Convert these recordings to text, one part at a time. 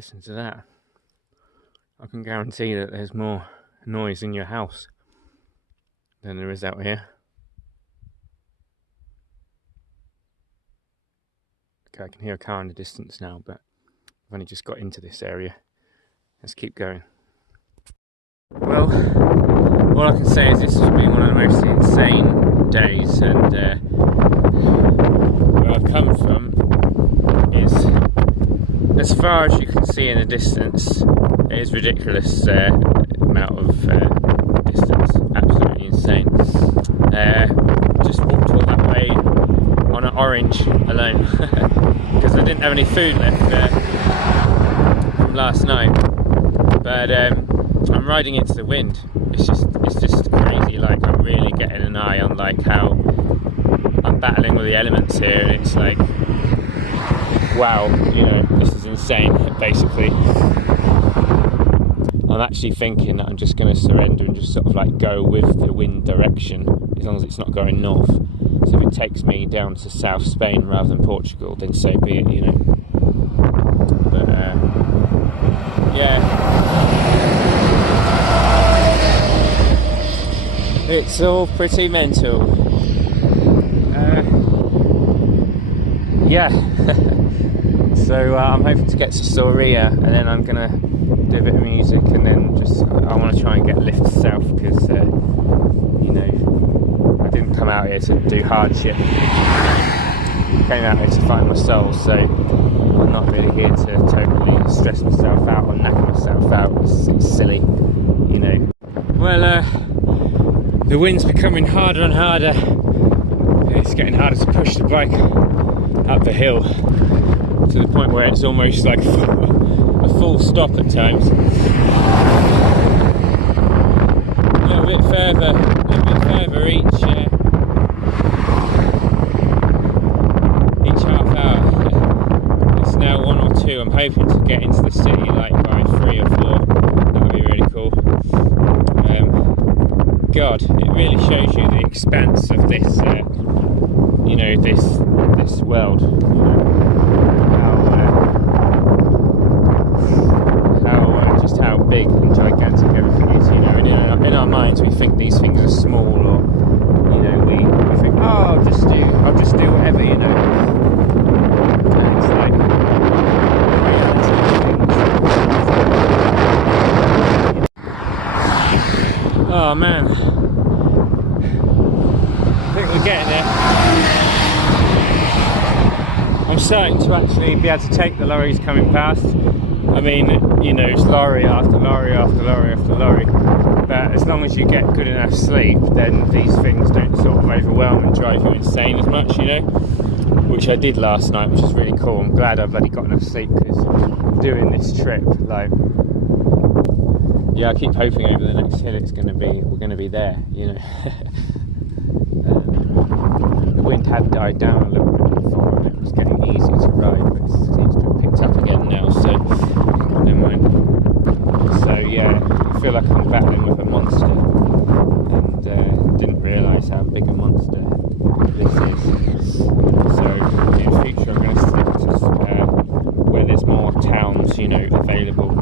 Listen to that. I can guarantee that there's more noise in your house than there is out here. Okay, I can hear a car in the distance now, but I've only just got into this area. Let's keep going. Well, all I can say is this has been one of the most insane days, and where I've come from is, as far as you can see in the distance, it is ridiculous amount of distance, absolutely insane. Just walked all that way on an orange alone because I didn't have any food left from last night, but I'm riding into the wind. It's just crazy. Like, I'm really getting an eye on like how I'm battling with the elements here, and it's like, wow, you know, this is insane. Basically, I'm actually thinking that I'm just going to surrender and just sort of like go with the wind direction, as long as it's not going north. So if it takes me down to South Spain rather than Portugal, then so be it, you know. But yeah, it's all pretty mental. Yeah. So I'm hoping to get to Soria, and then I'm gonna do a bit of music, and then just I want to try and get lift south, because you know, I didn't come out here to do hardship. I came out here to find my soul, so I'm not really here to totally stress myself out or knacker myself out. It's silly, you know. Well, the wind's becoming harder and harder. It's getting harder to push the bike up the hill, to the point where it's almost like a full stop at times. A little bit further each half hour. It's now 1 or 2. I'm hoping to get into the city like by 3 or 4. That would be really cool. God, it really shows you the expanse of this, you know, this world. How big and gigantic everything is, you know. And in our minds, we think these things are small, or you know, we think, oh, I'll just do whatever, you know. And it's like, oh man, I think we're getting there. I'm starting to actually be able to take the lorries coming past. I mean, you know, it's lorry after lorry after lorry after lorry, but as long as you get good enough sleep, then these things don't sort of overwhelm and drive you insane as much, you know, which I did last night, which is really cool. I'm glad I've already got enough sleep, because doing this trip, like, yeah, I keep hoping over the next hill we're going to be there, you know. The wind had died down a little bit before, and it was getting easy to ride, but it seems to have picked up again now, so never mind. So yeah, I feel like I'm battling with a monster, and didn't realise how big a monster this is. So in the future, I'm going to stick to where there's more towns, you know, available.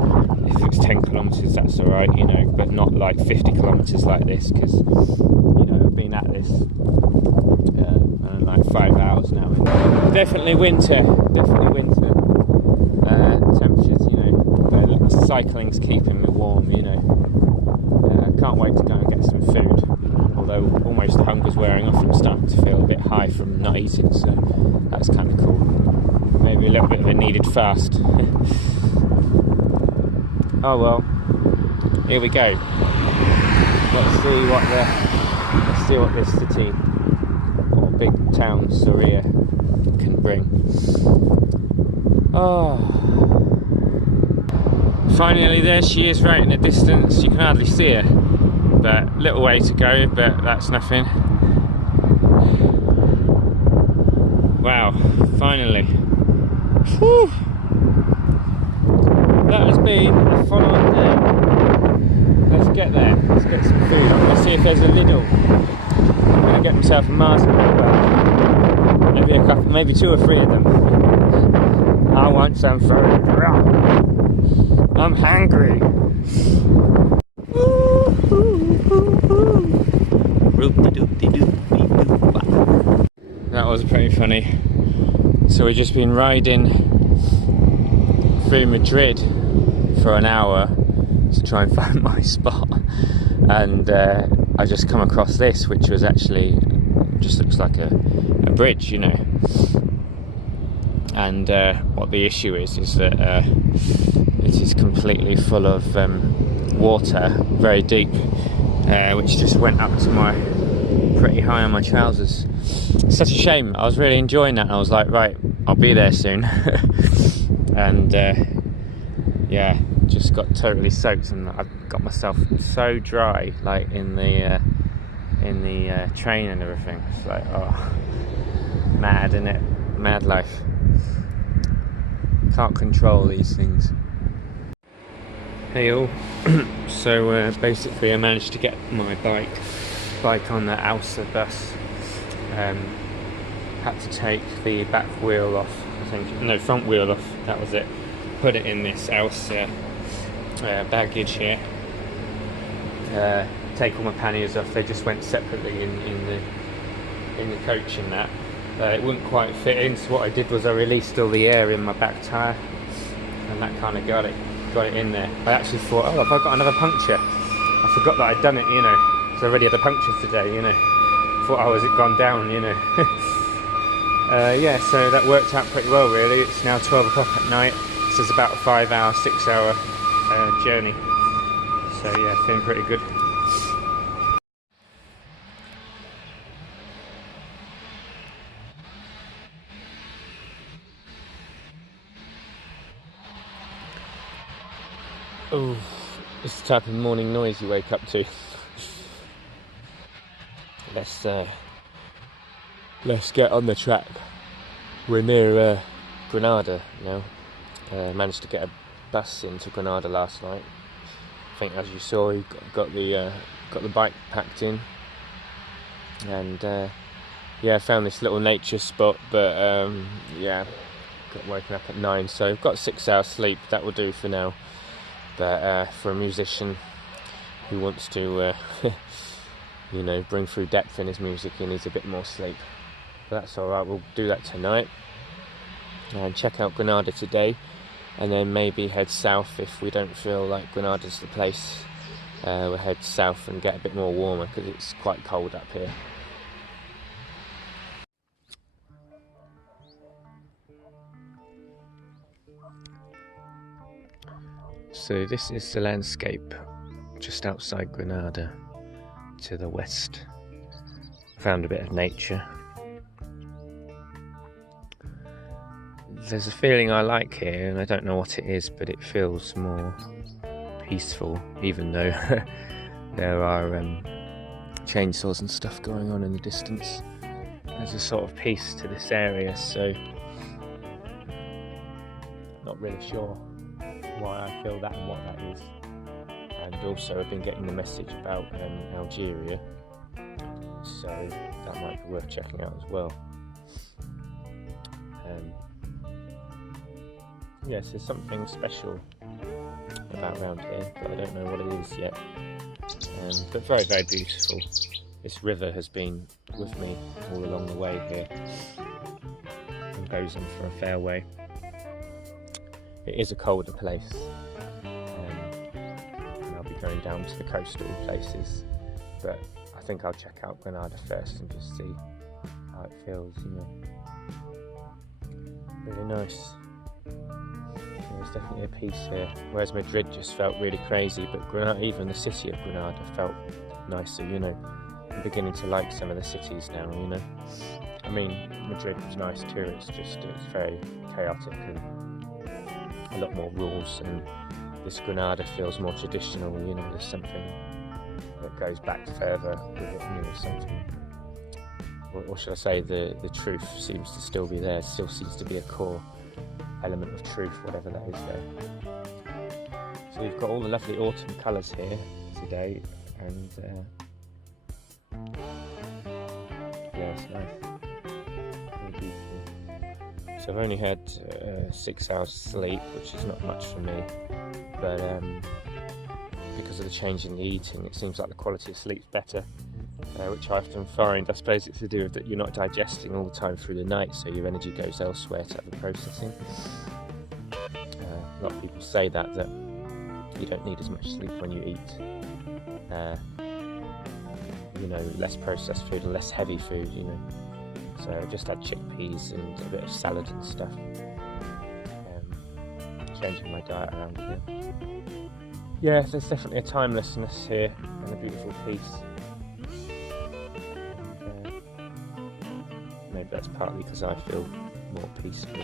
If it's 10 kilometres, that's alright, you know, but not like 50 kilometres like this, because, you know, I've been at this like 5 hours now. Definitely winter temperatures, you know, but cycling's keeping me warm, you know. Can't wait to go and get some food, although almost the hunger's wearing off. I'm starting to feel a bit high from not eating, so that's kind of cool. Maybe a little bit of a needed fast. Oh well, here we go. Let's see what this city or big town Soria can bring. Oh, finally there she is, right in the distance. You can hardly see her, but little way to go, but that's nothing. Wow, finally. Whew. That has been a full-on day. Let's get there. Let's get some food. I'm going to see if there's a Lidl. I'm going to get myself a Mars bar. Maybe 2 or 3 of them. I want some food. I'm hungry. That was pretty funny. So we've just been riding through Madrid for an hour to try and find my spot, and I just come across this, which was actually just looks like a bridge, you know. And what the issue is that it is completely full of water, very deep, which just went up to my pretty high on my trousers. Such a shame. I was really enjoying that. I was like, right, I'll be there soon. And yeah, just got totally soaked, and I got myself so dry, like in the train and everything. It's like, oh, mad, innit? Mad life. Can't control these things. Hey all. So basically I managed to get my bike on the Aaiun bus. Had to take the back wheel off, I think, no, front wheel off, that was it. Put it in this Aaiun baggage here. Take all my panniers off. They just went separately in the coach and that. It wouldn't quite fit in, so what I did was I released all the air in my back tyre, and that kind of got it in there. I actually thought, oh, have I got another puncture? I forgot that I'd done it, you know, because I already had a puncture today, you know. Thought, oh, has it gone down, you know. Yeah, so that worked out pretty well, really. It's now 12 o'clock at night. This is about a 5-hour, 6-hour journey. So yeah, feeling pretty good. Oh, it's the type of morning noise you wake up to. Let's get on the track. We're near Granada now. Managed to get a bus into Granada last night. I think, as you saw, you got the bike packed in, and yeah, found this little nature spot. But yeah, got woken up at 9, so I've got 6 hours sleep. That will do for now. But for a musician who wants to, you know, bring through depth in his music, he needs a bit more sleep. But that's alright, we'll do that tonight. And check out Granada today, and then maybe head south if we don't feel like Granada's the place. We'll head south and get a bit more warmer, because it's quite cold up here. So this is the landscape just outside Granada to the west. Found a bit of nature. There's a feeling I like here, and I don't know what it is, but it feels more peaceful, even though there are chainsaws and stuff going on in the distance. There's a sort of peace to this area, so not really sure why I feel that and what that is. And also I've been getting the message about Algeria, so that might be worth checking out as well. Yes, there's something special about around here, but I don't know what it is yet. But very, very beautiful. This river has been with me all along the way here and goes on for a fair way. It is a colder place, and I'll be going down to the coastal places, but I think I'll check out Granada first and just see how it feels, you know. Really nice. There's definitely a peace here, whereas Madrid just felt really crazy, but Granada, even the city of Granada, felt nicer, you know. I'm beginning to like some of the cities now, you know. I mean, Madrid was nice too, it's very chaotic and a lot more rules, and this Granada feels more traditional, you know. There's something that goes back further with it, you know, something, or should I say, the truth seems to still be there, still seems to be a core element of truth, whatever that is there. So we've got all the lovely autumn colours here today, and yeah, it's nice, very beautiful. So I've only had 6 hours sleep, which is not much for me, but because of the change in the eating, it seems like the quality of sleep's better, which I often find. I suppose it's to do with that you're not digesting all the time through the night, so your energy goes elsewhere to other processing. A lot of people say that you don't need as much sleep when you eat, less processed food and less heavy food, So I just had chickpeas and a bit of salad and stuff. Changing my diet around here. Yeah, there's definitely a timelessness here and a beautiful peace. Maybe that's partly because I feel more peaceful.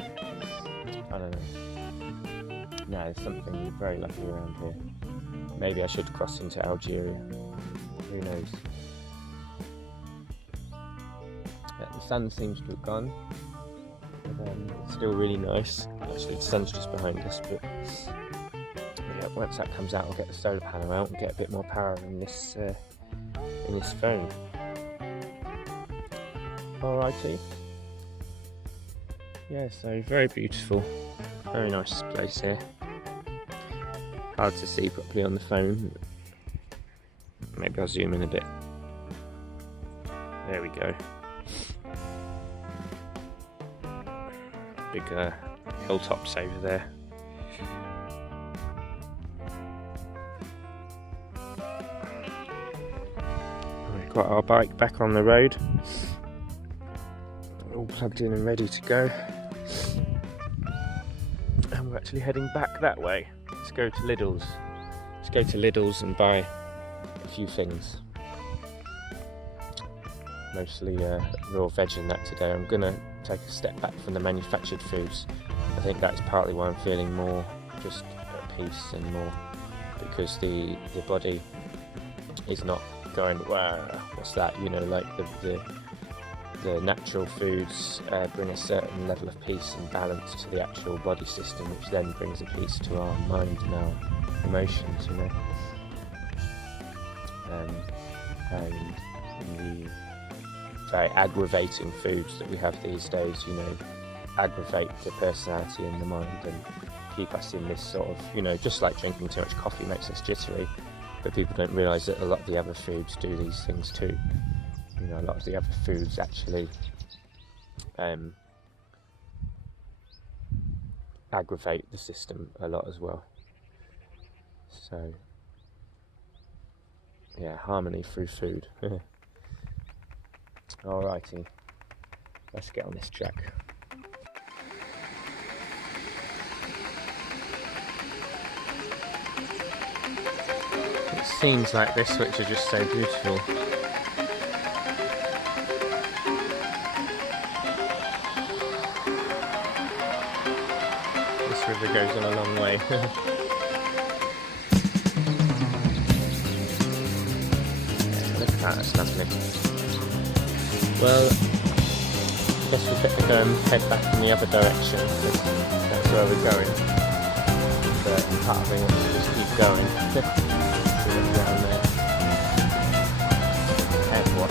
I don't know. No, there's something very lovely around here. Maybe I should cross into Algeria. Who knows? The sun seems to have gone. But, it's still really nice. Actually, the sun's just behind us, but yeah, once that comes out, I'll get the solar panel out and get a bit more power in this phone. Alrighty. Yeah, so very beautiful, very nice place here. Hard to see properly on the phone. Maybe I'll zoom in a bit. There we go. Big hilltops over there. We've got our bike back on the road, all plugged in and ready to go, and we're actually heading back that way. Let's go to Lidl's. Let's go to Lidl's and buy a few things. Mostly raw veg and that today. I'm gonna take a step back from the manufactured foods. I think that's partly why I'm feeling more just at peace and more because the body is not going, wow, what's that? Like the natural foods bring a certain level of peace and balance to the actual body system, which then brings a peace to our mind and our emotions, and the very aggravating foods that we have these days, aggravate the personality and the mind and keep us in this sort of, just like drinking too much coffee makes us jittery, but people don't realise that a lot of the other foods do these things too. A lot of the other foods actually aggravate the system a lot as well. So, yeah, harmony through food. Alrighty, let's get on this track. It seems like this switch are just so beautiful. This river goes on a long way. Look at that, that's lovely. Well, I guess we better go and head back in the other direction because that's where we're going. But part of me wants to just keep going. See what's down there. And what?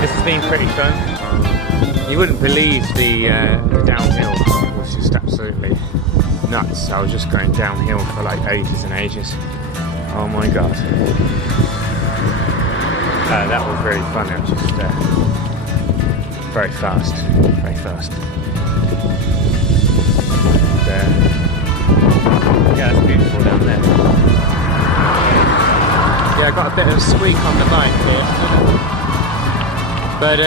This has been pretty fun. You wouldn't believe the downhill was just absolutely nuts. I was just going downhill for like ages and ages. Oh my god. That was really fun. It was just very fast. Very fast. And, yeah, it's beautiful down there. Yeah, I got a bit of a squeak on the bike here. But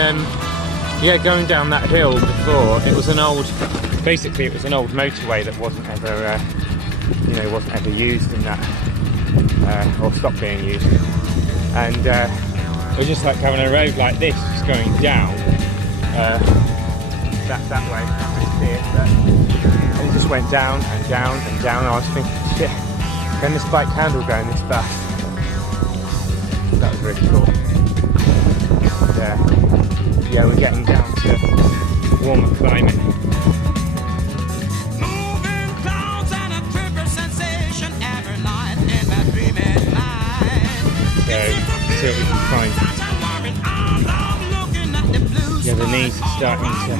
yeah, going down that hill before, it was an old, basically it was an old motorway that wasn't ever, you know, wasn't ever used in that, or stopped being used. And it was just like having a road like this, just going down, that way, I couldn't see it, but it just went down and down and down. I was thinking, shit, can this bike handle going this fast? That was really cool. Yeah, we're getting down to warmer climate. Moving clouds and a triple sensation every night in my dream at night. So, see what we can find. Yeah, the knees are starting to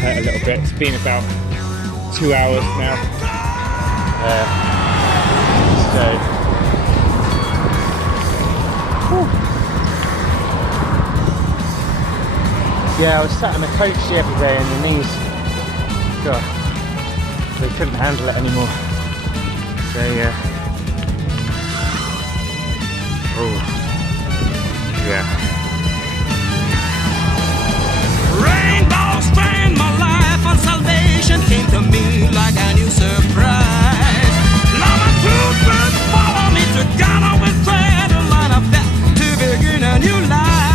hurt a little bit. It's been about 2 hours now. Yeah, I was sat in a coach the other day and the knees, God, they couldn't handle it anymore. So oh, yeah. Rainbows strained my life and salvation came to me like a new surprise. Love and truth will follow me together with thread a line of death to begin a new life.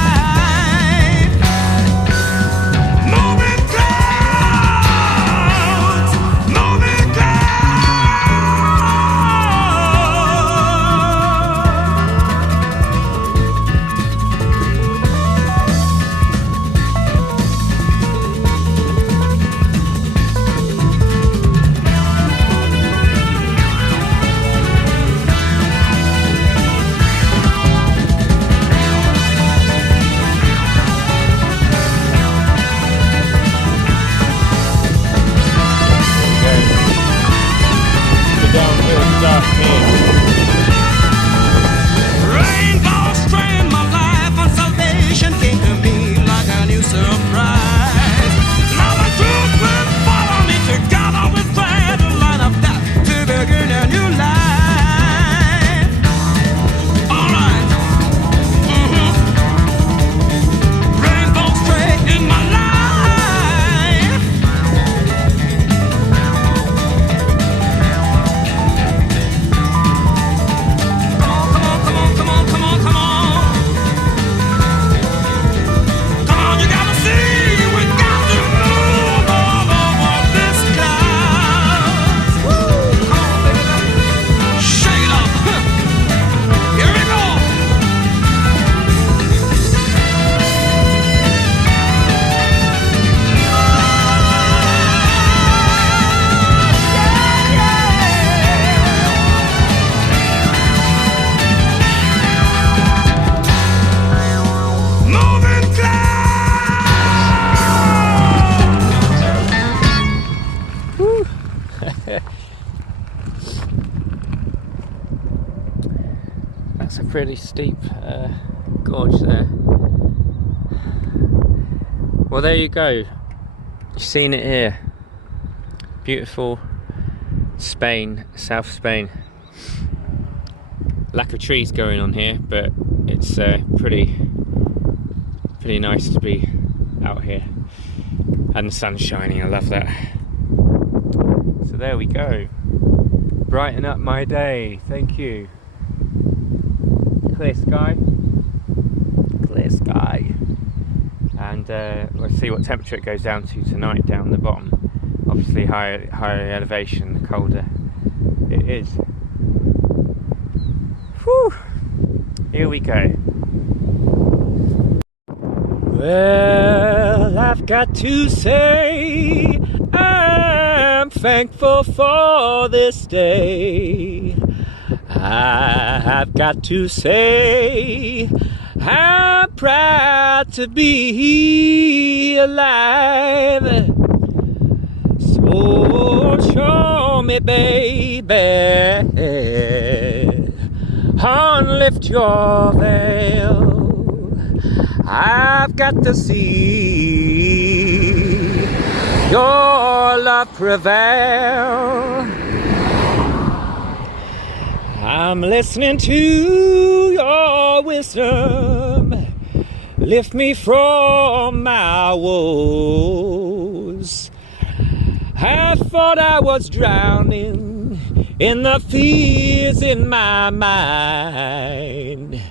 That's a pretty steep gorge there. Well, there you go. You've seen it here. Beautiful Spain, South Spain. Lack of trees going on here, but it's pretty nice to be out here. And the sun's shining, I love that. So there we go. Brighten up my day, thank you. Clear sky. Clear sky. And we'll see what temperature it goes down to tonight down the bottom. Obviously higher elevation, the colder it is. Whew. Here we go. Well, I've got to say I'm thankful for this day. I've got to say I'm proud to be alive. So show me, baby, unlift your veil. I've got to see your love prevail. I'm listening to your wisdom. Lift me from my woes. I thought I was drowning in the fears in my mind,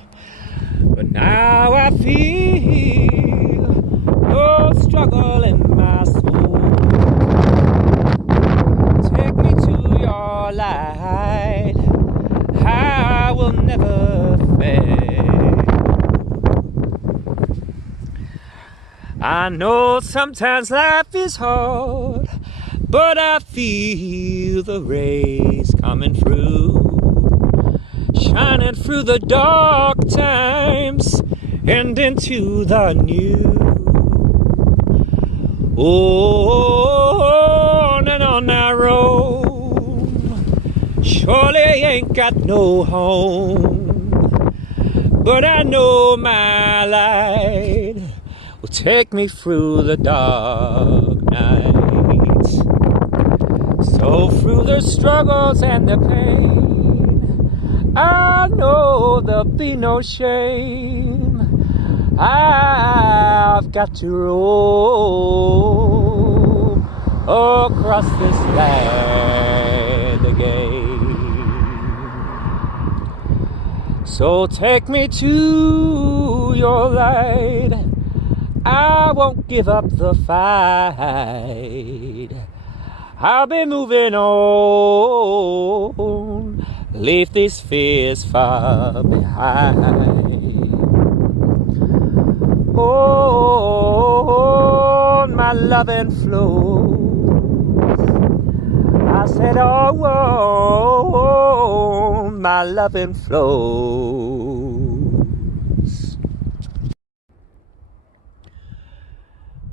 but now I feel no struggle in my soul. Take me to your light, I will never fail. I know sometimes life is hard, but I feel the rays coming through, shining through the dark times and into the new. On and on I roam, surely ain't got no home, but I know my light will take me through the dark night. So through the struggles and the pain, I know there'll be no shame. I've got to roam across this land again. So take me to your light, I won't give up the fight. I'll be moving on, leave these fears far behind. Oh, my loving flows. I said, oh, my loving flows.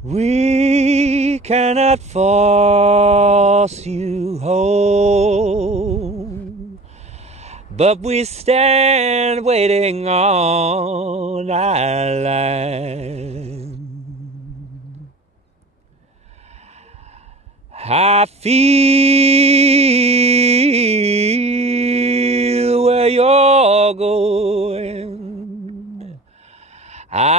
We cannot force you home, but we stand waiting on our land. I feel where you're going. I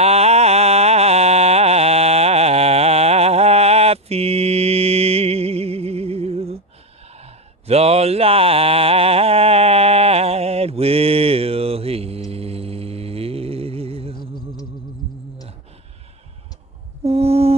feel the light will heal. Ooh.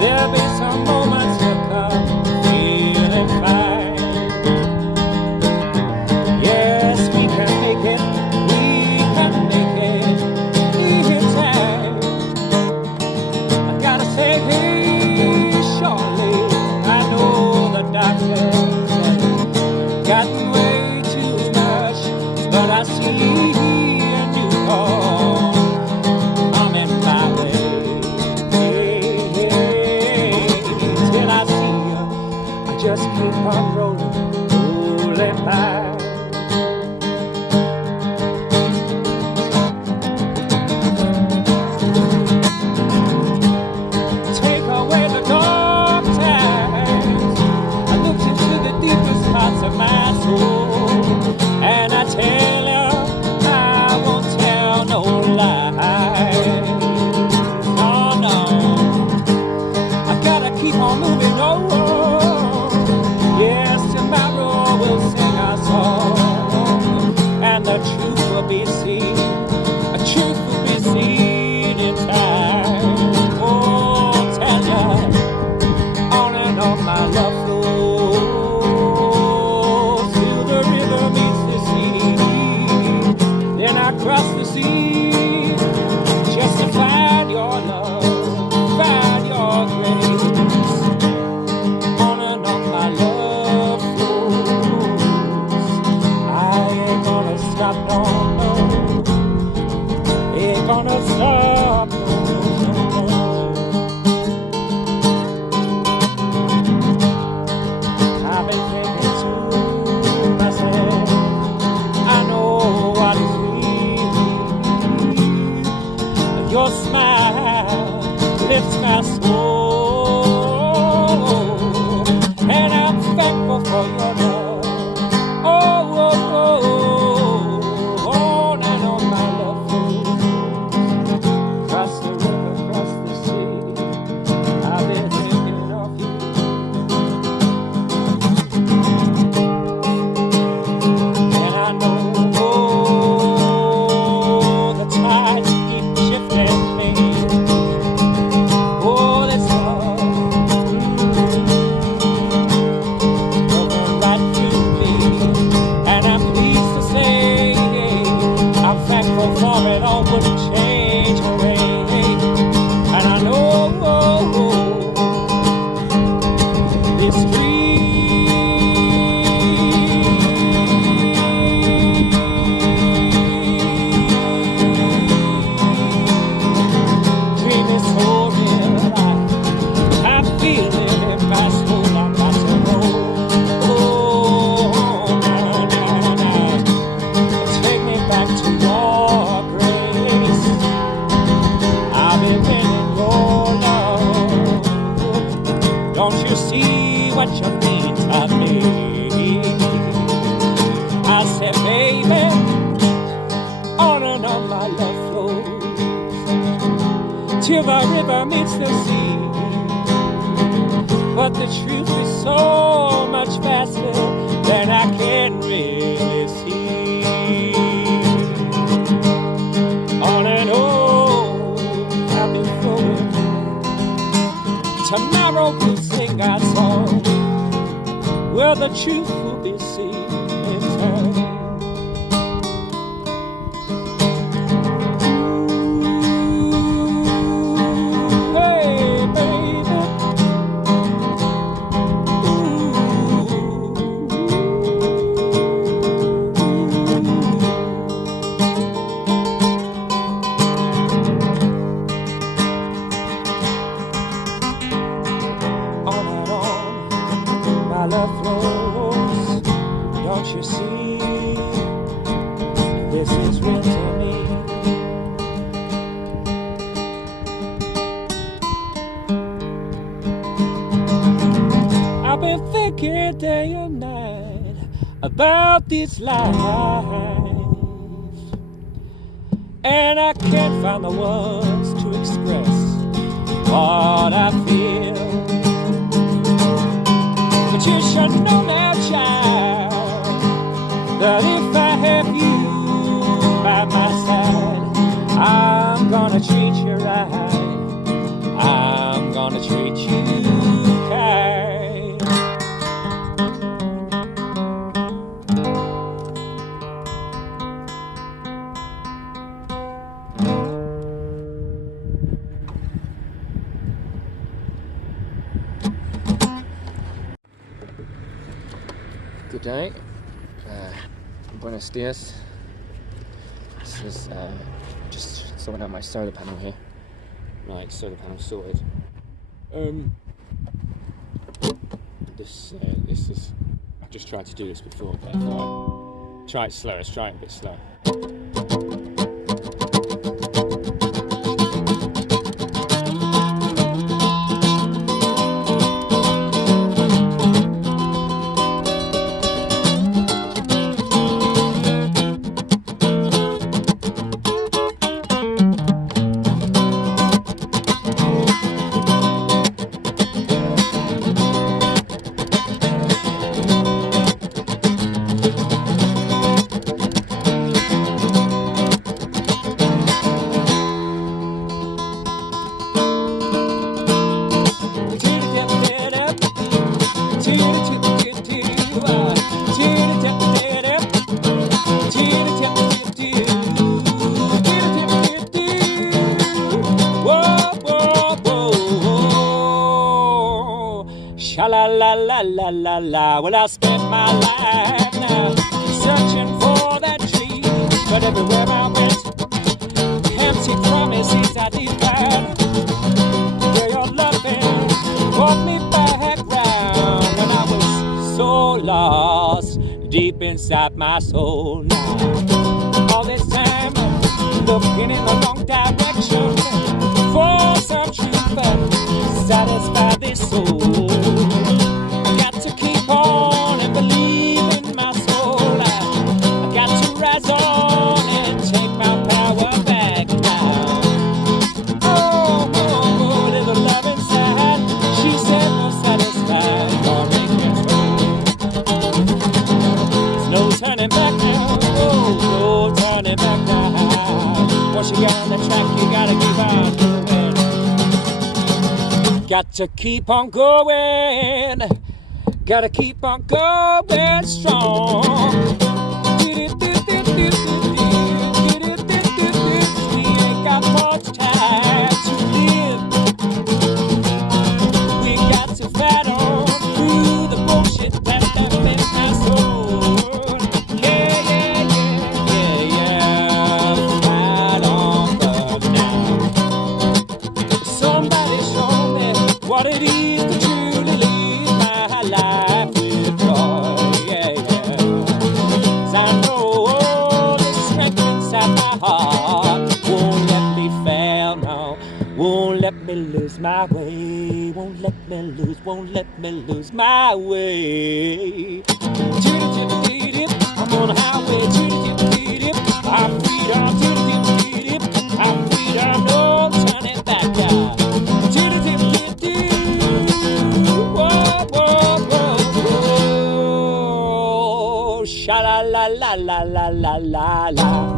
There'll be some moments to come feeling fine. Yes, we can make it. We can make it anytime. I gotta say, hey, shortly, I know the doctor said gotten way too much, but I see a new call coming my way. Till I see you, I just keep on rolling, rolling by. Take away the dark times. I looked into the deepest parts of my soul, and I tell you, I won't tell no lies. Oh no, I gotta keep on moving on. Yes, tomorrow we'll sing our song, and the truth will be seen. The truth will be seen in time. Oh, tell ya, on and on my love flows till the river meets the sea. Then I cross the sea just to find your love, find your grace. On and on my love flows. I ain't gonna stop, no, no. Ain't gonna stop, no, no, no. I've been thinking to myself, I know what is real. Your smile lifts my soul, and I'm thankful for your love. Oh, oh, oh, oh, on and on my love flows. Cross the river, cross the sea, I've been thinking of you. And I know the tides keep shifting me. Oh, this love moving right through me. And I'm pleased to say I'm thankful for it all wouldn't change away. And I know it's dream is so real. I feel it in my soul. I got to know. Oh, na, na, na. Take me back to your grace. I've been winning your love. Don't you see what you mean to me? I said, baby, on and on my love flows till the river meets the sea. But the truth is so much faster than I can really see. On and on, I've been flowing. Tomorrow we'll sing our song, where the truth will be seen in time. Hey, baby. On and on, my love flows. Don't you see? This is real to me. I've been thinking day and night about this life, and I can't find the words to express what I feel. But you should know now, child, that if I have you by my side, I'm gonna treat you right. wanna treat you kind. Good day. Buenos dias. This is just sorting out my solar panel here. Right, solar panel sorted. This is. I've just tried to do this before, but try it slow. Let's try it a bit slow. Sha-la-la-la-la-la-la. Well, I spent my life now searching for that tree, but everywhere I went, empty promises I did find. Where your loving brought me back round when I was so lost deep inside my soul. Now, all this time, looking in the wrong direction for some truth that satisfy this soul. I got to keep on and believe in my soul. I got to rise on and take my power back now. Oh, little love inside, she said no satisfied, gonna make it true. There's no turning back now, no turning back now. Once you got on the track, you gotta keep on moving. Got to keep on going. Gotta keep on going strong. We ain't got much time to live. We got to fight on through the bullshit that's left in my soul. Yeah. Fight on but now. Somebody show me what it is to truly live my life with joy. Yeah. 'Cause I know the strength inside my heart won't let me fail, no. Won't let me lose my way. Won't let me lose my way. I'm on the highway. I'm freedom. I'm freedom. No turning back now. Whoa. Sha la la la la la la la la.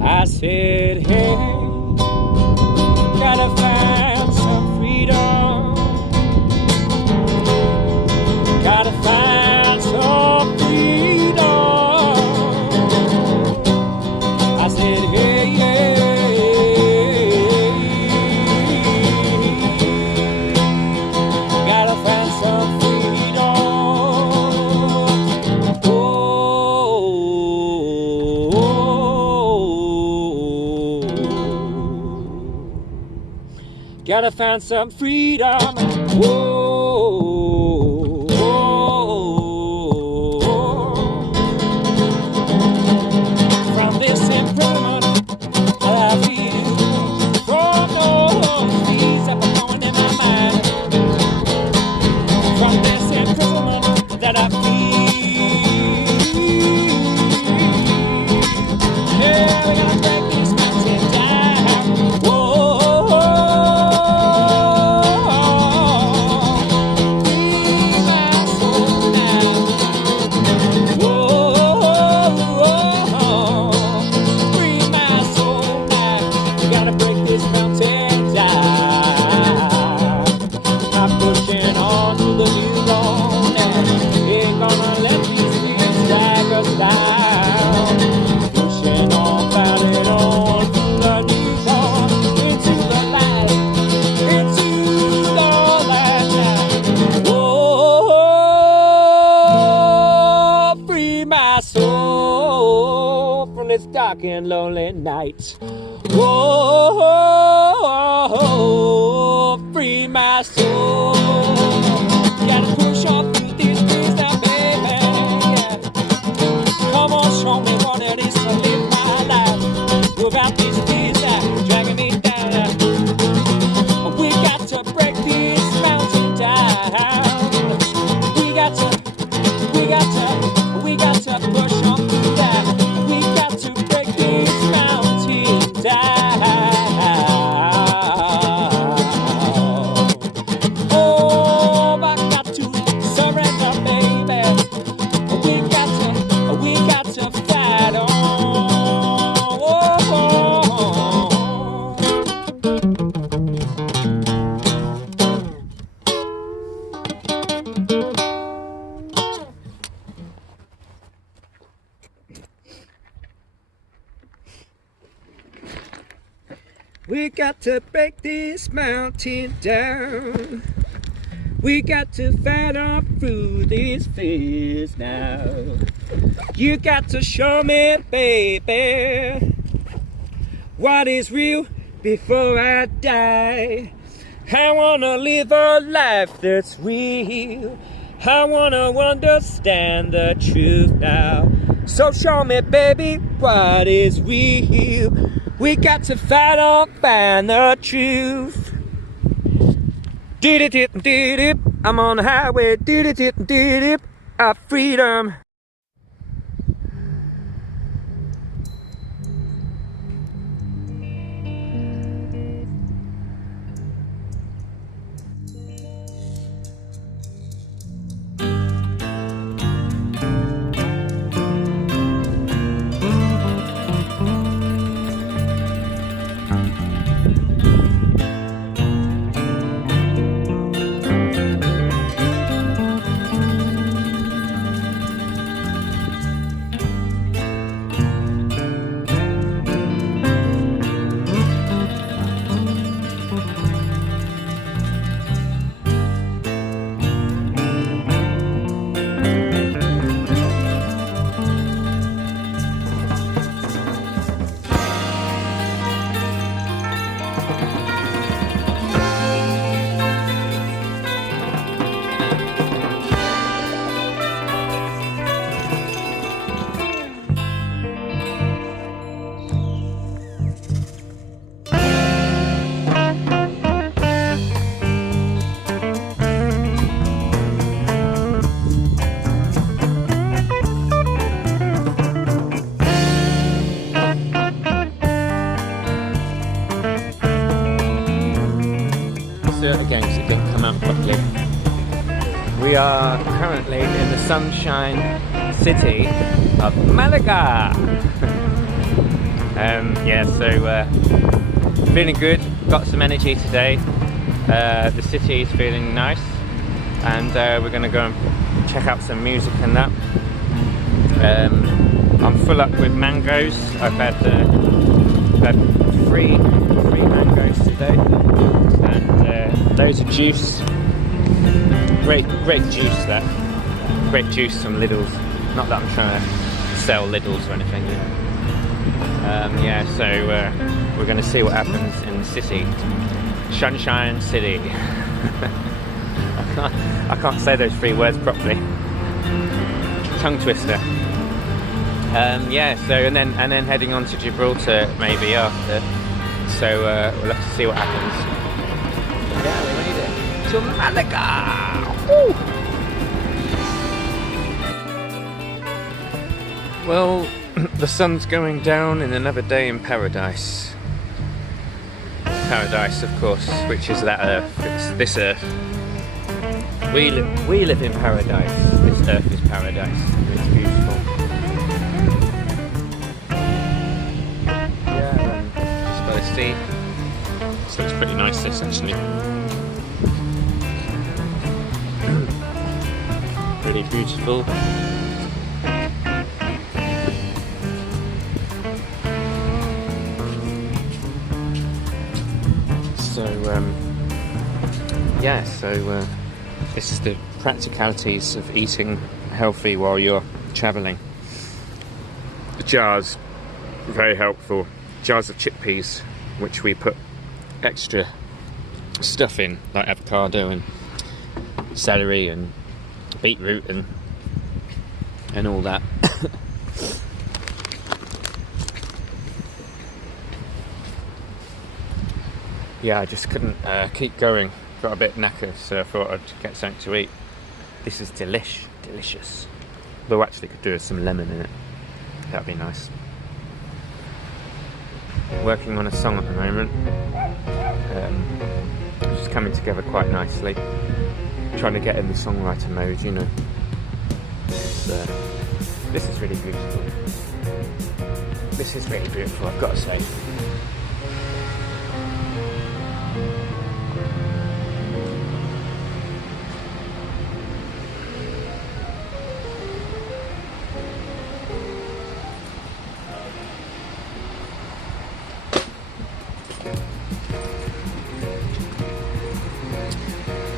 I said, hey, gotta find some freedom. Gotta find some freedom. I said, hey, gotta find some freedom. Gotta find some freedom. From this imprisonment that I feel, from all these that are going in my mind. From this imprisonment that I feel. my soul from this dark and lonely night. Whoa, free my soul. Gotta push on through these things now, baby. Yeah. Come on, show me what it is to live my life without these fears that dragging me down. We got to break this mountain down. We got to push on through that. We got to break this mountain down. Oh, I got to surrender, baby. We got to fight on. We got to break this mountain down. We got to fight on through these fears now. You got to show me, baby, what is real before I die. I wanna live a life that's real. I wanna understand the truth now. So show me, baby, what is real. We got to fight on, find the truth. Dip, I'm on the highway. Dip, our freedom. Again, because it didn't come out properly. We are currently in the sunshine city of Malaga. Yeah, so feeling good, got some energy today. The city is feeling nice, and we're going to go and check out some music and that. I'm full up with mangoes. I've had three mangoes today, and loads of juice. Great juice, that. Great juice from Lidl's. Not that I'm trying to sell Lidl's or anything. Yeah, so we're going to see what happens in the city. Sunshine City. I can't say those three words properly. Tongue twister. Yeah, so and then heading on to Gibraltar maybe after. So we'll have to see what happens. Yeah, we made it to Malaga. Woo! Well, the sun's going down in another day in paradise. Paradise, of course, which is that earth. It's this earth. We live in paradise. This earth is paradise. It's beautiful. See, this looks pretty nice, this actually. Really beautiful. So yeah, so this is the practicalities of eating healthy while you're travelling. jars, very helpful. Jars of chickpeas, which we put extra stuff in, like avocado and celery and beetroot and all that. Yeah, I just couldn't keep going. Got a bit knackered, so I thought I'd get something to eat. This is delicious. Though actually could do with some lemon in it. That'd be nice. Working on a song at the moment. It's just coming together quite nicely. Trying to get in the songwriter mode, you know. This is really beautiful. This is really beautiful, I've got to say.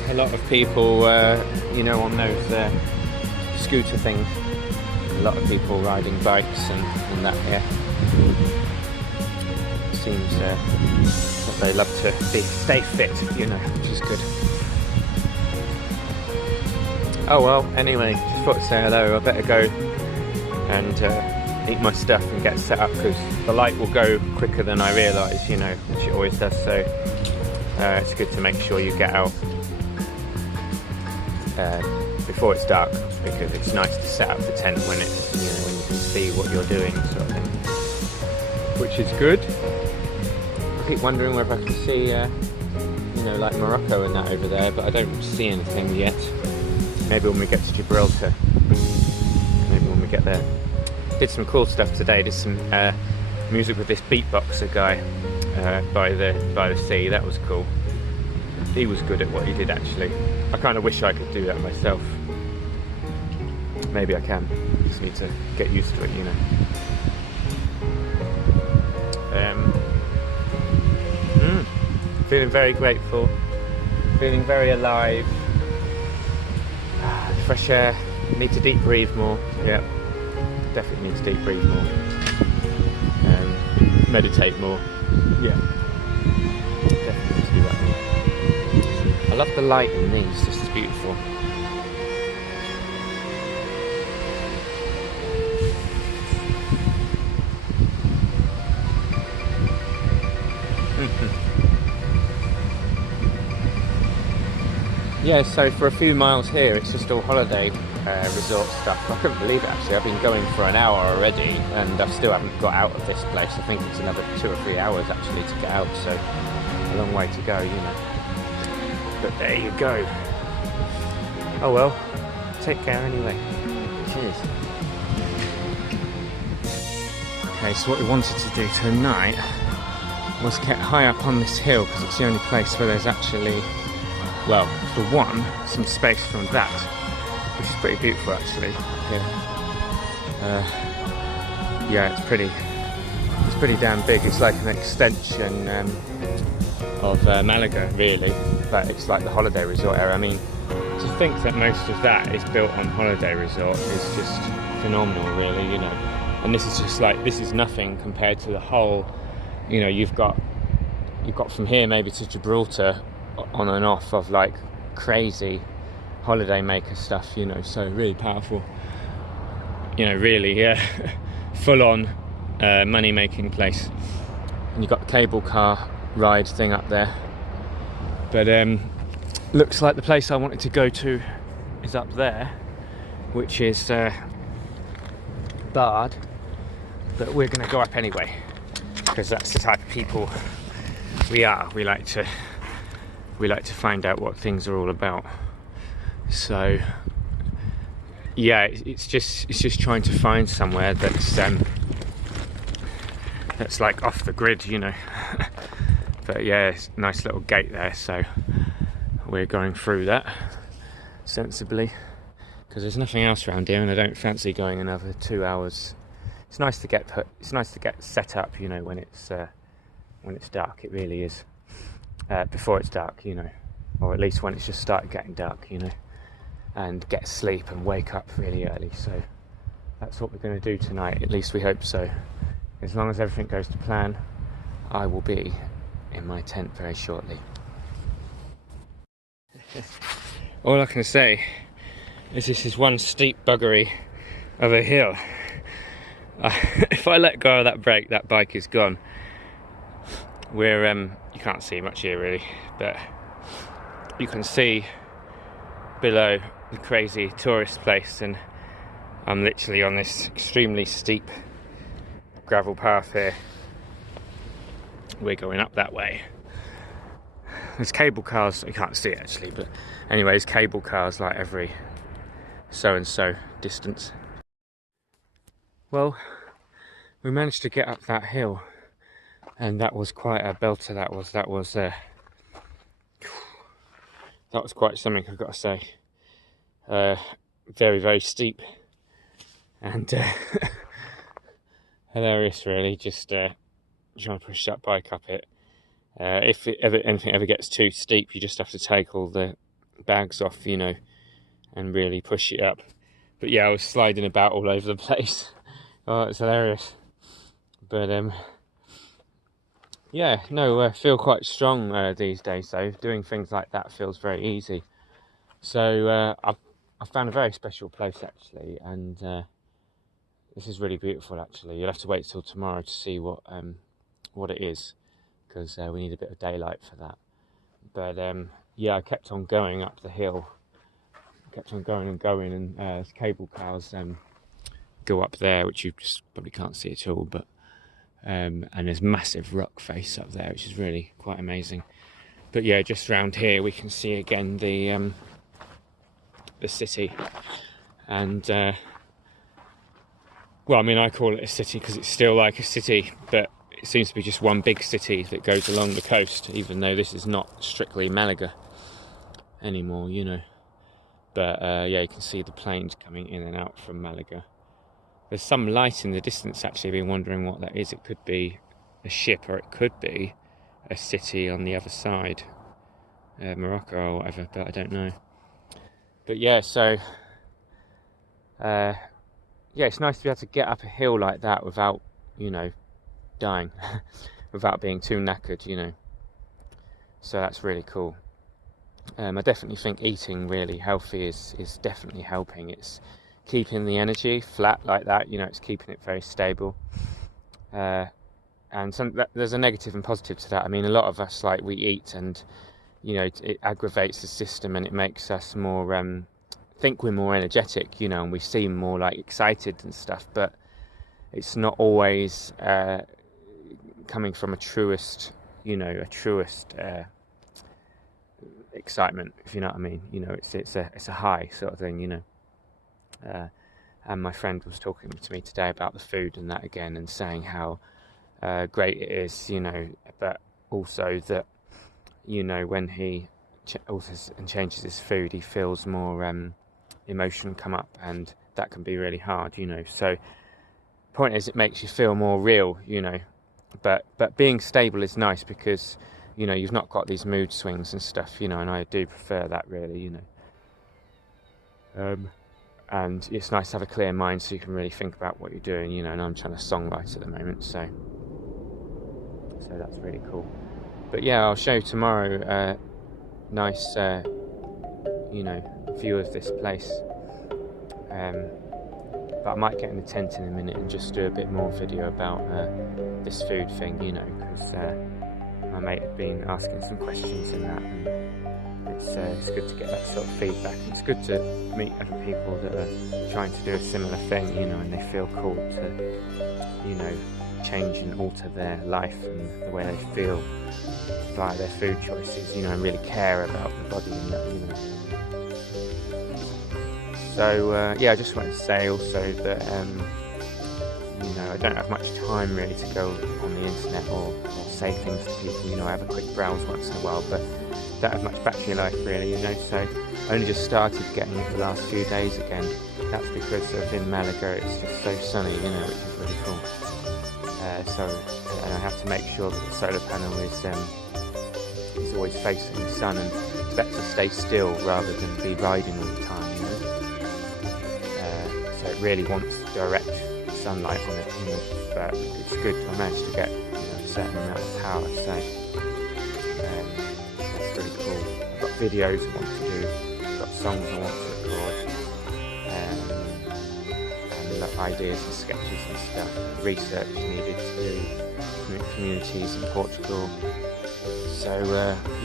A lot of people, you know, on those scooter things, a lot of people riding bikes and that here. Seems that they love to stay fit, you know, which is good. Oh well, anyway, just thought to say hello. I better go and eat my stuff and get set up, because the light will go quicker than I realise, you know, which it always does, so it's good to make sure you get out before it's dark, because it's nice to set up the tent when it's, you know, when you can see what you're doing, sort of thing, which is good. I keep wondering whether I can see, you know, like Morocco and that over there, but I don't see anything yet. Maybe when we get to Gibraltar. Maybe when we get there. Did some cool stuff today. Did some music with this beatboxer guy by the sea. That was cool. He was good at what he did, actually. I kind of wish I could do that myself. Maybe I can. Just need to get used to it, you know. Feeling very grateful. Feeling very alive. Fresh air. Need to deep breathe more. Yeah, definitely need to deep breathe more. Meditate more. Yeah, definitely need to do that more. I love the light in these. This is beautiful. Yeah, so for a few miles here, it's just all holiday resort stuff. I couldn't believe it, actually. I've been going for an hour already, and I still haven't got out of this place. I think it's another 2 or 3 hours, actually, to get out, so a long way to go, you know. But there you go. Oh well, take care anyway. Cheers. Okay, so what we wanted to do tonight was get high up on this hill, because it's the only place where there's actually, well, for one, some space from that, which is pretty beautiful, actually. Yeah, it's pretty damn big. It's like an extension of Malaga, really, but it's like the holiday resort area. I mean, to think that most of that is built on holiday resort is just phenomenal, really, you know. And this is just like, this is nothing compared to the whole, you know, you've got from here maybe to Gibraltar on and off of like crazy holiday maker stuff, you know, so really powerful, you know, really full on money making place. And you've got the cable car ride thing up there, but looks like the place I wanted to go to is up there, which is barred, but we're going to go up anyway, because that's the type of people we are. We like to find out what things are all about. So yeah, it's just trying to find somewhere that's like off the grid, you know. But yeah, it's a nice little gate there, so we're going through that sensibly, because there's nothing else around here, and I don't fancy going another 2 hours. It's nice to get set up, you know, when it's dark. It really is. Before it's dark, you know, or at least when it's just started getting dark, you know, and get sleep and wake up really early. So that's what we're going to do tonight. At least we hope so. As long as everything goes to plan, I will be in my tent very shortly. All I can say is this is one steep buggery of a hill. If I let go of that brake, that bike is gone. We're you can't see much here really, but you can see below the crazy tourist place, and I'm literally on this extremely steep gravel path here. We're going up that way. There's cable cars, you can't see it actually, but anyways, cable cars like every so and so distance. Well, we managed to get up that hill, and that was quite a belter. That was quite something, I've got to say. Very, very steep, and hilarious really, just trying to push that bike up it. If anything ever gets too steep, you just have to take all the bags off, you know, and really push it up. But yeah, I was sliding about all over the place. Oh, it's hilarious. But yeah, no, I feel quite strong these days though. Doing things like that feels very easy. So I found a very special place actually, and this is really beautiful actually. You'll have to wait till tomorrow to see what it is, because we need a bit of daylight for that. But yeah, I kept on going up the hill. Kept on going and going, and there's cable cars go up there, which you just probably can't see at all, but and there's massive rock face up there, which is really quite amazing. But yeah, just around here we can see again the city, and well, I mean, I call it a city because it's still like a city, but it seems to be just one big city that goes along the coast, even though this is not strictly Malaga anymore, you know. But yeah, you can see the planes coming in and out from Malaga. There's some light in the distance actually. I've been wondering what that is. It could be a ship, or it could be a city on the other side, Morocco or whatever, but I don't know. But yeah, so yeah, it's nice to be able to get up a hill like that without, you know, dying, without being too knackered, you know. So that's really cool. I definitely think eating really healthy is definitely helping. It's keeping the energy flat like that, you know, it's keeping it very stable. And there's a negative and positive to that. I mean, a lot of us, like, we eat and, you know, it aggravates the system and it makes us more, think we're more energetic, you know, and we seem more like excited and stuff, but it's not always coming from a truest, you know, excitement, if you know what I mean. You know, it's a high sort of thing, you know. And my friend was talking to me today about the food and that again, and saying how great it is, you know, but also that, you know, when he alters and changes his food, he feels more emotion come up, and that can be really hard, you know. So point is, it makes you feel more real, you know, but being stable is nice because, you know, you've not got these mood swings and stuff, you know, and I do prefer that really, you know. And it's nice to have a clear mind so you can really think about what you're doing, you know, and I'm trying to songwrite at the moment, so that's really cool. But yeah, I'll show you tomorrow nice, you know, view of this place. But I might get in the tent in a minute and just do a bit more video about this food thing, you know, because my mate had been asking some questions in that, and it's good to get that sort of feedback. It's good to meet other people that are trying to do a similar thing, you know, and they feel called to, you know, change and alter their life and the way they feel via their food choices, you know, and really care about the body and that, you know. So yeah, I just wanted to say also that you know, I don't have much time really to go on the internet or say things to people, you know. I have a quick browse once in a while, but don't have much battery life really, you know. So I only just started getting it the last few days again. That's because of in Malaga it's just so sunny, you know, which is really cool. And I have to make sure that the solar panel is always facing the sun, and it's better to stay still rather than be riding all the time, you know. So it really wants direct sunlight on it, you know, but it's good. I managed to get, you know, a certain amount of power, so that's really cool. I've got videos I want to do, I've got songs I want to record, and ideas and sketches and stuff, research needed to do, communities in Portugal. So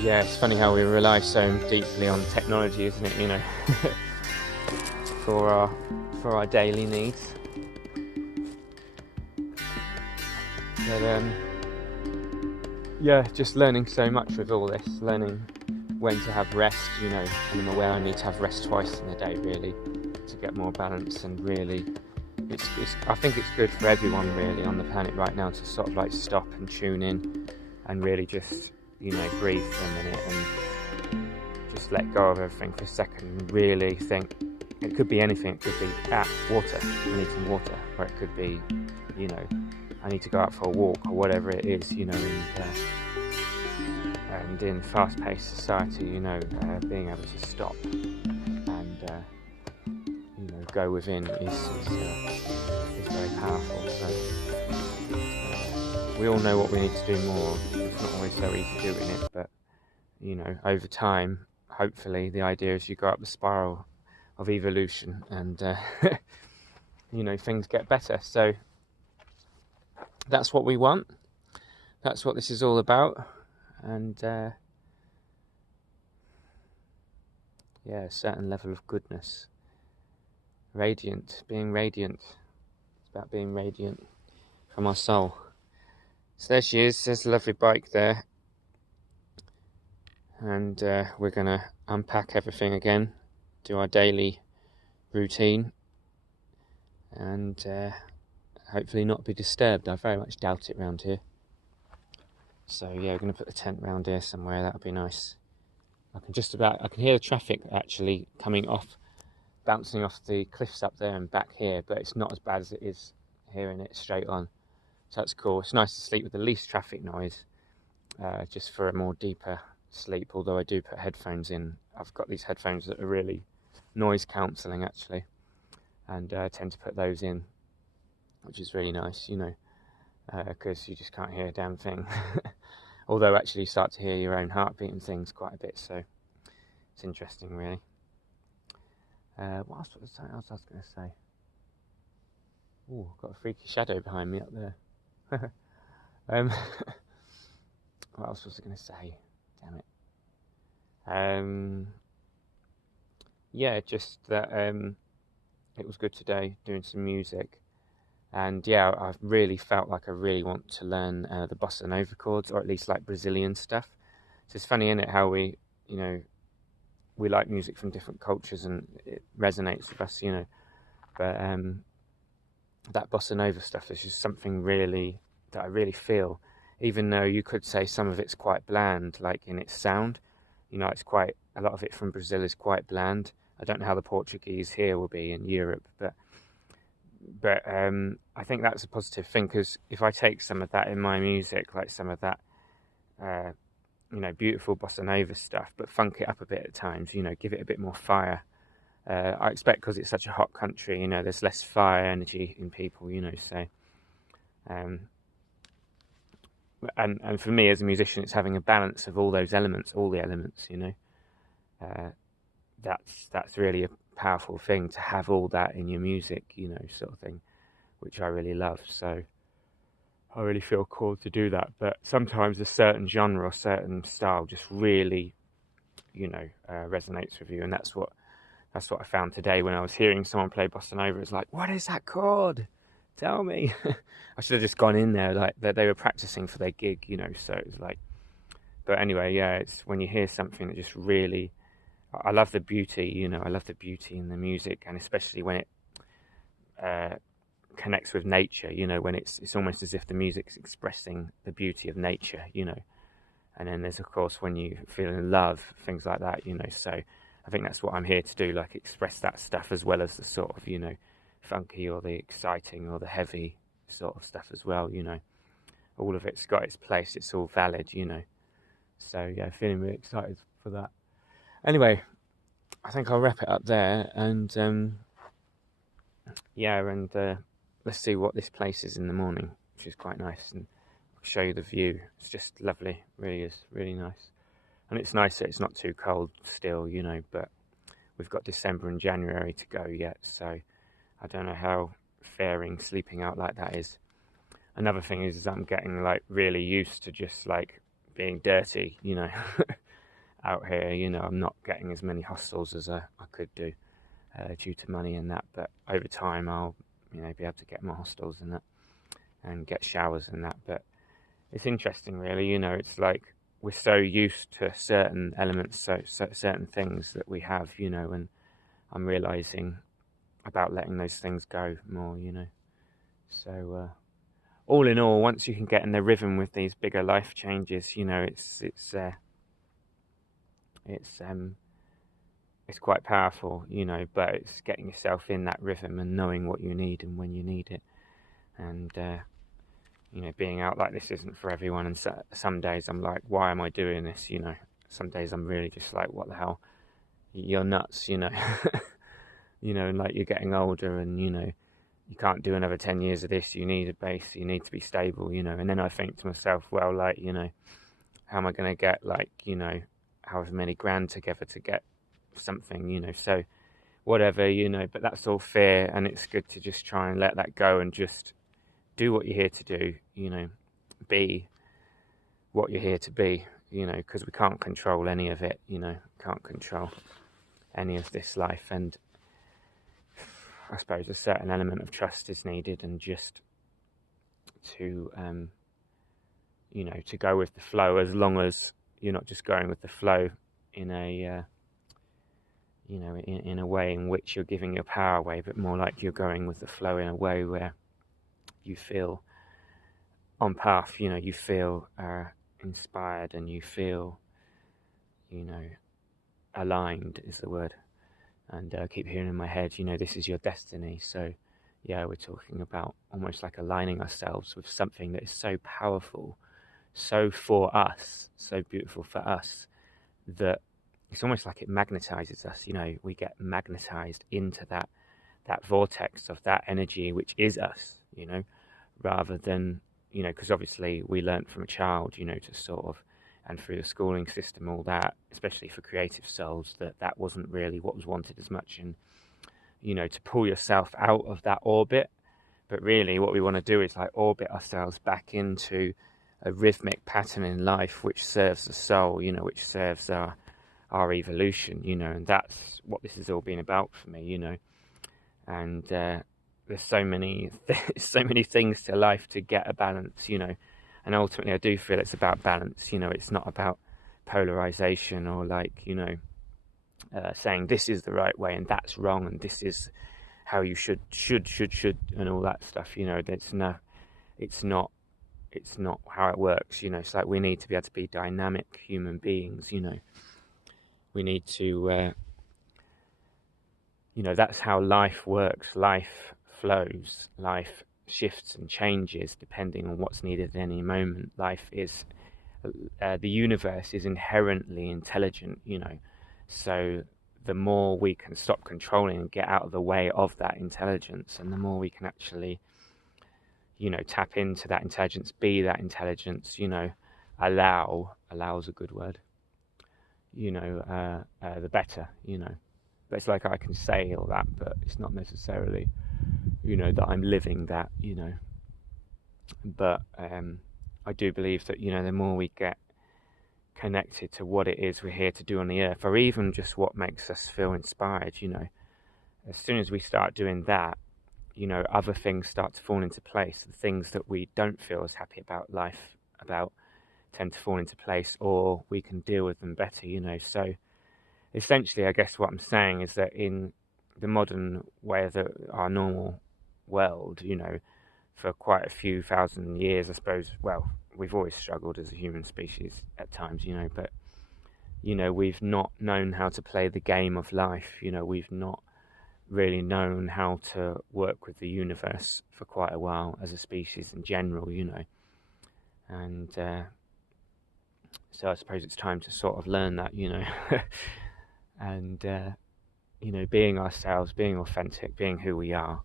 yeah, it's funny how we rely so deeply on technology, isn't it, you know, for our daily needs. But yeah, just learning so much with all this, learning when to have rest, you know, and I'm aware I need to have rest twice in a day really to get more balance, and really I think it's good for everyone really on the planet right now to sort of like stop and tune in and really just, you know, breathe for a minute and just let go of everything for a second and really think. It could be anything. It could be water, I need some water, or it could be, you know, I need to go out for a walk, or whatever it is, you know. And in fast-paced society, you know, being able to stop and you know, go within is very powerful. So we all know what we need to do more. It's not always so easy doing it, but you know, over time, hopefully, the idea is you go up the spiral of evolution, and you know, things get better. So that's what we want. That's what this is all about. And yeah, a certain level of goodness. Radiant, being radiant. It's about being radiant from our soul. So there she is. There's a lovely bike there. And we're going to unpack everything again, do our daily routine, and hopefully not be disturbed. I very much doubt it around here. So yeah, we're going to put the tent around here somewhere. That'll be nice. I can hear the traffic actually coming off, bouncing off the cliffs up there and back here, but it's not as bad as it is hearing it straight on. So that's cool. It's nice to sleep with the least traffic noise, just for a more deeper sleep, although I do put headphones in. I've got these headphones that are really noise cancelling actually, and I tend to put those in, which is really nice, you know, because you just can't hear a damn thing. Although actually you start to hear your own heartbeat and things quite a bit, so it's interesting really. What else was I was going to say? Oh, I've got a freaky shadow behind me up there. What else was I going to say? Damn it. Yeah, just that it was good today doing some music. And yeah, I've really felt like I really want to learn the bossa nova chords, or at least like Brazilian stuff. So it's funny, isn't it, how we, you know, we like music from different cultures and it resonates with us, you know. But that bossa nova stuff is just something really that I really feel, even though you could say some of it's quite bland, like in its sound. You know, it's quite, a lot of it from Brazil is quite bland. I don't know how the Portuguese here will be in Europe, but I think that's a positive thing, because if I take some of that in my music, like some of that, you know, beautiful bossa nova stuff, but funk it up a bit at times, you know, give it a bit more fire. I expect because it's such a hot country, you know, there's less fire energy in people, you know, so. And for me as a musician, it's having a balance of all those elements, all the elements, you know. That's really a powerful thing, to have all that in your music, you know, sort of thing, which I really love. So I really feel called to do that. But sometimes a certain genre or certain style just really, you know, resonates with you, and that's what I found today when I was hearing someone play bossa nova. It's like, what is that chord? Tell me. I should have just gone in there, like that they were practicing for their gig, you know. So it was like, but anyway, yeah, it's when you hear something that just really, I love the beauty, you know, I love the beauty in the music, and especially when it connects with nature, you know, when it's almost as if the music's expressing the beauty of nature, you know. And then there's, of course, when you feel in love, things like that, you know. So I think that's what I'm here to do, like express that stuff as well as the sort of, you know, funky or the exciting or the heavy sort of stuff as well, you know. All of it's got its place, it's all valid, you know. So yeah, feeling really excited for that. Anyway, I think I'll wrap it up there, and yeah, and let's see what this place is in the morning, which is quite nice, and I'll show you the view. It's just lovely, really is, really nice. And it's nice that it's not too cold still, you know, but we've got December and January to go yet, so I don't know how faring sleeping out like that is. Another thing is I'm getting like really used to just like being dirty, you know, out here. You know, I'm not getting as many hostels as I could do due to money and that. But over time, I'll be able to get more hostels and that, and get showers and that. But it's interesting, really. You know, it's like we're so used to certain elements, so certain things that we have, you know, and I'm realizing about letting those things go more, you know. So all in all, once you can get in the rhythm with these bigger life changes, you know, it's quite powerful, you know. But it's getting yourself in that rhythm and knowing what you need and when you need it, and you know, being out like this isn't for everyone. And some days I'm like, why am I doing this? You know, some days I'm really just like, what the hell? You're nuts, you know. You know, and like you're getting older, and you know, you can't do another 10 years of this. You need a base. You need to be stable, you know. And then I think to myself, well, like, you know, how am I going to get, like, you know, however many grand together to get something, you know? So whatever, you know, but that's all fear, and it's good to just try and let that go and just do what you're here to do, you know, be what you're here to be, you know, because we can't control any of it, you know, can't control any of this life. And I suppose a certain element of trust is needed, and just to, you know, to go with the flow, as long as you're not just going with the flow in a, you know, in a way in which you're giving your power away, but more like you're going with the flow in a way where you feel on path, you know, you feel inspired, and you feel, you know, aligned is the word. And I keep hearing in my head, you know, this is your destiny. So yeah, we're talking about almost like aligning ourselves with something that is so powerful, so for us, so beautiful for us, that it's almost like it magnetizes us. You know, we get magnetized into that vortex of that energy, which is us, you know, rather than, you know, because obviously we learnt from a child, you know, to sort of, and through the schooling system, all that, especially for creative souls, that wasn't really what was wanted as much. And, you know, to pull yourself out of that orbit. But really what we want to do is like orbit ourselves back into a rhythmic pattern in life which serves the soul, you know, which serves our evolution, you know. And that's what this has all been about for me, you know. And there's so many things to life to get a balance, you know. And ultimately I do feel it's about balance, you know. It's not about polarization, or like, you know, saying this is the right way and that's wrong, and this is how you should and all that stuff, you know. It's not how it works, you know. It's like we need to be able to be dynamic human beings, you know. We need to you know, that's how life works. Life flows, life shifts and changes depending on what's needed at any moment. Life is the universe is inherently intelligent, you know. So the more we can stop controlling and get out of the way of that intelligence, and the more we can actually, you know, tap into that intelligence, be that intelligence, you know, allow is a good word, you know, the better, you know. But it's like I can say all that, but it's not necessarily, you know, that I'm living that, you know. But I do believe that, you know, the more we get connected to what it is we're here to do on the earth, or even just what makes us feel inspired, you know, as soon as we start doing that, you know, other things start to fall into place. The things that we don't feel as happy about life about tend to fall into place, or we can deal with them better, you know. So essentially, I guess what I'm saying is that in the modern way of our normal world, you know, for quite a few thousand years, I suppose, well, we've always struggled as a human species at times, you know, but, you know, we've not known how to play the game of life, you know. We've not really known how to work with the universe for quite a while as a species in general, you know. And so I suppose it's time to sort of learn that, you know. And you know, being ourselves, being authentic, being who we are,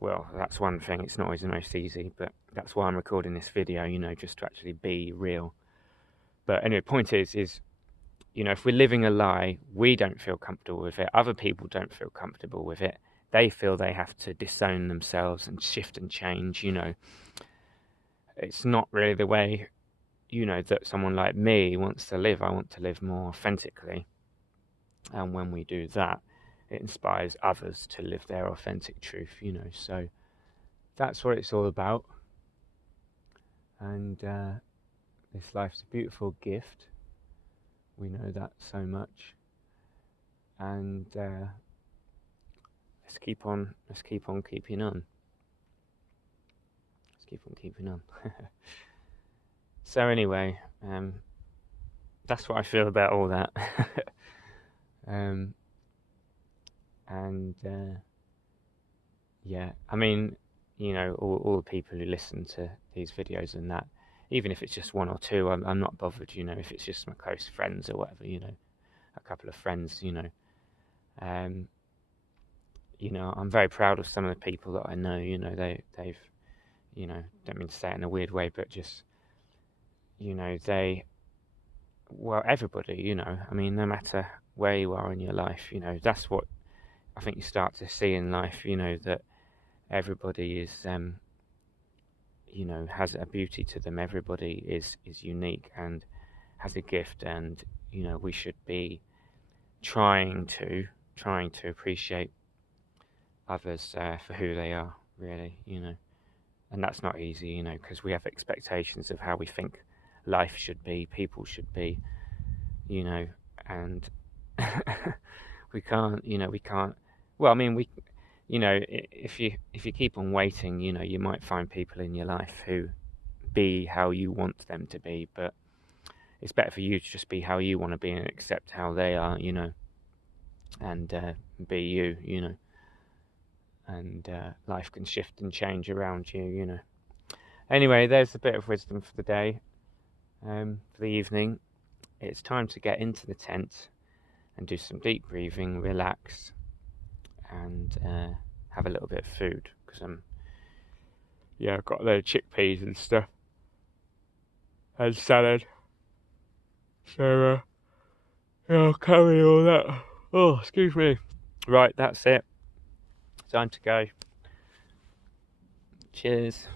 well, that's one thing, it's not always the most easy, but that's why I'm recording this video, you know, just to actually be real. But anyway, point is, you know, if we're living a lie, we don't feel comfortable with it, other people don't feel comfortable with it, they feel they have to disown themselves and shift and change, you know. It's not really the way, you know, that someone like me wants to live. I want to live more authentically, and when we do that, it inspires others to live their authentic truth, you know. So that's what it's all about. And this life's a beautiful gift. We know that so much. And let's keep on keeping on. Let's keep on keeping on. So anyway, that's what I feel about all that. Yeah, I mean, you know, all the people who listen to these videos and that, even if it's just one or two, I'm not bothered, you know, if it's just my close friends or whatever, you know, a couple of friends, you know. You know, I'm very proud of some of the people that I know, you know, they've, you know, don't mean to say it in a weird way, but just, you know, well, everybody, you know, I mean, no matter where you are in your life, you know, that's what I think you start to see in life, you know, that everybody is, you know, has a beauty to them. Everybody is unique and has a gift, and, you know, we should be trying to appreciate others for who they are, really, you know. And that's not easy, you know, because we have expectations of how we think life should be, people should be, you know, and we can't, well, I mean, you know, if you keep on waiting, you know, you might find people in your life who be how you want them to be, but it's better for you to just be how you want to be and accept how they are, you know, and be you, you know, and life can shift and change around you, you know. Anyway, there's a bit of wisdom for the day, for the evening. It's time to get into the tent and do some deep breathing, relax, and have a little bit of food, because yeah, I've got a load of chickpeas and stuff and salad, so yeah, I'll carry all that. Oh, excuse me. Right, that's it, time to go. Cheers.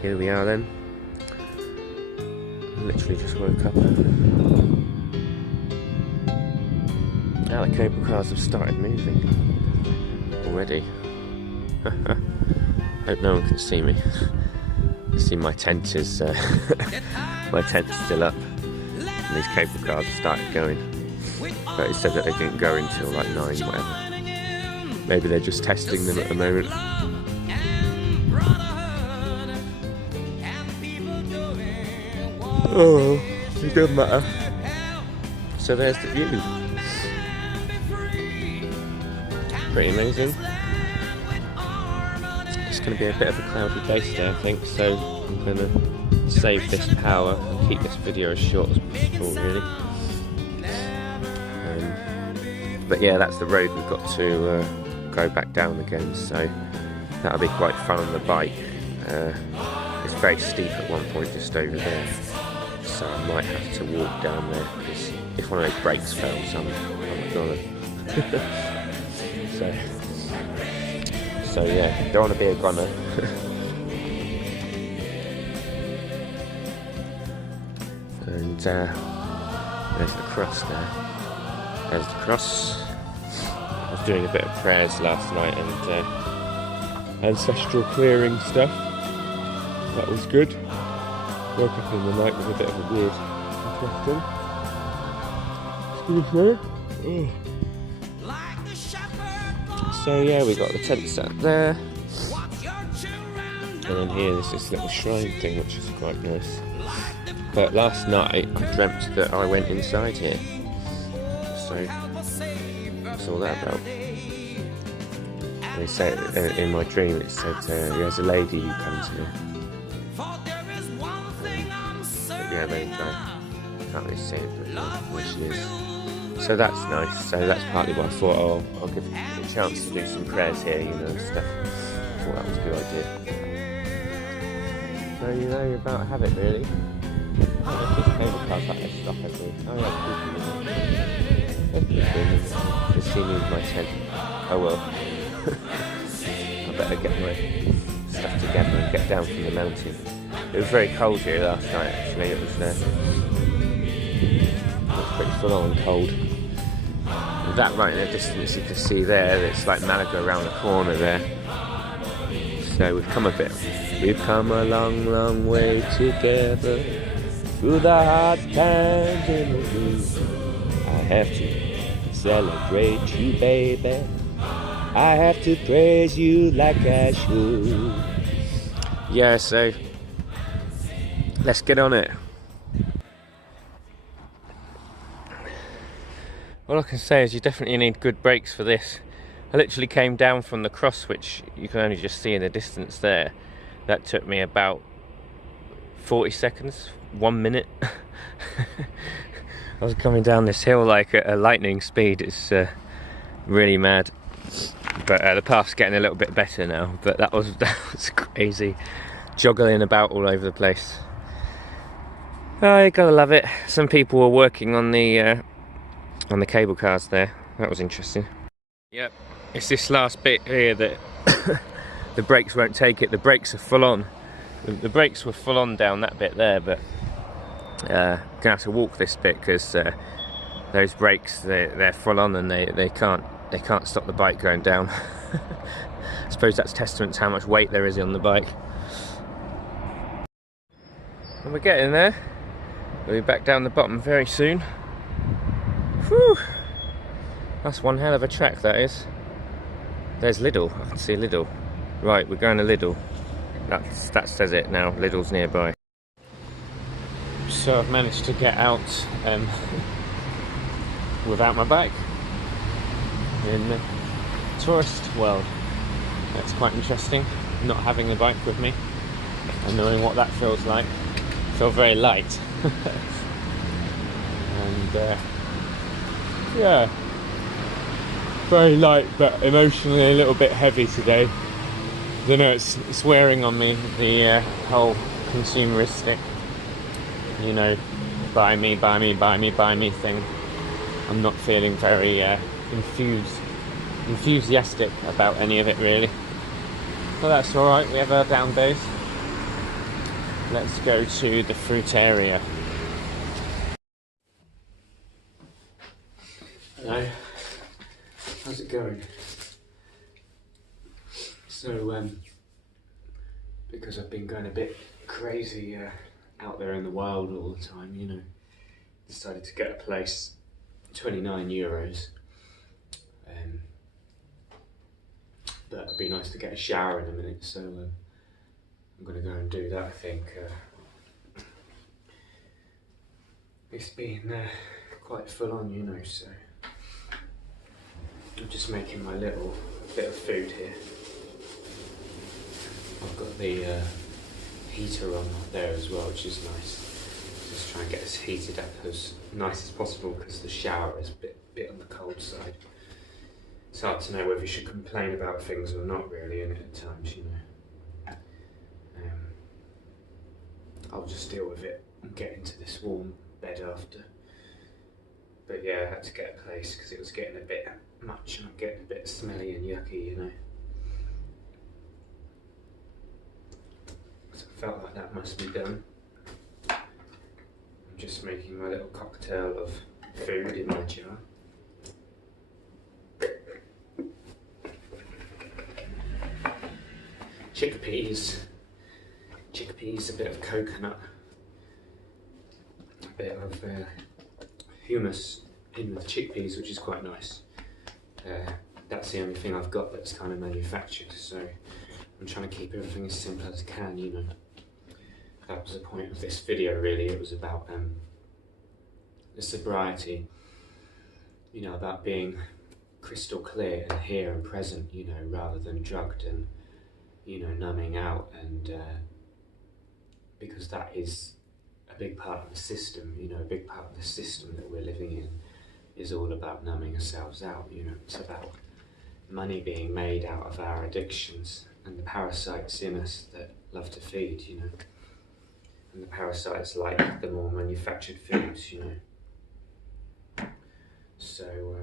Here we are then. I literally just woke up. Now the cable cars have started moving already. Hope no one can see me. See, my tent is my tent's still up, and these cable cars have started going. But it said that they didn't go until like 9, whatever. Maybe they're just testing them at the moment. Oh, it doesn't matter. So there's the view. Pretty amazing. It's going to be a bit of a cloudy day today, I think, so I'm going to save this power and keep this video as short as possible, really. But yeah, that's the road we've got to go back down again, so that'll be quite fun on the bike. It's very steep at one point just over there, so I might have to walk down there, because if one of those brakes fails, I'm gonna. So yeah, don't want to be a goner. And there's the cross there. There's the cross. I was doing a bit of prayers last night and ancestral clearing stuff. That was good. Woke up in the night with a bit of a weird question. Excuse me. So yeah, we got the tent set up there. And then here there's this little shrine thing, which is quite nice. But last night I dreamt that I went inside here. So what's all that about? They say in my dream, it said there's a lady who comes here. But yeah, there you go. can't really see it, but there she is. So that's nice. So that's partly why I thought, oh, I'll give it a chance to do some prayers here, you know, and stuff. I thought that was a good idea. So you know, you're about to have it, really. Oh, there's these cable cars like they stop every. Oh yeah, just see me with my tent. Oh well. I better get my stuff together and get down from the mountain. It was very cold here last night. Actually, it was pretty full on cold. With that right in the distance, you can see there that it's like Malaga around the corner there. So we've come a long, long way together through the hard times in the blue. I have to celebrate you, baby. I have to praise you like I should. Yeah, so let's get on it. All I can say is you definitely need good brakes for this. I literally came down from the cross, which you can only just see in the distance there. That took me about 40 seconds, 1 minute. I was coming down this hill like at a lightning speed. It's really mad. But the path's getting a little bit better now. But that was crazy, joggling about all over the place. Oh, you gotta love it. Some people were working on the cable cars there. That was interesting. Yep, it's this last bit here that the brakes won't take it. The brakes are full on. The brakes were full on down that bit there, but gonna have to walk this bit because those brakes they're full on and they can't stop the bike going down. I suppose that's testament to how much weight there is on the bike. And we're getting there. We'll be back down the bottom very soon. Whew. That's one hell of a track, that is. There's Lidl. I can see Lidl. Right, we're going to Lidl. That says it now. Lidl's nearby. So I've managed to get out without my bike in the tourist world. That's quite interesting. Not having the bike with me and knowing what that feels like. I feel very light. And yeah, very light but emotionally a little bit heavy today. I don't know, it's wearing on me, the whole consumeristic, you know, buy me thing. I'm not feeling very enthusiastic about any of it really. Well, that's alright, we have our down days. Let's go to the fruit area. Hello, how's it going? So, because I've been going a bit crazy out there in the wild all the time, you know, decided to get a place, €29. But it'd be nice to get a shower in a minute, so I'm going to go and do that, I think. It's been quite full on, you know, so I'm just making my little bit of food here. I've got the heater on there as well, which is nice. Just try and get this heated up as nice as possible because the shower is a bit on the cold side. It's hard to know whether you should complain about things or not really, and at times, you know. I'll just deal with it and get into this warm bed after. But yeah, I had to get a place because it was getting a bit much and I'm getting a bit smelly and yucky, you know. So I felt like that must be done. I'm just making my little cocktail of food in my jar. Chickpeas, a bit of coconut, a bit of hummus in the chickpeas, which is quite nice. That's the only thing I've got that's kind of manufactured, so I'm trying to keep everything as simple as I can, you know. That was the point of this video really. It was about the sobriety, you know, about being crystal clear and here and present, you know, rather than drugged and, you know, numbing out, and because that is a big part of the system, you know, a big part of the system that we're living in is all about numbing ourselves out, you know, it's about money being made out of our addictions and the parasites in us that love to feed, you know. And the parasites like the more manufactured foods, you know. So,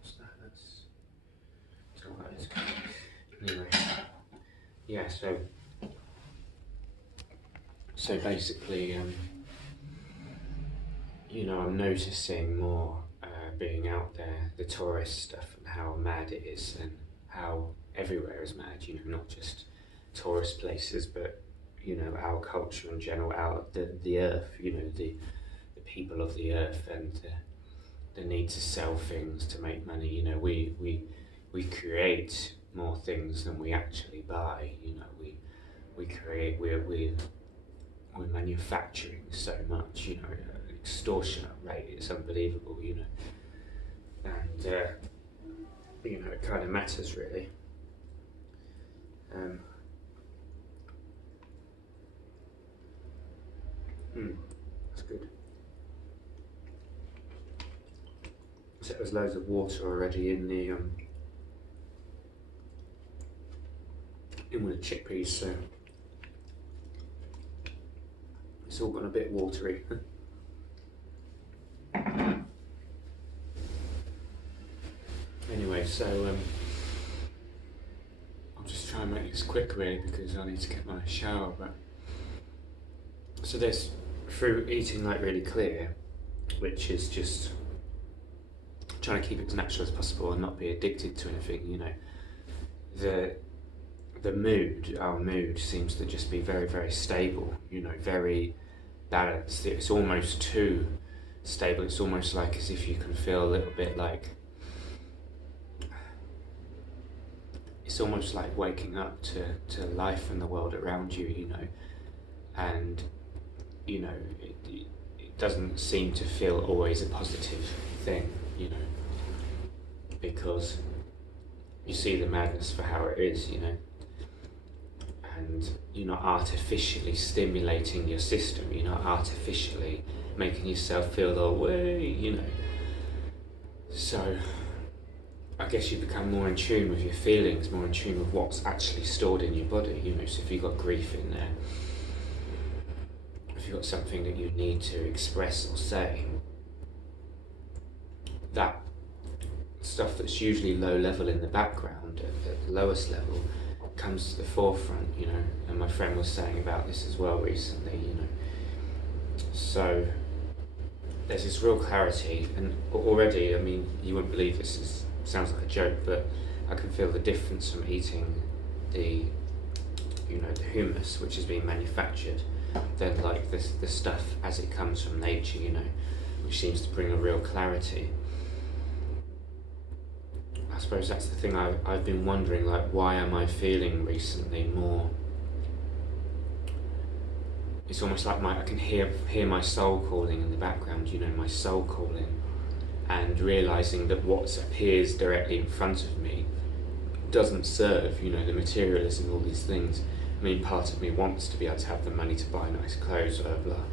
what's that? That's all that is. Anyway, yeah, so basically, you know, I'm noticing more being out there, the tourist stuff and how mad it is and how everywhere is mad, you know, not just tourist places, but, you know, our culture in general, the earth, you know, the people of the earth and the need to sell things to make money, you know, we create more things than we actually buy, you know, we're manufacturing so much, you know, extortionate rate, it's unbelievable, you know, and you know, it kind of matters really. That's good. So there's loads of water already in the in with the chickpeas, so it's all gone a bit watery. Anyway, so I'll just try and make this quick really because I need to get my shower. But so there's through eating like really clear, which is just trying to keep it as natural as possible and not be addicted to anything, you know. Our mood seems to just be very, very stable, you know, very balanced. It's almost too stable. It's almost like as if you can feel a little bit like, it's almost like waking up to life and the world around you, you know, and, you know, it doesn't seem to feel always a positive thing, you know, because you see the madness for how it is, you know, and you're not artificially stimulating your system, you're not artificially making yourself feel the way, you know. So I guess you become more in tune with your feelings, more in tune with what's actually stored in your body, you know. So if you've got grief in there, if you've got something that you need to express or say, that stuff that's usually low level in the background, at the lowest level, comes to the forefront, you know. And my friend was saying about this as well recently, you know. So there's this real clarity, and already, I mean, you wouldn't believe this, sounds like a joke, but I can feel the difference from eating the, you know, the humus, which is being manufactured, than like the stuff as it comes from nature, you know, which seems to bring a real clarity. I suppose that's the thing I've been wondering, like, why am I feeling recently more, it's almost like I can hear my soul calling in the background, you know, my soul calling, and realising that what appears directly in front of me doesn't serve, you know, the materialism, all these things. I mean, part of me wants to be able to have the money to buy nice clothes, blah, blah, but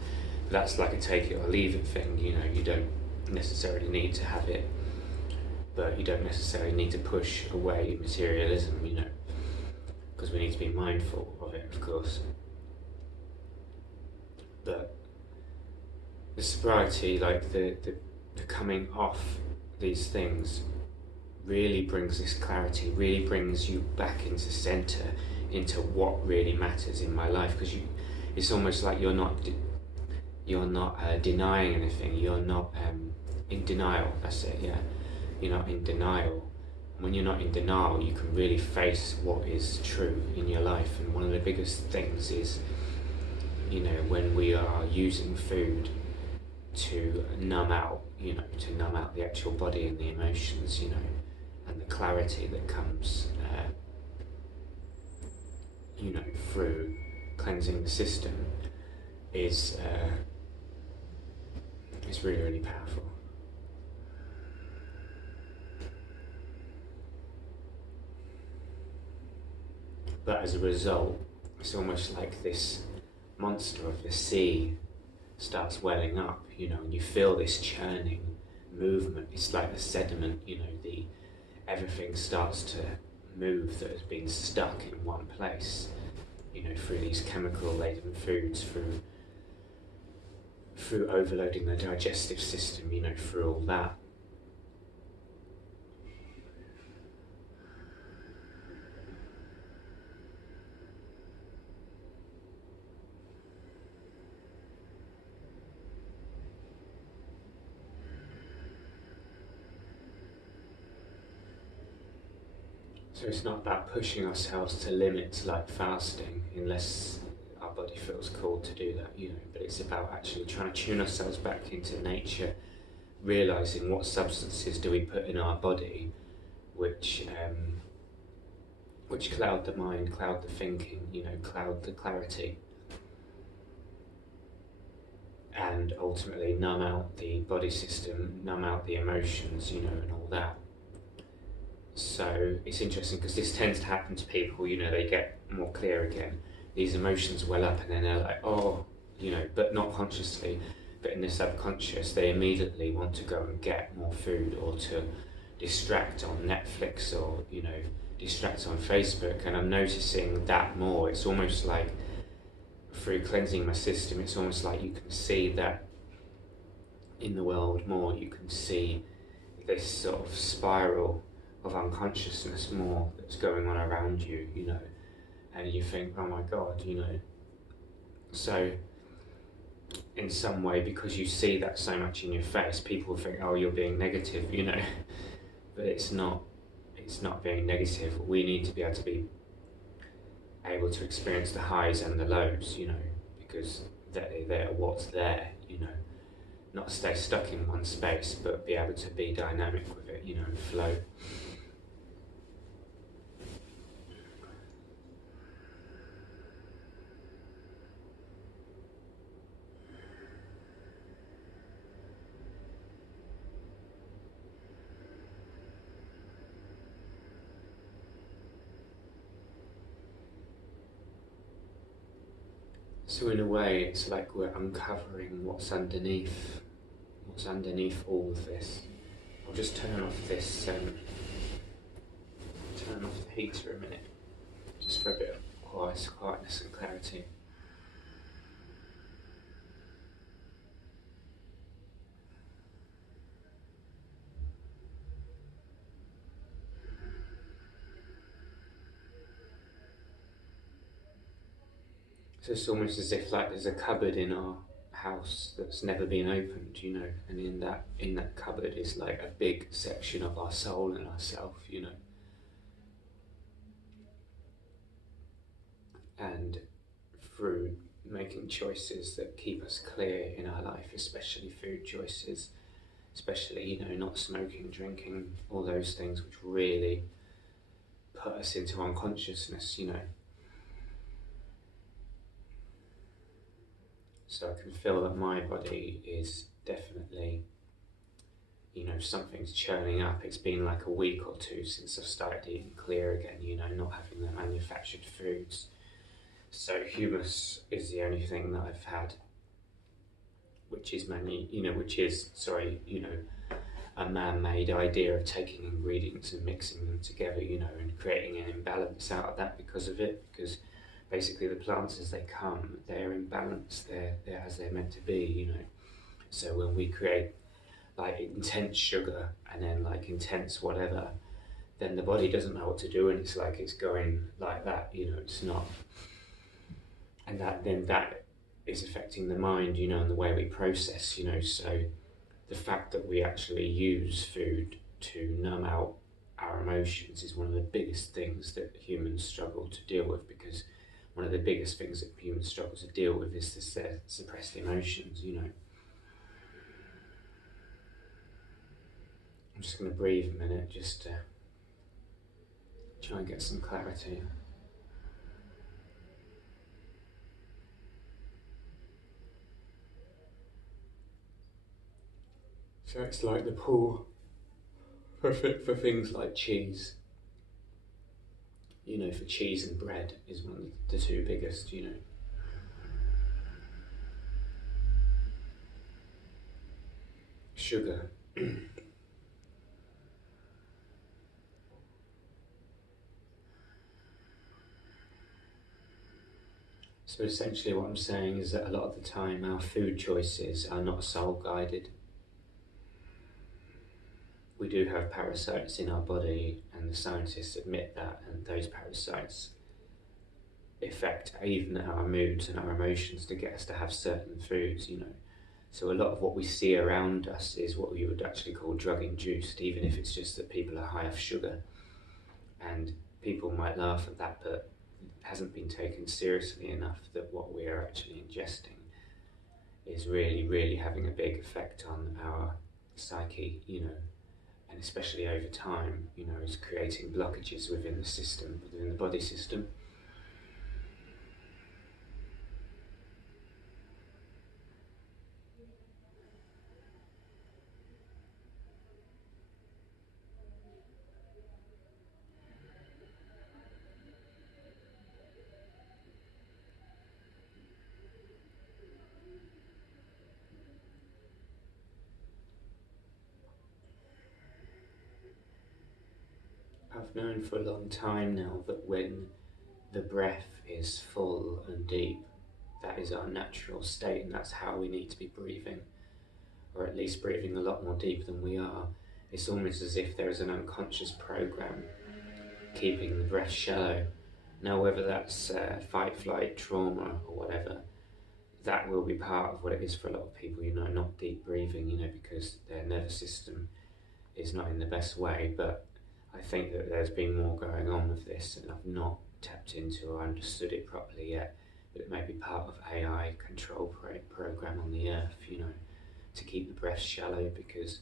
that's like a take it or leave it thing, you know, you don't necessarily need to have it, but you don't necessarily need to push away materialism, you know, because we need to be mindful of it, of course. But the sobriety, like the coming off these things, really brings this clarity, really brings you back into centre, into what really matters in my life, because it's almost like you're not denying anything, you're not in denial, that's it, yeah, you're not in denial. When you're not in denial, you can really face what is true in your life. And one of the biggest things is, you know, when we are using food to numb out, you know, to numb out the actual body and the emotions, you know, and the clarity that comes, you know, through cleansing the system is really, really powerful. But as a result, it's almost like this monster of the sea starts welling up, you know, and you feel this churning movement. It's like the sediment, you know, everything starts to move that has been stuck in one place, you know, through these chemical laden foods, through overloading the digestive system, you know, through all that. So it's not about pushing ourselves to limits like fasting, unless our body feels called to do that, you know, but it's about actually trying to tune ourselves back into nature, realising what substances do we put in our body which cloud the mind, cloud the thinking, you know, cloud the clarity, and ultimately numb out the body system, numb out the emotions, you know, and all that. So it's interesting because this tends to happen to people, you know, they get more clear again. These emotions well up and then they're like, oh, you know, but not consciously, but in the subconscious, they immediately want to go and get more food or to distract on Netflix or, you know, distract on Facebook. And I'm noticing that more. It's almost like through cleansing my system, it's almost like you can see that in the world more. You can see this sort of spiral of unconsciousness more that's going on around you, you know, and you think, oh my God, you know. So in some way, because you see that so much in your face, people think, oh, you're being negative, you know, but it's not being negative. We need to be able to experience the highs and the lows, you know, because they're what's there, you know, not stay stuck in one space, but be able to be dynamic with it, you know, and flow. So in a way, it's like we're uncovering what's underneath all of this. I'll just turn off this, turn off the heater a minute, just for a bit of quietness and clarity. So it's almost as if like there's a cupboard in our house that's never been opened, you know, and in that cupboard is like a big section of our soul and ourself, you know. And through making choices that keep us clear in our life, especially food choices, especially, you know, not smoking, drinking, all those things which really put us into unconsciousness, you know. So I can feel that my body is definitely, you know, something's churning up. It's been like a week or two since I've started eating clear again, you know, not having the manufactured foods. So humus is the only thing that I've had, which is a man-made idea of taking ingredients and mixing them together, you know, and creating an imbalance out of that because of it, because basically the plants as they come, they're in balance, they're as they're meant to be, you know. So when we create like intense sugar and then like intense whatever, then the body doesn't know what to do and it's like it's going like that, you know, it's not. And that is affecting the mind, you know, and the way we process, you know. So the fact that we actually use food to numb out our emotions is one of the biggest things that humans struggle to deal with, because one of the biggest things that humans struggle to deal with is their suppressed emotions, you know. I'm just going to breathe a minute just to try and get some clarity. So it's like the pull for things like cheese. you know, for cheese and bread is one of the two biggest, you know. Sugar. So essentially what I'm saying is that a lot of the time our food choices are not soul guided. We do have parasites in our body, and the scientists admit that, and those parasites affect even our moods and our emotions to get us to have certain foods, you know. So a lot of what we see around us is what we would actually call drug induced, even if it's just that people are high off sugar. And people might laugh at that, but it hasn't been taken seriously enough that what we are actually ingesting is really, really having a big effect on our psyche, you know, and especially over time, you know, is creating blockages within the system, within the body system. I've known for a long time now that when the breath is full and deep, that is our natural state, and that's how we need to be breathing, or at least breathing a lot more deep than we are. It's almost as if there is an unconscious program keeping the breath shallow. Now, whether that's fight, flight, trauma, or whatever, that will be part of what it is for a lot of people, you know, not deep breathing, you know, because their nervous system is not in the best way. But I think that there's been more going on with this, and I've not tapped into or understood it properly yet, but it may be part of AI control program on the earth, you know, to keep the breath shallow, because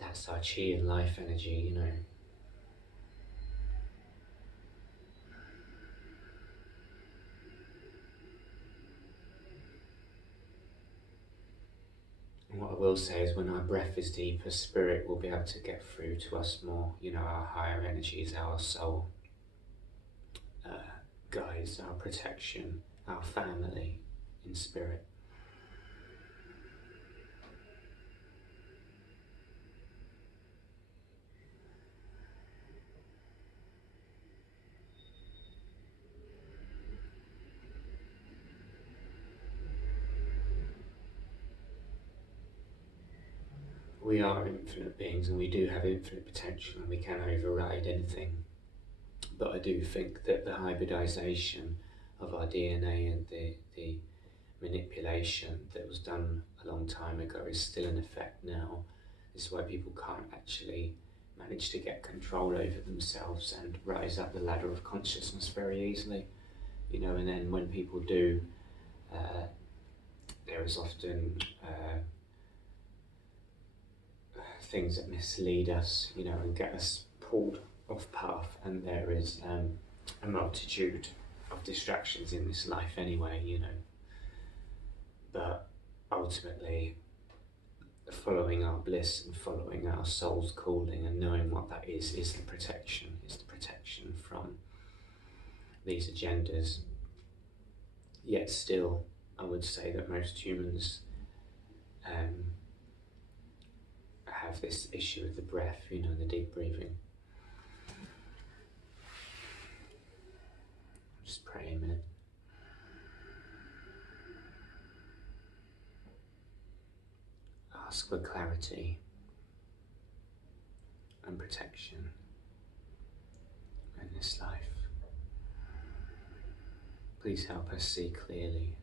that's our chi and life energy, you know. And what I will say is when our breath is deeper, spirit will be able to get through to us more, you know, our higher energies, our soul, guides, our protection, our family in spirit. We are infinite beings, and we do have infinite potential, and we can override anything. But I do think that the hybridization of our DNA and the manipulation that was done a long time ago is still in effect now. This is why people can't actually manage to get control over themselves and rise up the ladder of consciousness very easily, you know. And then when people do, there is often things that mislead us, you know, and get us pulled off path, and there is a multitude of distractions in this life anyway, you know. But ultimately, following our bliss and following our soul's calling and knowing what that is the protection. It's the protection from these agendas. Yet still, I would say that most humans have this issue with the breath, you know, the deep breathing. Just pray a minute. Ask for clarity and protection in this life. Please help us see clearly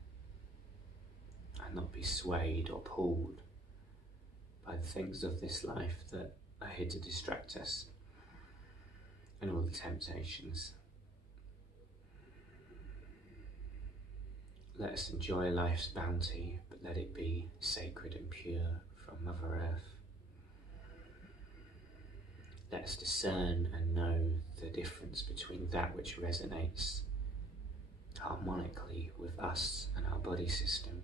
and not be swayed or pulled by the things of this life that are here to distract us and all the temptations. Let us enjoy life's bounty, but let it be sacred and pure from Mother Earth. Let us discern and know the difference between that which resonates harmonically with us and our body system,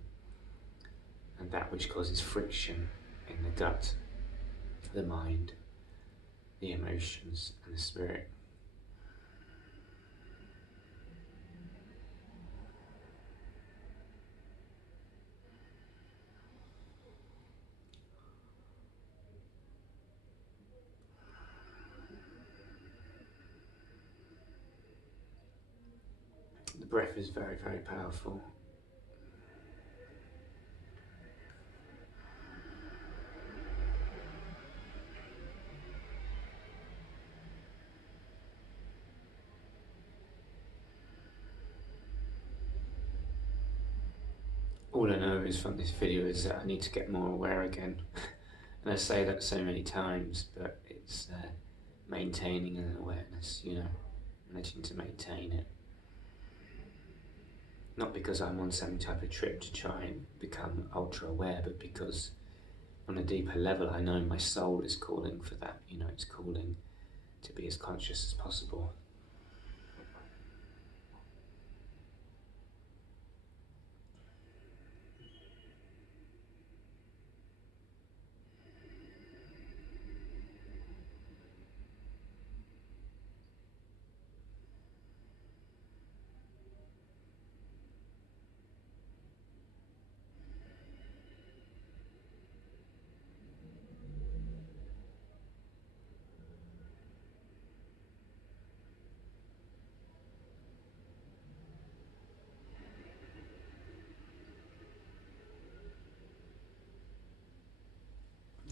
and that which causes friction in the gut, the mind, the emotions and the spirit. breath is very, very powerful. All I know is from this video is that I need to get more aware again. And I say that so many times, but it's maintaining an awareness, you know, managing to maintain it. Not because I'm on some type of trip to try and become ultra aware, but because on a deeper level I know my soul is calling for that, you know, it's calling to be as conscious as possible.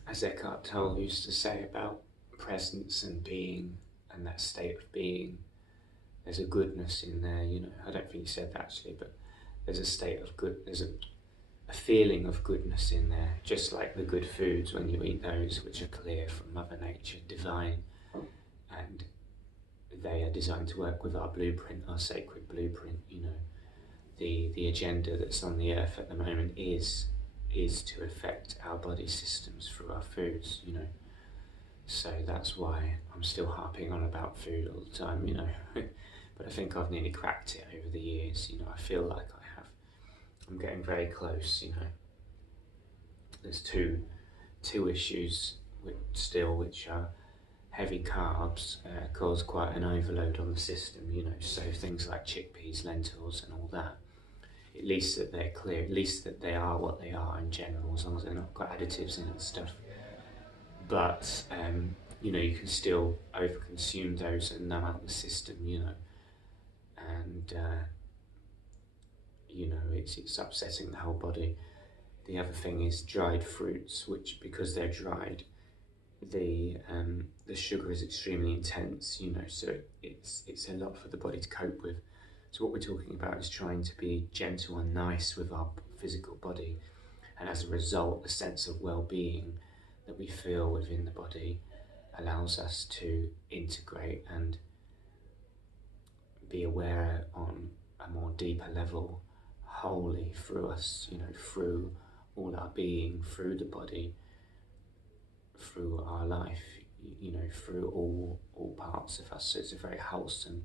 As Eckhart Tolle used to say about presence and being and that state of being, there's a goodness in there, you know. I don't think he said that actually, but there's a state of good, there's a feeling of goodness in there, just like the good foods when you eat those which are clear from Mother Nature, divine, and they are designed to work with our blueprint, our sacred blueprint, you know. The agenda that's on the earth at the moment is to affect our body systems through our foods, you know. So that's why I'm still harping on about food all the time, you know. But I think I've nearly cracked it over the years, you know. I feel like I have. I'm getting very close, you know. There's two issues which are heavy carbs cause quite an overload on the system, you know. So things like chickpeas, lentils and all that, at least that they're clear, at least that they are what they are in general, as long as they're not got additives in and stuff. But, you know, you can still overconsume those and numb out the system, you know. And, you know, it's upsetting the whole body. The other thing is dried fruits, which, because they're dried, the sugar is extremely intense, you know, so it's a lot for the body to cope with. So what we're talking about is trying to be gentle and nice with our physical body, and as a result, the sense of well-being that we feel within the body allows us to integrate and be aware on a more deeper level, wholly through us, you know, through all our being, through the body, through our life, you know, through all parts of us. So it's a very wholesome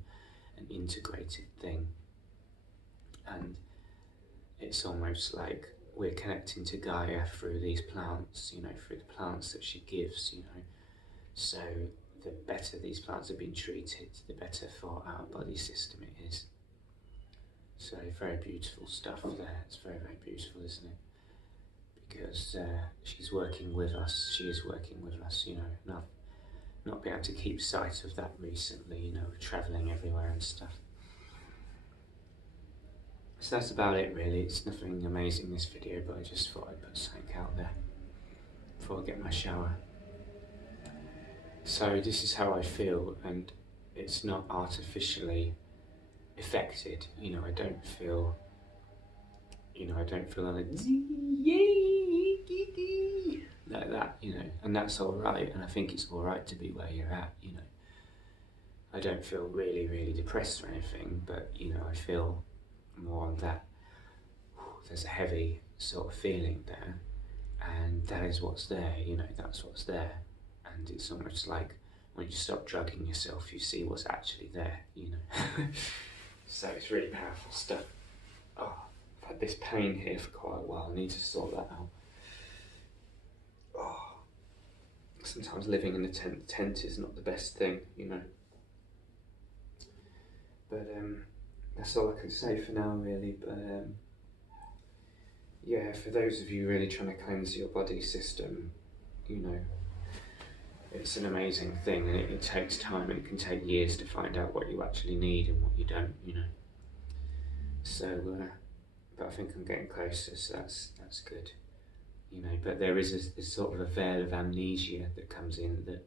and integrated thing, and it's almost like we're connecting to Gaia through these plants, you know, through the plants that she gives, you know. So the better these plants have been treated, the better for our body system it is. So very beautiful stuff there. It's very, very beautiful, isn't it? Because she's working with us, she is working with us, you know, and I've not been able to keep sight of that recently, you know, travelling everywhere and stuff. So that's about it really. It's nothing amazing this video, but I just thought I'd put something out there before I get my shower. So this is how I feel, and it's not artificially affected, you know. I don't feel, you know, I don't feel like that, you know, and that's alright, and I think it's alright to be where you're at, you know. I don't feel really, really depressed or anything, but, you know, I feel more on that, there's a heavy sort of feeling there, and that is what's there, you know, that's what's there. And it's almost like when you stop drugging yourself, you see what's actually there, you know. So it's really powerful stuff. Oh, I've had this pain here for quite a while, I need to sort that out. Oh, sometimes living in a tent is not the best thing, you know. But that's all I can say for now really. But yeah, for those of you really trying to cleanse your body system, you know, it's an amazing thing, and it takes time, and it can take years to find out what you actually need and what you don't, you know. So, but I think I'm getting closer, so that's good. You know, but there is a sort of a veil of amnesia that comes in that,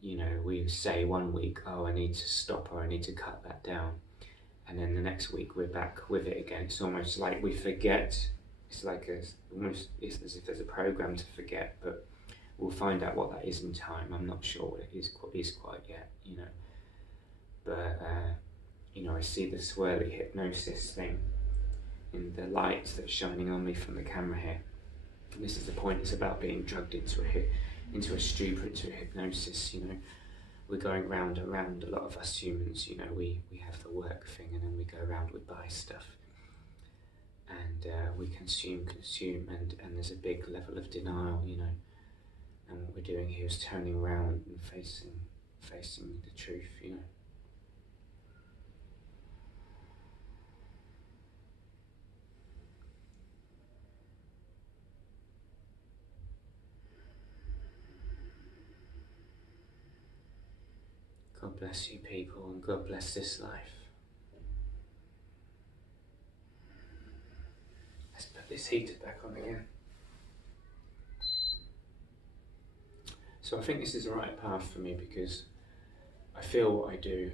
you know, we say one week, oh, I need to stop or I need to cut that down. And then the next week we're back with it again. It's almost like we forget. It's like it's as if there's a program to forget, but we'll find out what that is in time. I'm not sure what it is quite yet, you know. But, you know, I see the swirly hypnosis thing in the light that's shining on me from the camera here. And this is the point, it's about being drugged into a stupor, into a hypnosis, you know. We're going round and round, a lot of us humans, you know, we have the work thing and then we go around, we buy stuff. And we consume, and there's a big level of denial, you know. And what we're doing here is turning around and facing the truth, you know. God bless you people, and God bless this life. Let's put this heater back on again. So I think this is the right path for me because I feel what I do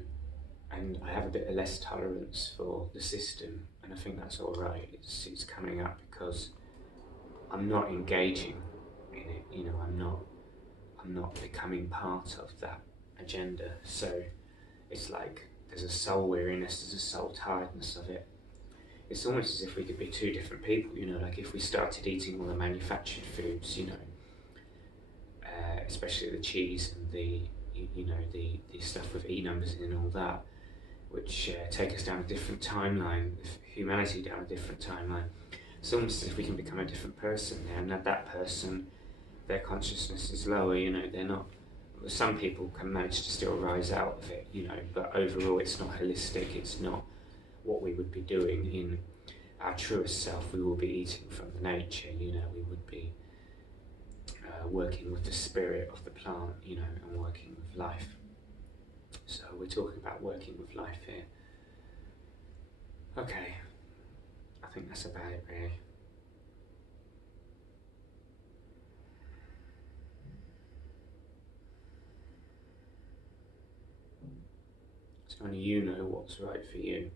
and I have a bit of less tolerance for the system, and I think that's all right. It's coming up because I'm not engaging in it, you know, I'm not becoming part of that agenda. So it's like there's a soul weariness, there's a soul tiredness of it. It's almost as if we could be two different people, you know, like if we started eating all the manufactured foods, you know, especially the cheese and the stuff with E numbers in and all that, which take us down a different timeline, humanity down a different timeline. It's almost as if we can become a different person there, and that person, their consciousness is lower, you know, they're not. Some people can manage to still rise out of it, you know, but overall it's not holistic, it's not what we would be doing in our truest self. We will be eating from the nature, you know, we would be working with the spirit of the plant, you know, and working with life. So we're talking about working with life here. Okay, I think that's about it really. So only you know what's right for you.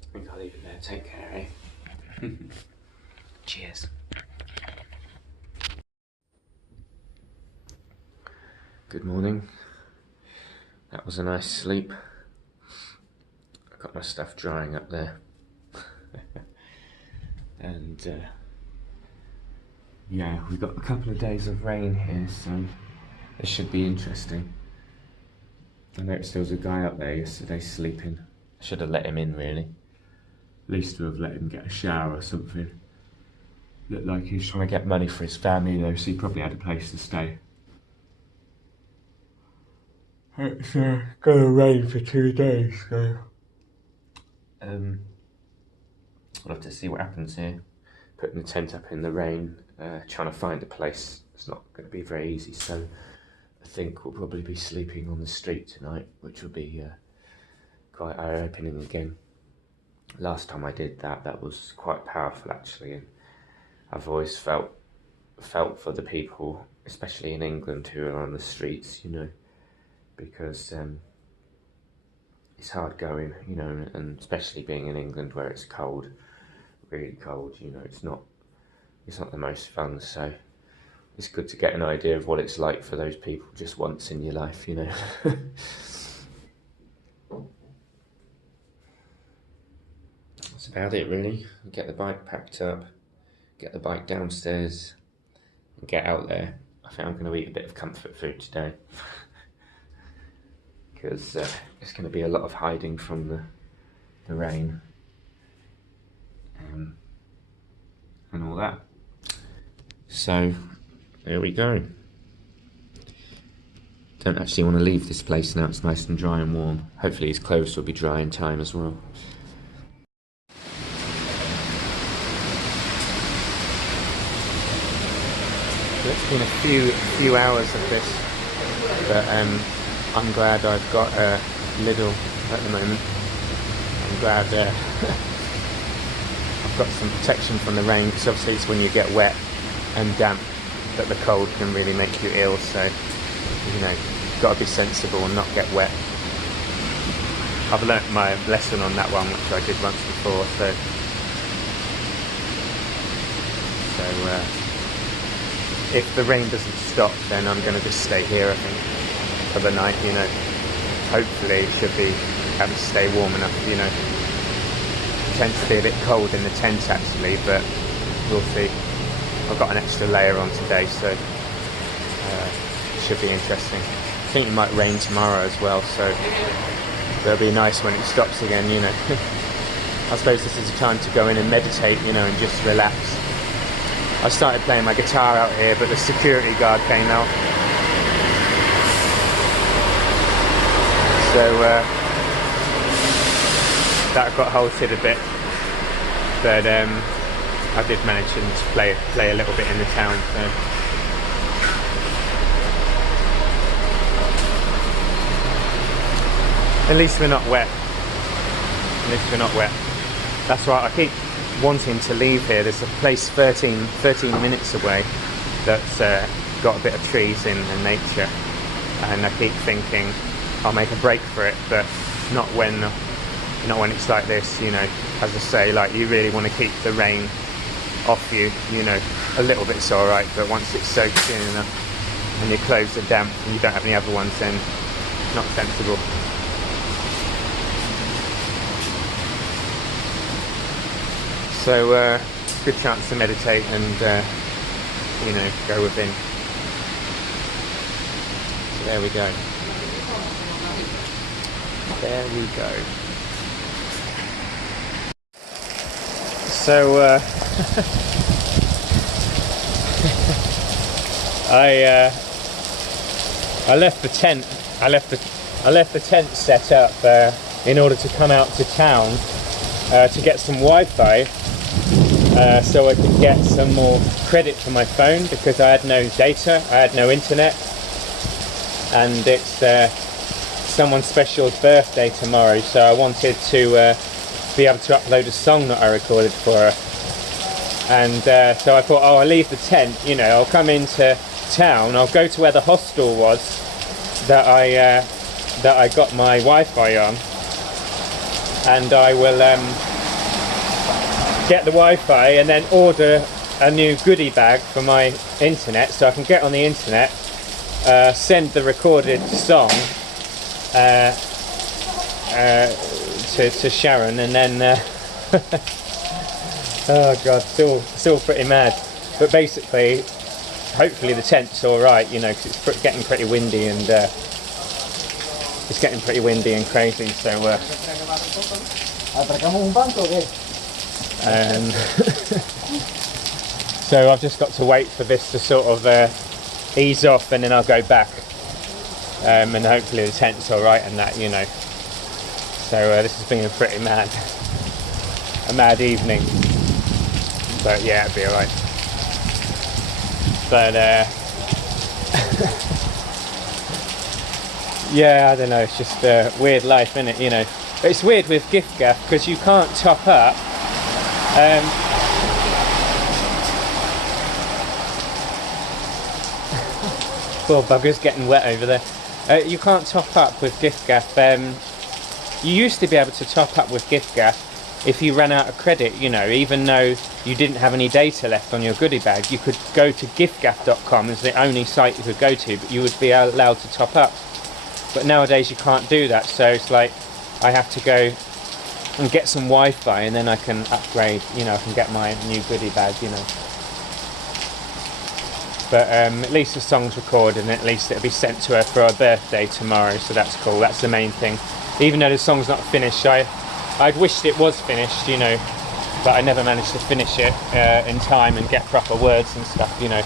I think I'll leave it there. Take care, eh? Cheers. Good morning. That was a nice sleep. I got my stuff drying up there. And yeah, we've got a couple of days of rain here, so this should be interesting. I noticed there was a guy up there yesterday sleeping. I should have let him in really. At least to have let him get a shower or something. Looked like he's trying to get money for his family though, so he probably had a place to stay. It's gonna rain for 2 days, so I'll have to see what happens here. Putting the tent up in the rain, trying to find a place. It's not going to be very easy, so I think we'll probably be sleeping on the street tonight, which will be quite eye-opening again. Last time I did that was quite powerful actually, and I've always felt for the people, especially in England, who are on the streets, you know, because it's hard going, you know, and especially being in England where it's cold, really cold, you know, it's not the most fun, so it's good to get an idea of what it's like for those people just once in your life, you know. That's about it really. Get the bike packed up, get the bike downstairs, and get out there. I think I'm going to eat a bit of comfort food today. Because there's going to be a lot of hiding from the rain and all that. So there we go. Don't actually want to leave this place now. It's nice and dry and warm. Hopefully his clothes will be dry in time as well. So it's been a few hours of this, but I'm glad I've got a Lidl at the moment. I'm glad I've got some protection from the rain, because obviously it's when you get wet and damp that the cold can really make you ill, so you know, you've got to be sensible and not get wet. I've learnt my lesson on that one, which I did once before, so if the rain doesn't stop, then I'm going to just stay here, I think, for the night, you know. Hopefully it should be able to stay warm enough, you know. It tends to be a bit cold in the tent actually, but we'll see. I've got an extra layer on today, so it should be interesting. I think it might rain tomorrow as well, so it'll be nice when it stops again, you know. I suppose this is a time to go in and meditate, you know, and just relax. I started playing my guitar out here, but the security guard came out. So that got halted a bit, but I did manage to play a little bit in the town. So. At least we're not wet. At least we're not wet. That's right, I keep wanting to leave here. There's a place 13 minutes away that's got a bit of trees in and nature, and I keep thinking I'll make a break for it, but not when it's like this, you know. As I say, like, you really want to keep the rain off you, you know. A little bit's alright, but once it soaks in enough and your clothes are damp and you don't have any other ones, then it's not sensible. So good chance to meditate and you know, go within. So there we go. There we go. So I left the tent. I left the tent set up in order to come out to town to get some Wi-Fi, so I could get some more credit for my phone, because I had no data, I had no internet, and it's someone's special's birthday tomorrow, so I wanted to be able to upload a song that I recorded for her. And so I thought, oh, I'll leave the tent, you know, I'll come into town, I'll go to where the hostel was that I got my Wi-Fi on, and I will get the Wi-Fi and then order a new goodie bag for my internet, so I can get on the internet, send the recorded song to Sharon, and then oh god, still pretty mad. But basically, hopefully the tent's all right, you know, because it's getting pretty windy and crazy. So so I've just got to wait for this to sort of ease off, and then I'll go back, and hopefully the tent's all right and that, you know. So this has been a pretty mad evening, but yeah, it'll be all right. But yeah, I don't know, it's just a weird life, isn't it, you know. But it's weird with giffgaff because you can't top up poor bugger's getting wet over there. You can't top up with giffgaff. You used to be able to top up with giffgaff if you ran out of credit, you know, even though you didn't have any data left on your goodie bag. You could go to giffgaff.com as the only site you could go to, but you would be allowed to top up. But nowadays you can't do that, so it's like I have to go and get some Wi-Fi, and then I can upgrade, you know, I can get my new goodie bag, you know. But at least the song's recorded, and at least it'll be sent to her for her birthday tomorrow, so that's cool. That's the main thing. Even though the song's not finished, I'd wished it was finished, you know, but I never managed to finish it in time and get proper words and stuff, you know.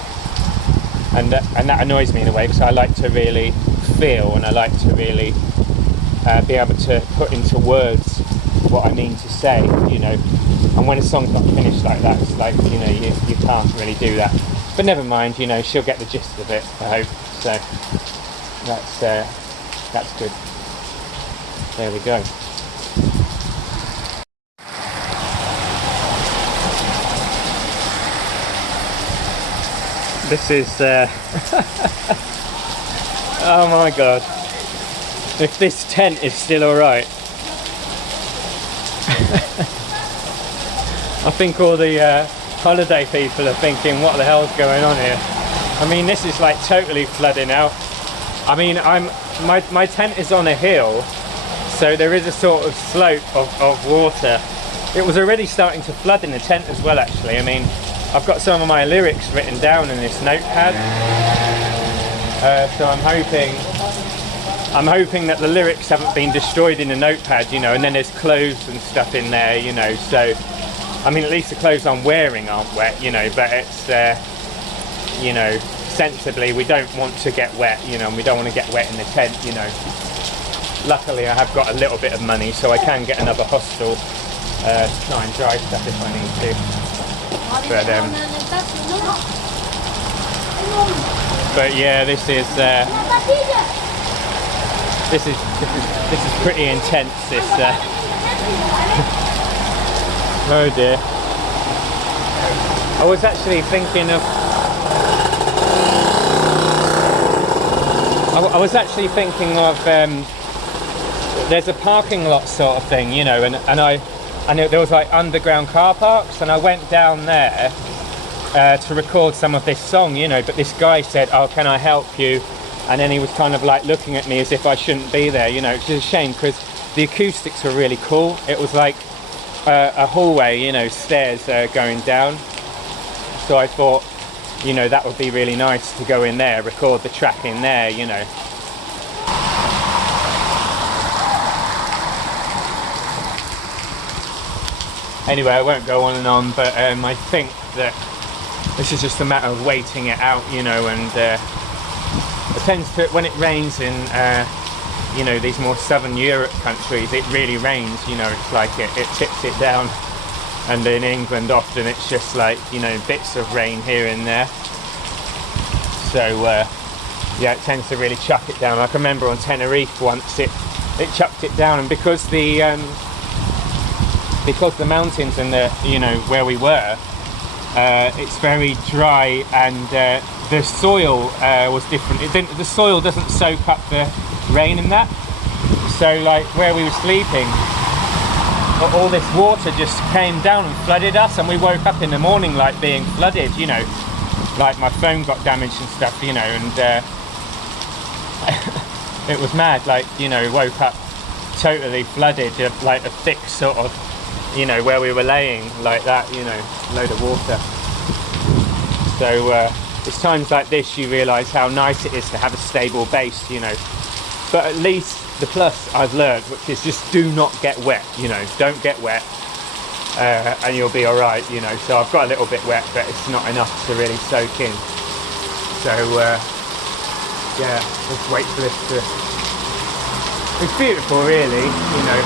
And that annoys me in a way, because I like to really feel, and I like to really be able to put into words what I mean to say, you know. And when a song's not finished like that, it's like, you know, you can't really do that. But never mind, you know, she'll get the gist of it, I hope. So That's good. There we go. This is oh my god, if this tent is still alright. I think all the holiday people are thinking, what the hell's going on here? I mean, this is like totally flooding out. I mean, my tent is on a hill, so there is a sort of slope of water. It was already starting to flood in the tent as well, actually. I mean, I've got some of my lyrics written down in this notepad, so I'm hoping that the lyrics haven't been destroyed in the notepad, you know, and then there's clothes and stuff in there, you know, so, I mean, at least the clothes I'm wearing aren't wet, you know, but it's, you know, sensibly, we don't want to get wet, you know, and we don't want to get wet in the tent, you know. Luckily, I have got a little bit of money, so I can get another hostel to try and dry stuff if I need to. But yeah, this is pretty intense. This oh dear. I was actually thinking of. There's a parking lot sort of thing, you know, and there was like underground car parks, and I went down there to record some of this song, you know, but this guy said, oh, can I help you? And then he was kind of like looking at me as if I shouldn't be there, you know, which is a shame because the acoustics were really cool. It was like a hallway, you know, stairs going down. So I thought, you know, that would be really nice to go in there, record the track in there, you know. Anyway, I won't go on and on, but I think that this is just a matter of waiting it out, you know, and it tends to, when it rains in, you know, these more southern Europe countries, it really rains, you know, it's like it tips it down. And in England, often it's just like, you know, bits of rain here and there. So, yeah, it tends to really chuck it down. I can remember on Tenerife once it chucked it down, and because the mountains and the, you know, where we were, it's very dry, and the soil was different. The soil doesn't soak up the rain and that. So, like where we were sleeping, all this water just came down and flooded us, and we woke up in the morning like being flooded, you know, like my phone got damaged and stuff, you know, and it was mad, like, you know, woke up totally flooded, like a thick sort of, you know, where we were laying like that, you know, load of water. So it's times like this you realise how nice it is to have a stable base, you know. But at least the plus I've learned, which is just do not get wet, you know, don't get wet, and you'll be alright, you know. So I've got a little bit wet, but it's not enough to really soak in. So yeah, just wait for this to, it's beautiful really, you know.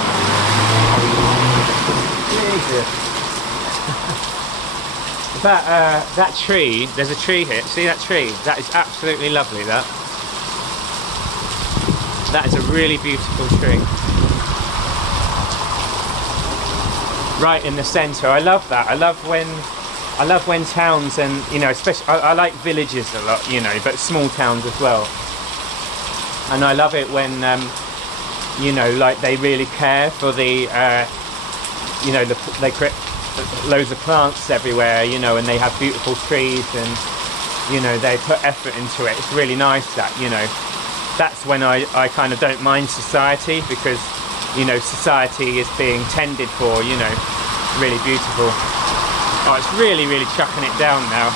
That tree, there's a tree here, see that tree? That is absolutely lovely, that. That is a really beautiful tree. Right in the centre. I love that. I love when towns, and, you know, especially I like villages a lot, you know, but small towns as well. And I love it when you know, like they really care for the you know, they create loads of plants everywhere, you know, and they have beautiful trees, and, you know, they put effort into it. It's really nice, that, you know. That's when I kind of don't mind society, because, you know, society is being tended for, you know. Really beautiful. Oh, it's really, really chucking it down now.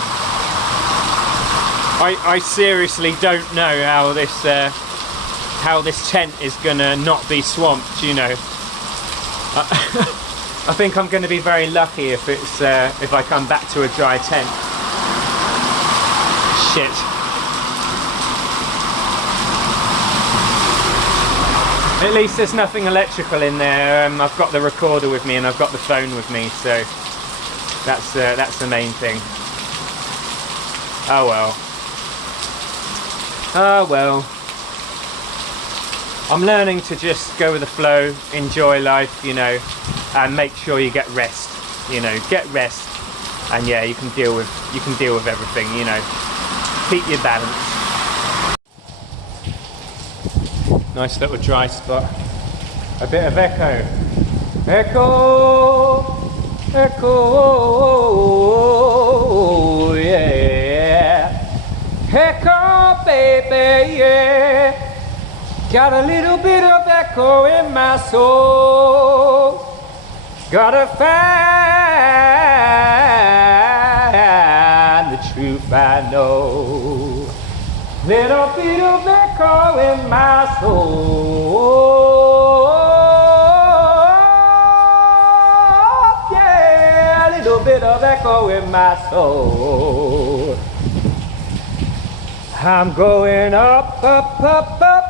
I seriously don't know how this tent is gonna not be swamped, you know. I think I'm going to be very lucky if it's if I come back to a dry tent. Shit. At least there's nothing electrical in there. I've got the recorder with me and I've got the phone with me, so that's the main thing. Oh well. Oh well. I'm learning to just go with the flow, enjoy life, you know, and make sure you get rest. You know, get rest, and yeah, you can deal with everything. You know, keep your balance. Nice little dry spot. A bit of echo, echo, echo, yeah, echo, baby, yeah. Got a little bit of echo in my soul. Gotta find the truth I know. Little bit of echo in my soul. Yeah, a little bit of echo in my soul. I'm going up, up, up, up, up.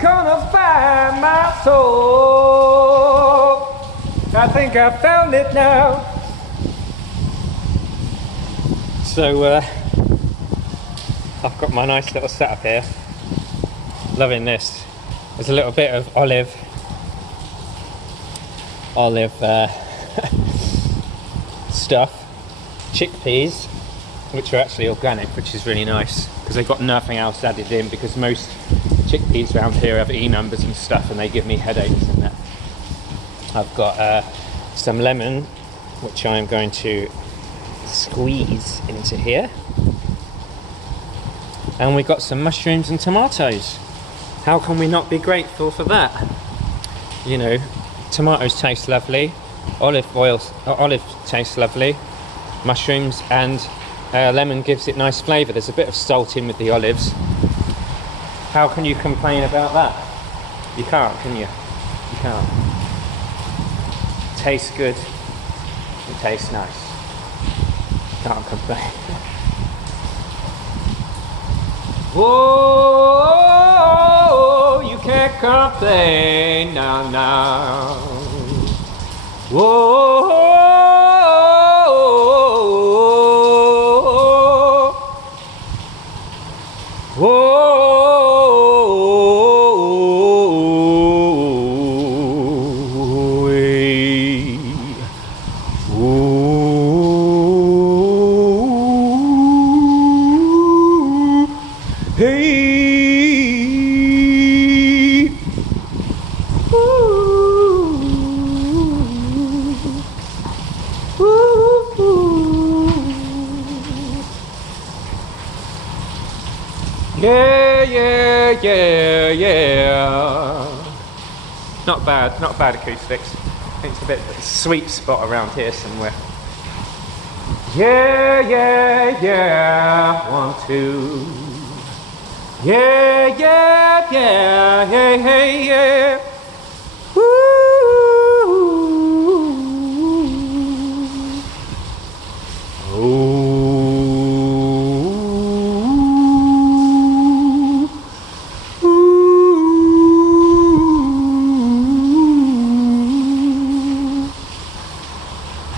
Gonna find my soul. I think I found it now. So I've got my nice little setup here. Loving this. There's a little bit of olive stuff, chickpeas, which are actually organic, which is really nice because they've got nothing else added in, because most chickpeas around here have E numbers and stuff and they give me headaches and that. I've got some lemon, which I'm going to squeeze into here, and we've got some mushrooms and tomatoes. How can we not be grateful for that? You know, tomatoes taste lovely, olive tastes lovely, mushrooms and lemon gives it nice flavour. There's a bit of salt in with the olives. How can you complain about that? You can't, can you? You can't. It tastes good. It tastes nice. Can't complain. Whoa, you can't complain now, now. Whoa. Yeah. Not bad acoustics. I think it's a bit of a sweet spot around here somewhere. Yeah. 1, 2. Yeah. Woo. Oh.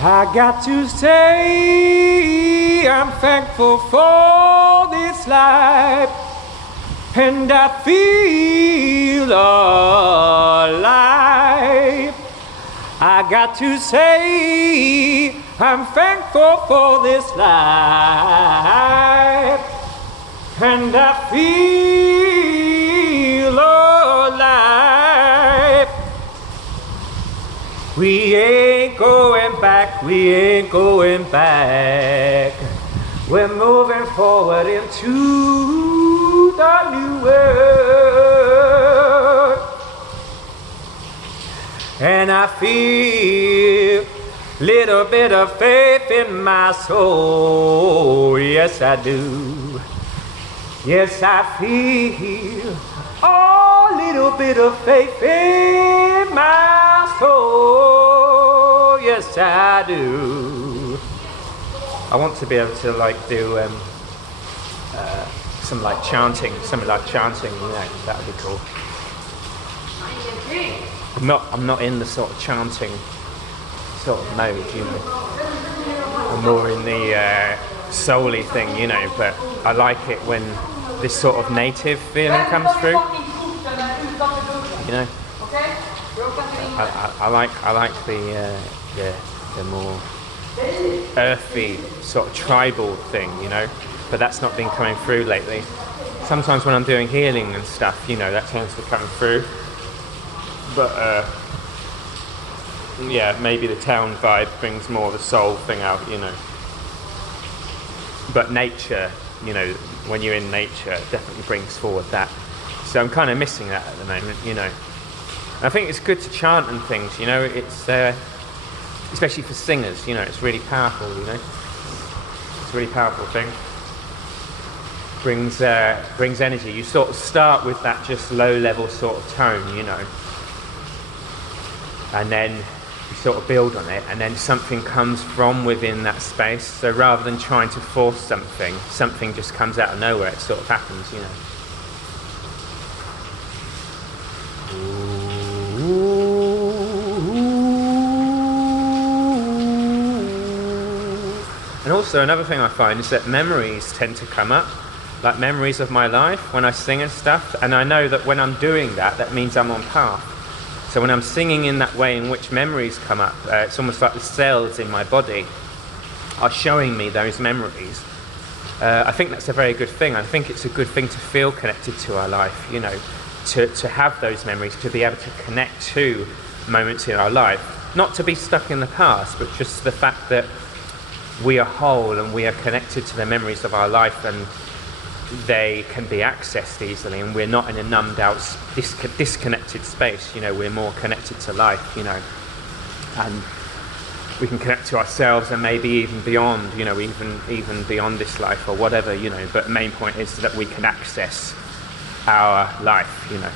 I got to say I'm thankful for this life, and I feel alive. I got to say I'm thankful for this life, and I feel alive. We ain't going back, We're moving forward into the new world. And I feel little bit of faith in my soul. Yes, I do. Yes, I feel a little bit of faith in my soul. Yes, I do. I want to be able to do some chanting, something like chanting. You know, that would be cool. I'm not in the sort of chanting sort of mode, you know. I'm more in the soul-y thing, you know. But I like it when this sort of native feeling comes through. You know, I like the more earthy sort of tribal thing, you know, but that's not been coming through lately. Sometimes when I'm doing healing and stuff, you know, that tends to come through, but yeah, maybe the town vibe brings more of the soul thing out, you know. But nature, you know, when you're in nature, it definitely brings forward that. So I'm kind of missing that at the moment, you know. I think it's good to chant and things, you know. It's especially for singers, you know. It's really powerful, you know. It's a really powerful thing. Brings energy. You sort of start with that just low-level sort of tone, you know, and then you sort of build on it, and then something comes from within that space. So rather than trying to force something, something just comes out of nowhere. It sort of happens, you know. And also another thing I find is that memories tend to come up, like memories of my life when I sing and stuff, and I know that when I'm doing that, that means I'm on path. So when I'm singing in that way in which memories come up, it's almost like the cells in my body are showing me those memories. I think that's a very good thing. I think it's a good thing to feel connected to our life, you know, to have those memories, to be able to connect to moments in our life. Not to be stuck in the past, but just the fact that we are whole and we are connected to the memories of our life, and they can be accessed easily, and we're not in a numbed out, disconnected space, you know. We're more connected to life, you know, and we can connect to ourselves and maybe even beyond, you know, even beyond this life or whatever, you know. But the main point is that we can access our life, you know.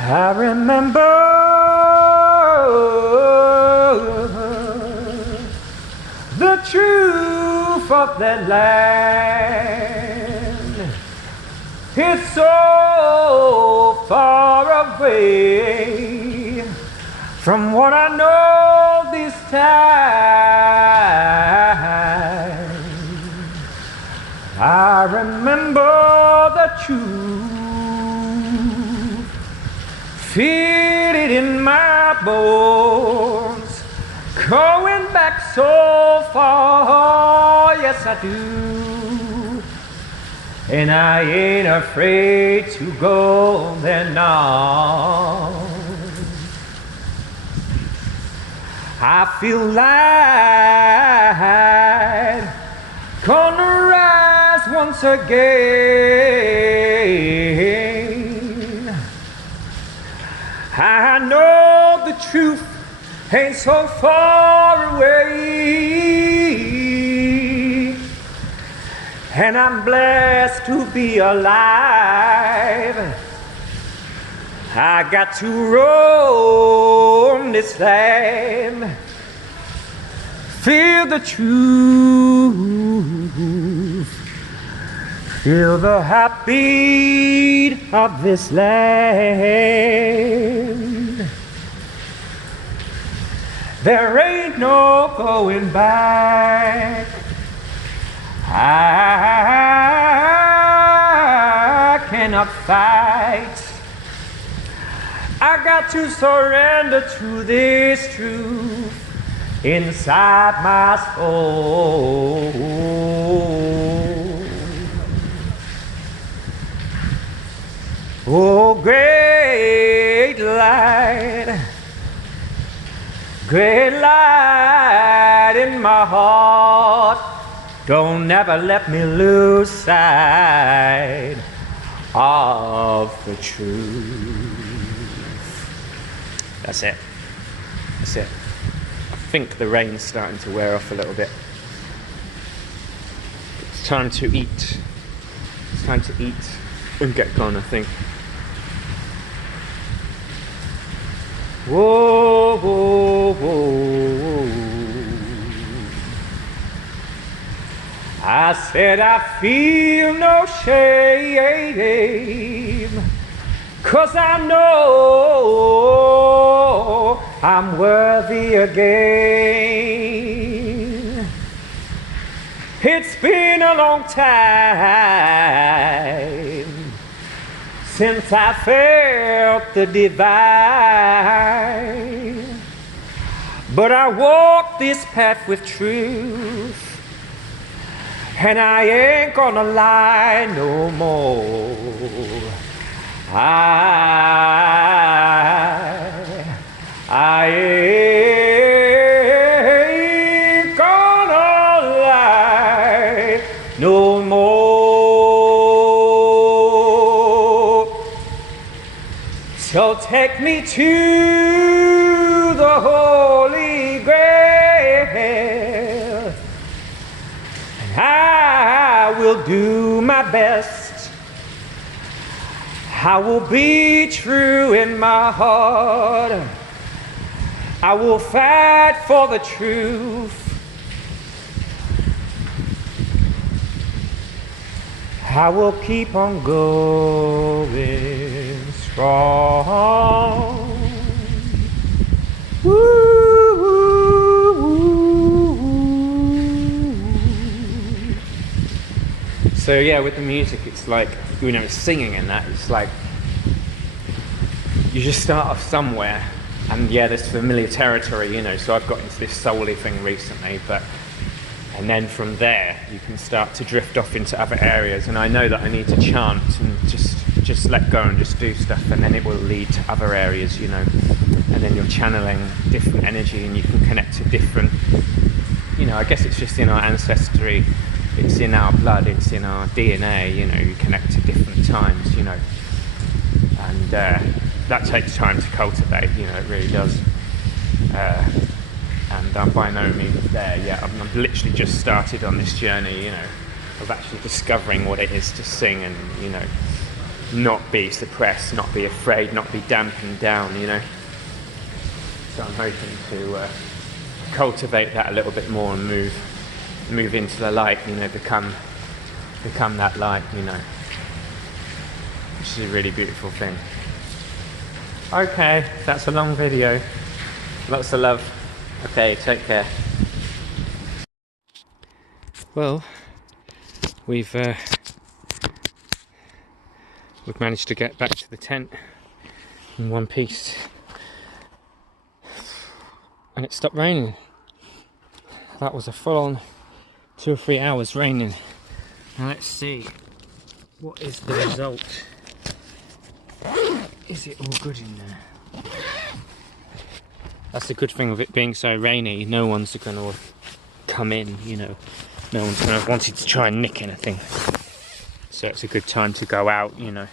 I remember the truth of that land. It's so far away from what I know this time. I remember the truth. Feel it in my bones, going back so far, yes I do. And I ain't afraid to go there now. I feel like gonna rise once again. I know the truth ain't so far away, and I'm blessed to be alive. I got to roam this land, feel the truth, feel the heartbeat of this land. There ain't no going back. I cannot fight. I got to surrender to this truth inside my soul. Oh, great light, great light in my heart, don't never let me lose sight of the truth. That's it. That's it. think the rain's starting to wear off a little bit. It's time to eat. It's time to eat and get gone, I think. Whoa, whoa, whoa. I said I feel no shame, 'cause I know I'm worthy again. It's been a long time since I felt the divine, but I walk this path with truth, and I ain't gonna lie no more. I ain't gonna lie no more. So take me to the Holy Grail, and I will do my best. I will be true in my heart. I will fight for the truth. I will keep on going strong. Woo, woo, woo, woo. So yeah, with the music, it's like, you know, singing and that, it's like you just start off somewhere, and yeah, there's familiar territory, you know, so I've got into this soul-y thing recently, and then from there you can start to drift off into other areas, and I know that I need to chant and just let go and just do stuff, and then it will lead to other areas, you know, and then you're channeling different energy, and you can connect to different, you know, I guess it's just in our ancestry. It's in our blood, it's in our DNA, you know, you connect to different times, you know, and that takes time to cultivate, you know, it really does. And I'm by no means there yet. I've literally just started on this journey, you know, of actually discovering what it is to sing and, you know, not be suppressed, not be afraid, not be dampened down, you know. So I'm hoping to cultivate that a little bit more and move into the light, you know, become that light, you know, which is a really beautiful thing. Okay, that's a long video. Lots of love. Okay, take care. Well, we've managed to get back to the tent in one piece, and it stopped raining. That was a full-on 2 or 3 hours raining. Now let's see, what is the result? Is it all good in there? That's the good thing with it being so rainy, no one's going to come in, you know. No one's going to have wanted to try and nick anything. So it's a good time to go out, you know.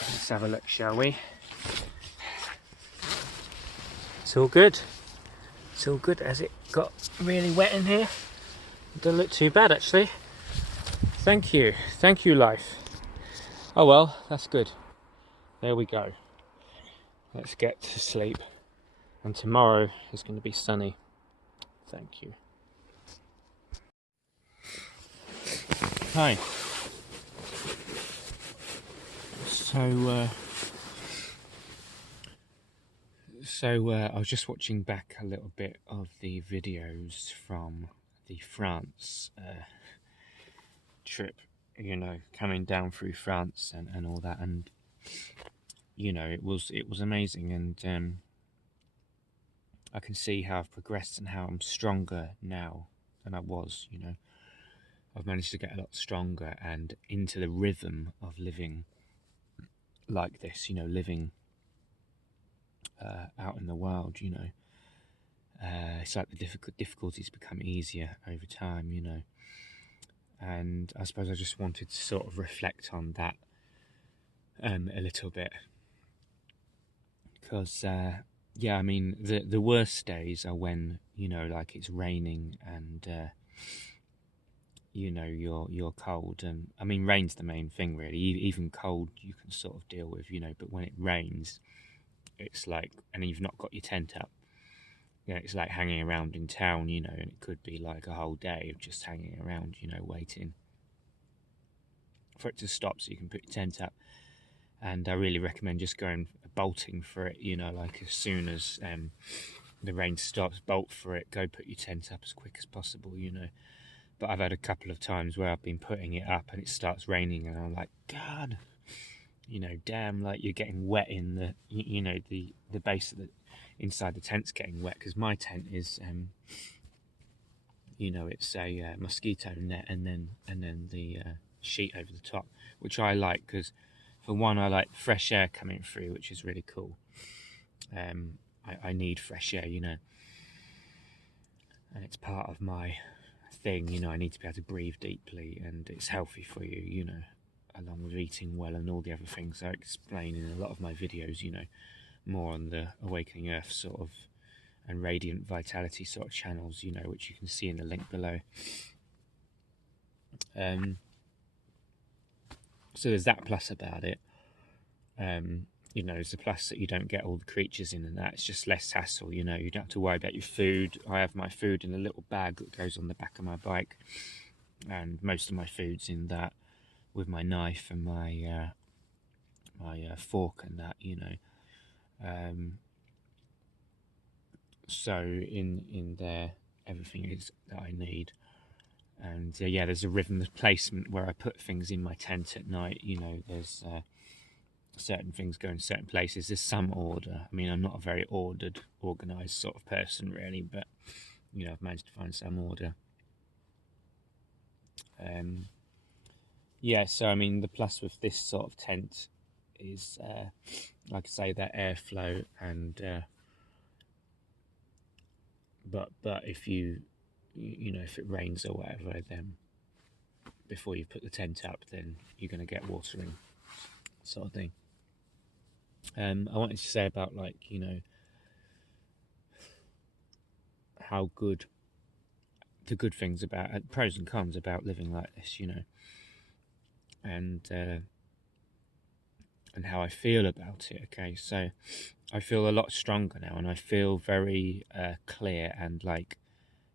Let's have a look, shall we? It's all good. It's all good. Has it got really wet in here? It doesn't look too bad, actually. Thank you, life. Oh well, that's good. There we go. Let's get to sleep. And tomorrow is going to be sunny. Thank you. Hi. So I was just watching back a little bit of the videos from the France trip, you know, coming down through France and all that, and you know, it was amazing, and I can see how I've progressed and how I'm stronger now than I was, you know. I've managed to get a lot stronger and into the rhythm of living like this, you know, living out in the world, you know. It's like the difficulties become easier over time, you know. And I suppose I just wanted to sort of reflect on that a little bit, because yeah, I mean, the worst days are when, you know, like it's raining and you know, you're cold. And I mean, rain's the main thing really. Even cold you can sort of deal with, you know, but when it rains, it's like, and you've not got your tent up, you know, it's like hanging around in town, you know, and it could be like a whole day of just hanging around, you know, waiting for it to stop so you can put your tent up. And I really recommend just going bolting for it, you know, like as soon as the rain stops, bolt for it, go put your tent up as quick as possible, you know. But I've had a couple of times where I've been putting it up and it starts raining and I'm like, God, you know, damn, like you're getting wet in the, you know, the base of the, inside the tent's getting wet, because my tent is, you know, it's a mosquito net and then the sheet over the top, which I like because, for one, I like fresh air coming through, which is really cool. I need fresh air, you know, and it's part of my thing, you know. I need to be able to breathe deeply, and it's healthy for you, you know, along with eating well and all the other things I explain in a lot of my videos, you know, more on the Awakening Earth sort of and Radiant Vitality sort of channels, you know, which you can see in the link below. So there's that plus about it. You know, there's a plus that you don't get all the creatures in and that. It's just less hassle, you know. You don't have to worry about your food. I have my food in a little bag that goes on the back of my bike, and most of my food's in that, with my knife and my fork and that, you know. So in there, everything is that I need. And yeah, there's a rhythm placement where I put things in my tent at night, you know. There's certain things go in certain places. There's some order. I mean, I'm not a very organised sort of person really, but you know, I've managed to find some order. Yeah, so I mean, the plus with this sort of tent is, like I say, that airflow, and but if you know, if it rains or whatever, then before you put the tent up, then you're going to get watering, sort of thing. I wanted to say about, like, you know, how good, the good things about, pros and cons about living like this, you know, and how I feel about it. Okay, so I feel a lot stronger now, and I feel very clear, and like,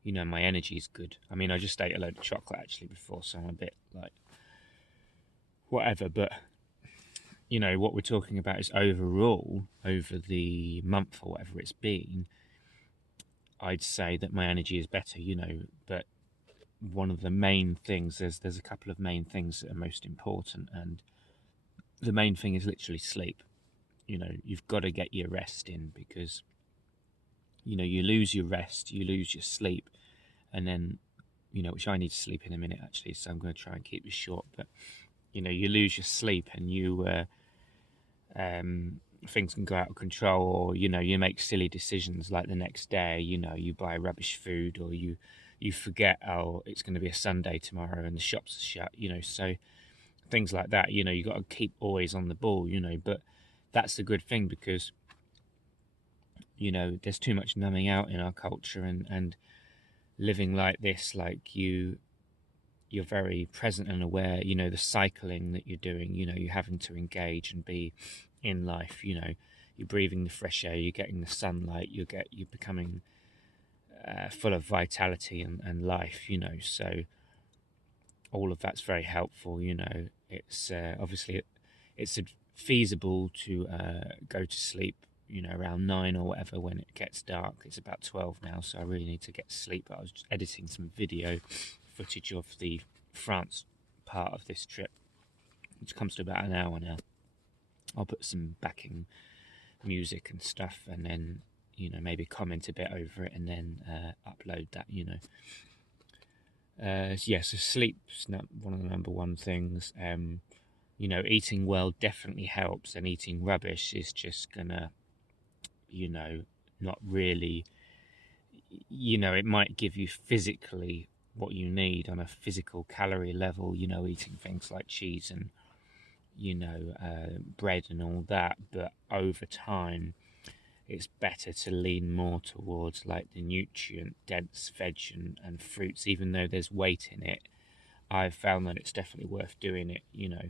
you know, my energy is good. I mean, I just ate a load of chocolate actually before, so I'm a bit like whatever, but you know, what we're talking about is overall, over the month or whatever it's been, I'd say that my energy is better, you know. But one of the main things, there's a couple of main things that are most important, and the main thing is literally sleep. You know, you've got to get your rest in, because, you know, you lose your rest, you lose your sleep, and then, you know, which I need to sleep in a minute actually, so I'm going to try and keep this short. But, you know, you lose your sleep, and you things can go out of control, or, you know, you make silly decisions, like the next day, you know, you buy rubbish food, or you forget, oh, it's going to be a Sunday tomorrow and the shops are shut, you know. So things like that, you know, you got to keep always on the ball, you know. But that's a good thing, because, you know, there's too much numbing out in our culture, and living like this, like you're very present and aware, you know, the cycling that you're doing, you know, you're having to engage and be in life, you know, you're breathing the fresh air, you're getting the sunlight, you're becoming full of vitality and life, you know. So all of that's very helpful, you know. It's obviously it's feasible to go to sleep, you know, around 9 or whatever when it gets dark. It's about 12 now, so I really need to get to sleep. But I was just editing some video footage of the France part of this trip, which comes to about an hour now. I'll put some backing music and stuff, and then, you know, maybe comment a bit over it, and then upload that, you know. Yeah, so sleep's not one of the number one things. You know, eating well definitely helps, and eating rubbish is just gonna, you know, not really, you know, it might give you physically what you need on a physical calorie level, you know, eating things like cheese and, you know, bread and all that, but over time it's better to lean more towards like the nutrient dense veg and fruits, even though there's weight in it. I've found that it's definitely worth doing it, you know,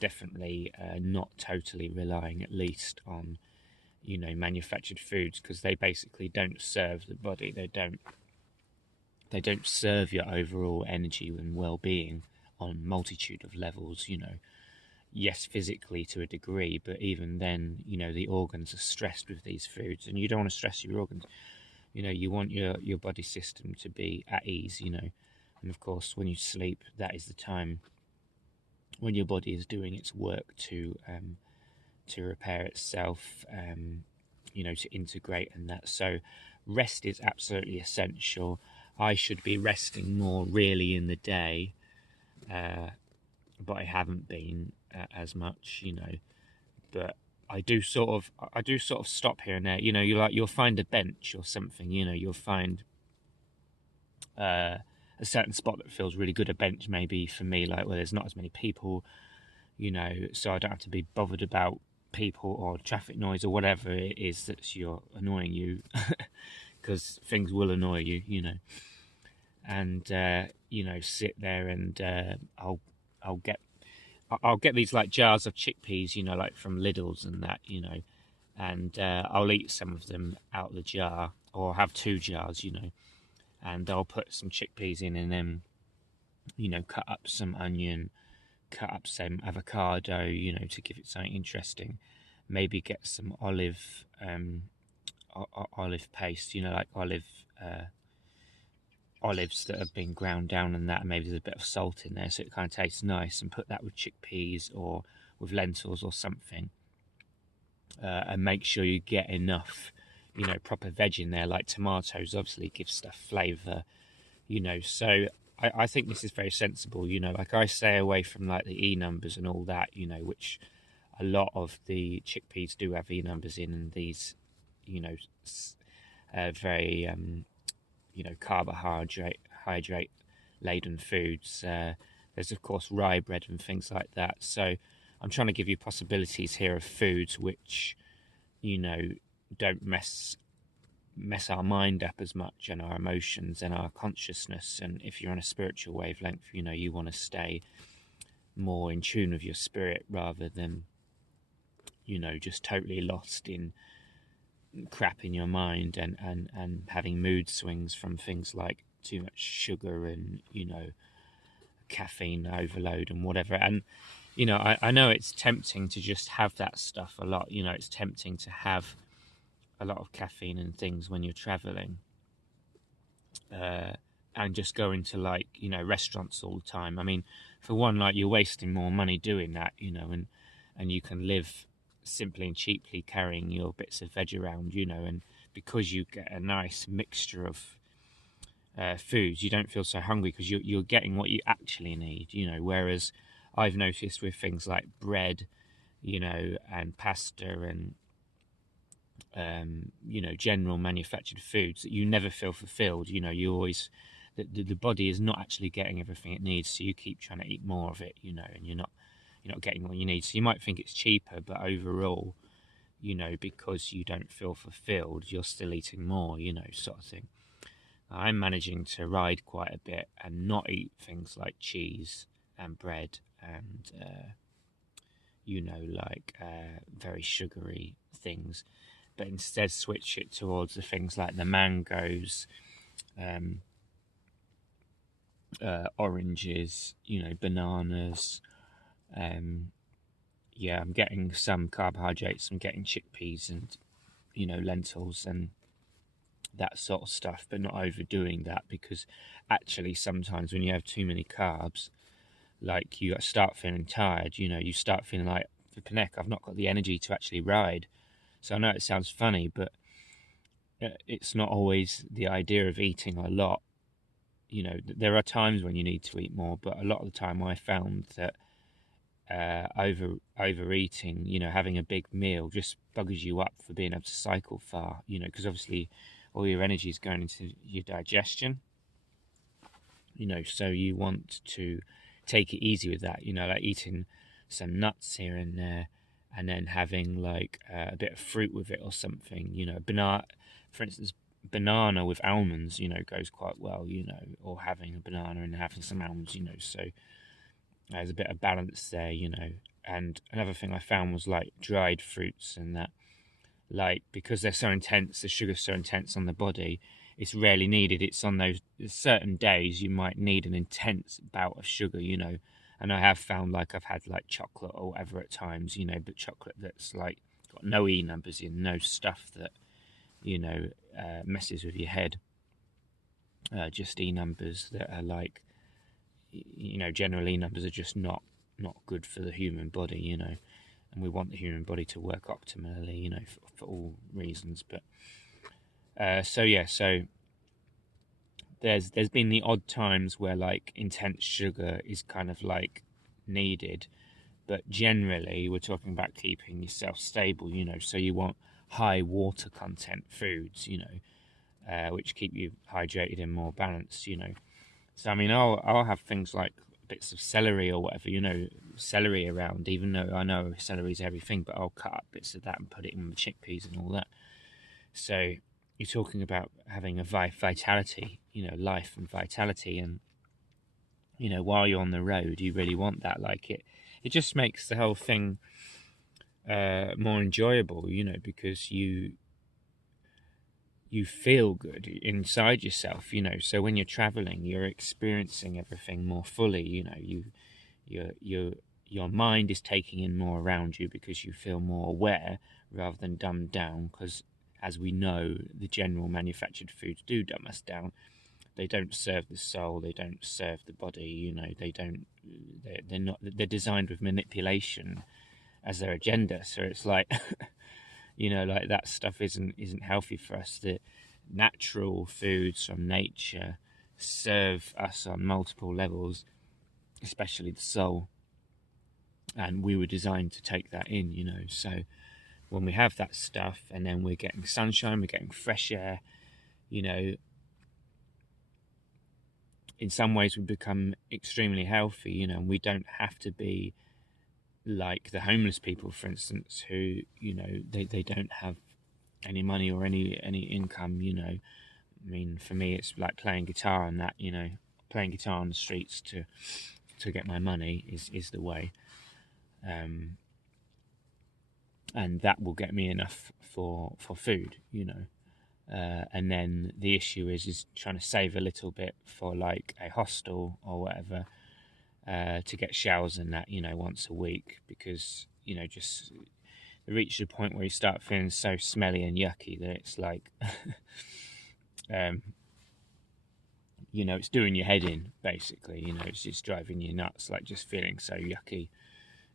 definitely not totally relying at least on, you know, manufactured foods, because they basically don't serve the body. They don't serve your overall energy and well-being on multitude of levels, you know. Yes, physically to a degree, but even then, you know, the organs are stressed with these foods, and you don't want to stress your organs. You know, you want your body system to be at ease, you know. And of course, when you sleep, that is the time when your body is doing its work to repair itself, you know, to integrate and that. So rest is absolutely essential. I should be resting more really in the day, but I haven't been as much, you know. But I do sort of stop here and there. You know, you'll find a bench or something. You know, you'll find a certain spot that feels really good. A bench maybe for me, like where there's not as many people, you know, so I don't have to be bothered about people or traffic noise or whatever it is that's annoying you, because things will annoy you, you know. And you know, sit there and I'll get these like jars of chickpeas, you know, like from Lidl's and that, you know, and I'll eat some of them out of the jar, or have 2 jars, you know, and I'll put some chickpeas in, and then, you know, cut up some onion, cut up some avocado, you know, to give it something interesting. Maybe get some olive paste, you know, like olives that have been ground down and that, and maybe there's a bit of salt in there so it kind of tastes nice, and put that with chickpeas or with lentils or something, and make sure you get enough, you know, proper veg in there, like tomatoes obviously give stuff flavour, you know. So I think this is very sensible, you know. Like I stay away from like the E numbers and all that, you know, which a lot of the chickpeas do have E numbers in, and these, you know, very you know, carbohydrate laden foods. There's of course rye bread and things like that. So I'm trying to give you possibilities here of foods which, you know, don't mess our mind up as much, and our emotions and our consciousness. And if you're on a spiritual wavelength, you know, you want to stay more in tune with your spirit rather than, you know, just totally lost in crap in your mind and having mood swings from things like too much sugar and, you know, caffeine overload and whatever. And, you know, I know it's tempting to just have that stuff a lot. You know, it's tempting to have a lot of caffeine and things when you're traveling, and just go into, like, you know, restaurants all the time. I mean, for one, like, you're wasting more money doing that, you know, and you can live simply and cheaply carrying your bits of veg around, you know, and because you get a nice mixture of foods, you don't feel so hungry because you're getting what you actually need, you know. Whereas I've noticed with things like bread, you know, and pasta and you know, general manufactured foods, that you never feel fulfilled. You know, you always, the body is not actually getting everything it needs, so you keep trying to eat more of it, you know, and you're not getting what you need. So you might think it's cheaper, but overall, you know, because you don't feel fulfilled, you're still eating more, you know, sort of thing. I'm managing to ride quite a bit and not eat things like cheese and bread and you know, like very sugary things, but instead switch it towards the things like the mangoes, oranges, you know, bananas. Yeah, I'm getting some carbohydrates. I'm getting chickpeas and, you know, lentils and that sort of stuff, but not overdoing that, because actually sometimes when you have too many carbs, like, you start feeling tired, you know, you start feeling like, flipping heck, I've not got the energy to actually ride. So I know it sounds funny, but it's not always the idea of eating a lot. You know, there are times when you need to eat more, but a lot of the time I found that overeating, you know, having a big meal just buggers you up for being able to cycle far, you know, because obviously all your energy is going into your digestion, you know, so you want to take it easy with that, you know, like eating some nuts here and there, and then having like a bit of fruit with it or something, you know, banana, for instance, banana with almonds, you know, goes quite well, you know, or having a banana and having some almonds, you know, so there's a bit of balance there, you know. And another thing I found was like dried fruits and that, like, because they're so intense, the sugar's so intense on the body, it's rarely needed. It's on those certain days you might need an intense bout of sugar, you know. And I have found, like, I've had like chocolate or whatever at times, you know, but chocolate that's like got no E numbers in, no stuff that, you know, messes with your head. Just E numbers that are like, you know, general E numbers are just not good for the human body, you know. And we want the human body to work optimally, you know, for all reasons. But so there's been the odd times where like intense sugar is kind of like needed, but generally we're talking about keeping yourself stable, you know. So you want high water content foods, you know, which keep you hydrated and more balanced, you know. So I mean, I'll have things like bits of celery or whatever, you know, celery around, even though I know celery's everything, but I'll cut up bits of that and put it in the chickpeas and all that. So you're talking about having a vitality, you know, life and vitality, and you know, while you're on the road, you really want that. Like it just makes the whole thing more enjoyable, you know, because you feel good inside yourself, you know. So when you're traveling, you're experiencing everything more fully, you know. Your mind is taking in more around you because you feel more aware rather than dumbed down, because as we know, the general manufactured foods do dumb us down. They don't serve the soul, they don't serve the body, you know. They're designed with manipulation as their agenda. So it's like you know, like that stuff isn't healthy for us. The natural foods from nature serve us on multiple levels, especially the soul, and we were designed to take that in, you know. So when we have that stuff, and then we're getting sunshine, we're getting fresh air, you know, in some ways we become extremely healthy, you know. And we don't have to be like the homeless people, for instance, who, you know, they don't have any money or any income, you know. I mean, for me, it's like playing guitar and that, you know, playing guitar on the streets to get my money is the way, and that will get me enough for food, you know. And then the issue is trying to save a little bit for like a hostel or whatever, to get showers and that, you know, once a week, because, you know, just reach the point where you start feeling so smelly and yucky that it's like you know, it's doing your head in, basically, you know. It's just driving you nuts, like just feeling so yucky,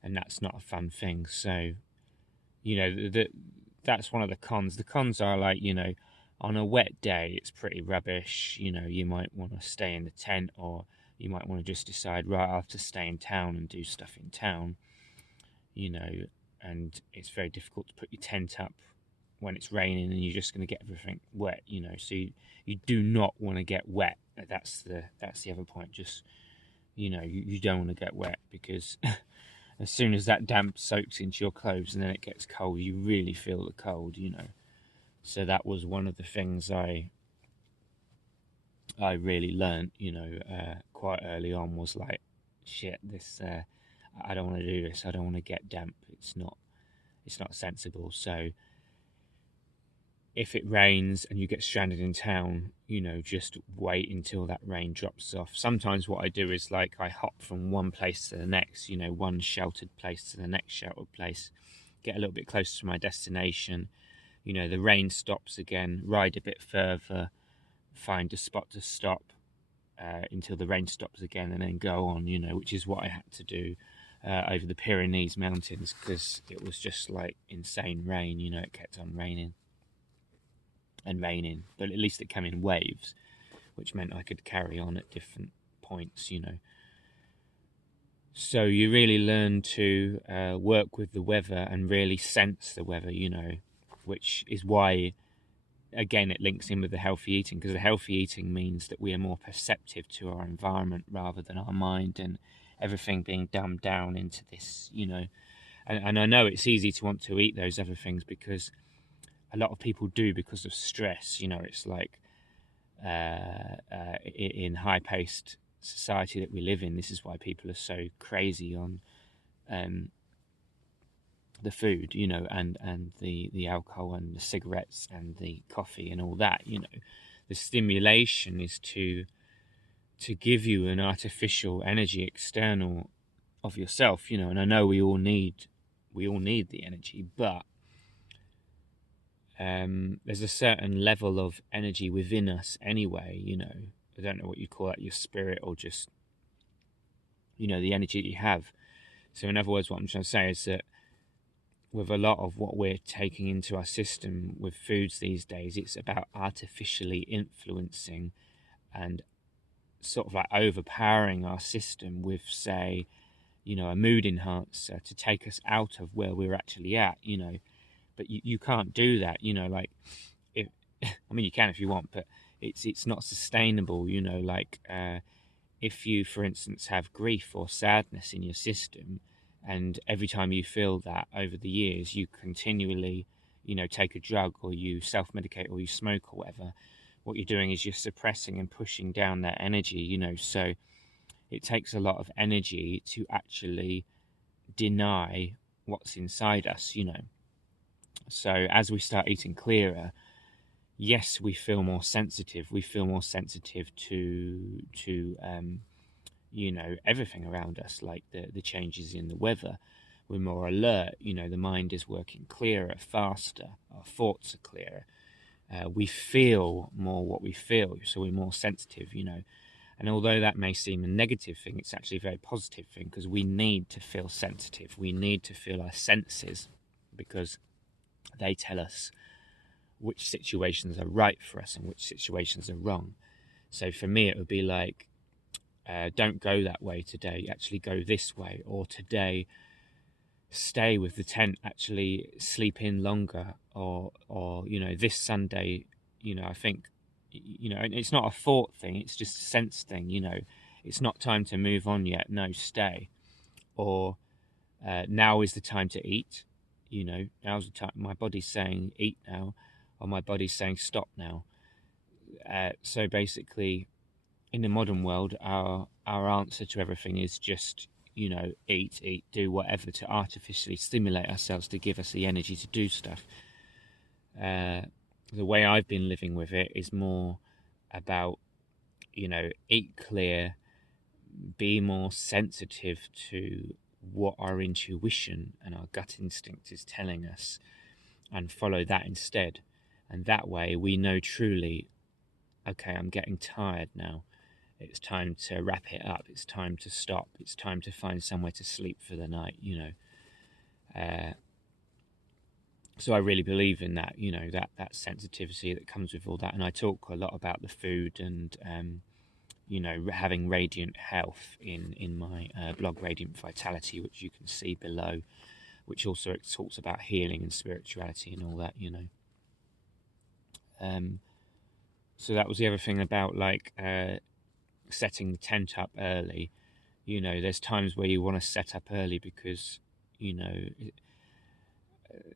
and that's not a fun thing. So, you know, that's one of the cons. The cons are like, you know, on a wet day it's pretty rubbish, you know. You might want to stay in the tent, or you might want to just decide, right, I'll have to stay in town and do stuff in town, you know. And it's very difficult to put your tent up when it's raining and you're just going to get everything wet, you know. So you do not want to get wet. That's the other point. Just, you know, you don't want to get wet, because as soon as that damp soaks into your clothes and then it gets cold, you really feel the cold, you know. So that was one of the things I really learned, you know, quite early on, was like, shit, this I don't want to do this. I don't want to get damp. It's not sensible. So if it rains and you get stranded in town, you know, just wait until that rain drops off. Sometimes what I do is like I hop from one place to the next, you know, one sheltered place to the next sheltered place, get a little bit closer to my destination, you know, the rain stops again, ride a bit further, find a spot to stop until the rain stops again, and then go on, you know, which is what I had to do over the Pyrenees mountains, because it was just like insane rain, you know. It kept on raining and raining, but at least it came in waves, which meant I could carry on at different points, you know. So you really learn to work with the weather and really sense the weather, you know, which is why, again, it links in with the healthy eating, because the healthy eating means that we are more perceptive to our environment rather than our mind and everything being dumbed down into this, you know, and I know it's easy to want to eat those other things because a lot of people do because of stress. You know, it's like in high-paced society that we live in, this is why people are so crazy on the food, you know, and the alcohol and the cigarettes and the coffee and all that. You know, the stimulation is to give you an artificial energy external of yourself, you know. And I know we all need the energy, but there's a certain level of energy within us anyway, you know. I don't know what you call that, your spirit, or just, you know, the energy that you have. So in other words, what I'm trying to say is that with a lot of what we're taking into our system with foods these days, it's about artificially influencing and sort of like overpowering our system with, say, you know, a mood enhancer to take us out of where we're actually at, you know. But you can't do that, you know. Like, if I mean, you can if you want, but it's not sustainable, you know. Like, if you, for instance, have grief or sadness in your system, and every time you feel that over the years, you continually, you know, take a drug or you self-medicate or you smoke or whatever, what you're doing is you're suppressing and pushing down that energy, you know. So it takes a lot of energy to actually deny what's inside us, you know. So as we start eating clearer, yes, we feel more sensitive. We feel more sensitive to you know, everything around us, like the changes in the weather. We're more alert, you know, the mind is working clearer, faster, our thoughts are clearer. We feel more what we feel, so we're more sensitive, you know. And although that may seem a negative thing, it's actually a very positive thing, because we need to feel sensitive. We need to feel our senses, because they tell us which situations are right for us and which situations are wrong. So for me, it would be like, don't go that way today, actually go this way. Or today, stay with the tent, actually sleep in longer. Or you know, this Sunday, you know, I think, you know, and it's not a thought thing, it's just a sense thing, you know. It's not time to move on yet, no, stay. Or now is the time to eat, you know, now's the time. My body's saying eat now, or my body's saying stop now. So basically, in the modern world, our answer to everything is just, you know, eat, do whatever to artificially stimulate ourselves to give us the energy to do stuff. The way I've been living with it is more about, you know, eat clear, be more sensitive to what our intuition and our gut instinct is telling us, and follow that instead. And that way we know truly, okay, I'm getting tired now, it's time to wrap it up, it's time to stop, it's time to find somewhere to sleep for the night, you know. So I really believe in that, you know, that sensitivity that comes with all that. And I talk a lot about the food and you know, having radiant health in my blog Radiant Vitality, which you can see below, which also talks about healing and spirituality and all that, you know. So that was the other thing about, like, setting the tent up early. You know, there's times where you want to set up early because, you know,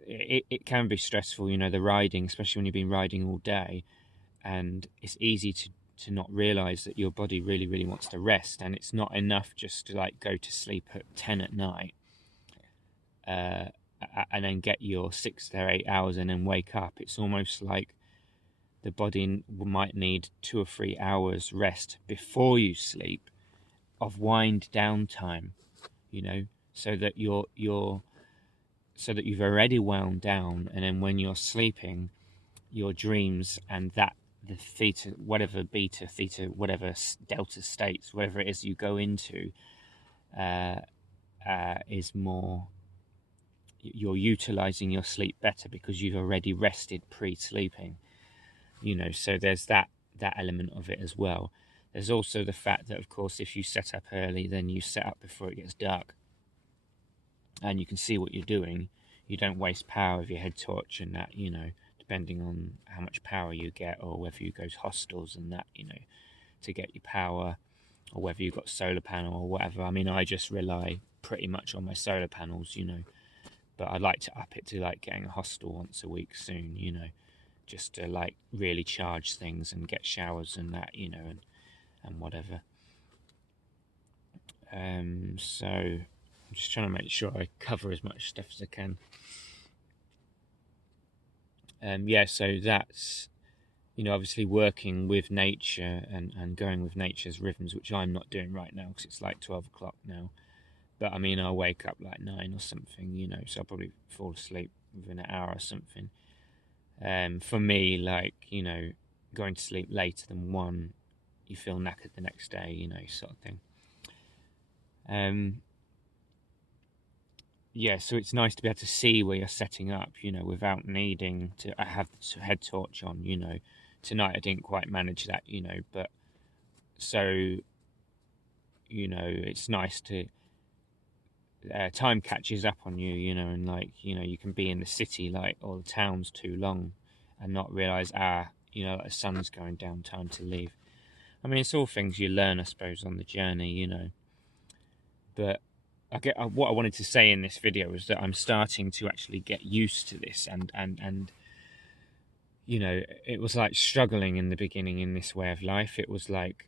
it can be stressful, you know, the riding, especially when you've been riding all day, and it's easy to not realize that your body really, really wants to rest, and it's not enough just to, like, go to sleep at 10 at night and then get your 6 to 8 hours and then wake up. It's almost like the body might need 2 or 3 hours rest before you sleep, of wind down time, you know, so that so that you've already wound down, and then when you're sleeping, your dreams and that the theta, whatever beta, theta, whatever delta states, whatever it is you go into, is more, you're utilizing your sleep better because you've already rested pre-sleeping, you know. So there's that element of it as well. There's also the fact that, of course, if you set up early, then you set up before it gets dark, and you can see what you're doing. You don't waste power with your head torch and that, you know, depending on how much power you get, or whether you go to hostels and that, you know, to get your power, or whether you've got solar panel or whatever. I mean, I just rely pretty much on my solar panels, you know. but I'd like to up it to like getting a hostel once a week soon, you know, just to like really charge things and get showers and that, you know, and whatever. So I'm just trying to make sure I cover as much stuff as I can. Yeah, so that's, you know, obviously working with nature and going with nature's rhythms, which I'm not doing right now because it's like 12 o'clock now. But I mean, I'll wake up like 9 or something, you know, so I'll probably fall asleep within an hour or something. For me, like, you know, going to sleep later than 1, you feel knackered the next day, you know, sort of thing. Yeah, so it's nice to be able to see where you're setting up, you know, without needing to have the head torch on, you know. Tonight I didn't quite manage that, you know, but so, you know, it's nice to, time catches up on you, you know, and like, you know, you can be in the city, like, or the town's too long and not realise, you know, the sun's going down, time to leave. I mean, it's all things you learn, I suppose, on the journey, you know. But what I wanted to say in this video is that I'm starting to actually get used to this, and you know, it was like struggling in the beginning in this way of life. It was like,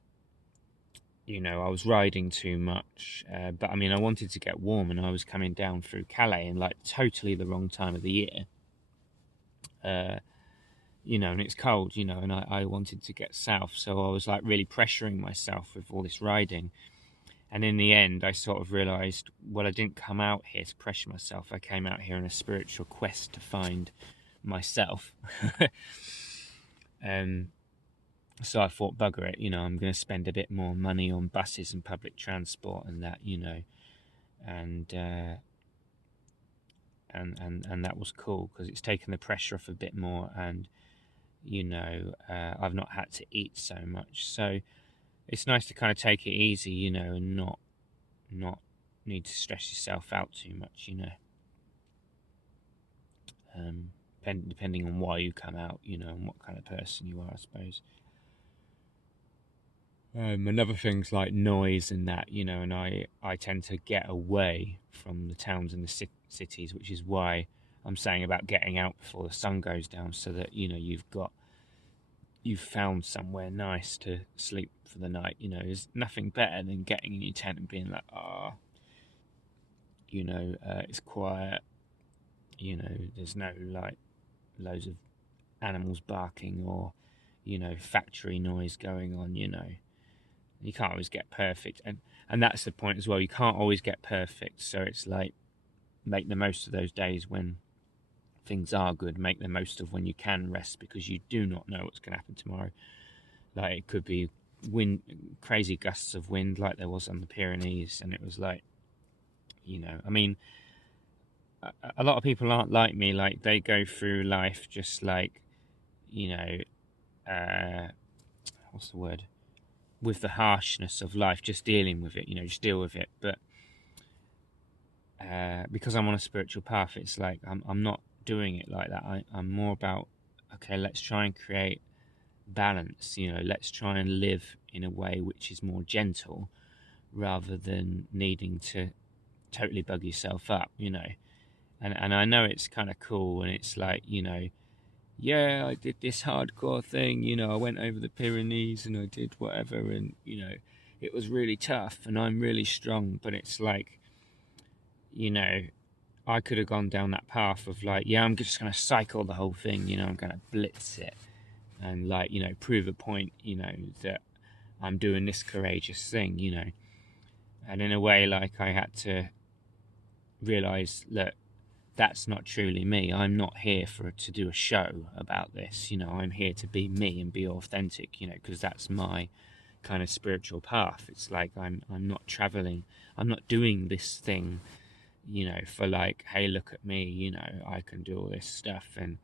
you know, I was riding too much, but I mean, I wanted to get warm, and I was coming down through Calais in like totally the wrong time of the year. You know, and it's cold, you know, and I wanted to get south, so I was like really pressuring myself with all this riding. And in the end, I sort of realised, well, I didn't come out here to pressure myself. I came out here on a spiritual quest to find myself. So I thought, bugger it, you know, I'm going to spend a bit more money on buses and public transport and that, you know, and that was cool because it's taken the pressure off a bit more, and you know, I've not had to eat so much, so it's nice to kind of take it easy, you know, and not need to stress yourself out too much, you know. Depending on why you come out, you know, and what kind of person you are, I suppose. Another thing's like noise and that, you know, and I tend to get away from the towns and the cities, which is why I'm saying about getting out before the sun goes down, so that, you know, you've found somewhere nice to sleep for the night. You know, there's nothing better than getting in your tent and being like, you know, it's quiet, you know, there's no like loads of animals barking or, you know, factory noise going on, you know. You can't always get perfect, and that's the point as well, you can't always get perfect, so it's like, make the most of those days when things are good, make the most of when you can rest, because you do not know what's going to happen tomorrow. Like, it could be crazy gusts of wind like there was on the Pyrenees, and it was like, you know, I mean, a lot of people aren't like me, like they go through life just like, you know, what's the word, with the harshness of life, just dealing with it, you know, just deal with it. But because I'm on a spiritual path, it's like I'm not doing it like that. I'm more about, okay, let's try and create balance, you know, let's try and live in a way which is more gentle, rather than needing to totally bug yourself up, you know. And I know it's kind of cool, and it's like, you know, yeah, I did this hardcore thing, you know, I went over the Pyrenees and I did whatever, and, you know, it was really tough and I'm really strong. But it's like, you know, I could have gone down that path of like, yeah, I'm just going to cycle the whole thing, you know, I'm going to blitz it and, like, you know, prove a point, you know, that I'm doing this courageous thing, you know. And in a way, like, I had to realise, look, that's not truly me. I'm not here to do a show about this, you know. I'm here to be me and be authentic, you know, because that's my kind of spiritual path. It's like I'm not traveling, I'm not doing this thing, you know, for like, hey, look at me, you know, I can do all this stuff, and,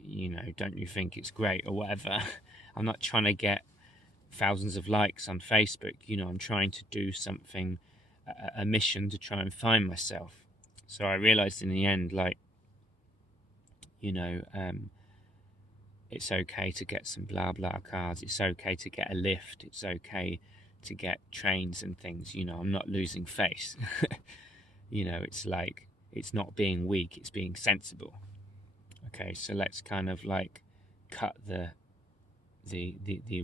you know, don't you think it's great or whatever. I'm not trying to get thousands of likes on Facebook, you know. I'm trying to do something, a mission to try and find myself. So I realised in the end, like, you know, it's okay to get some blah blah cars, it's okay to get a lift, it's okay to get trains and things, you know. I'm not losing face. You know, it's like, it's not being weak, it's being sensible. Okay, so let's kind of like cut the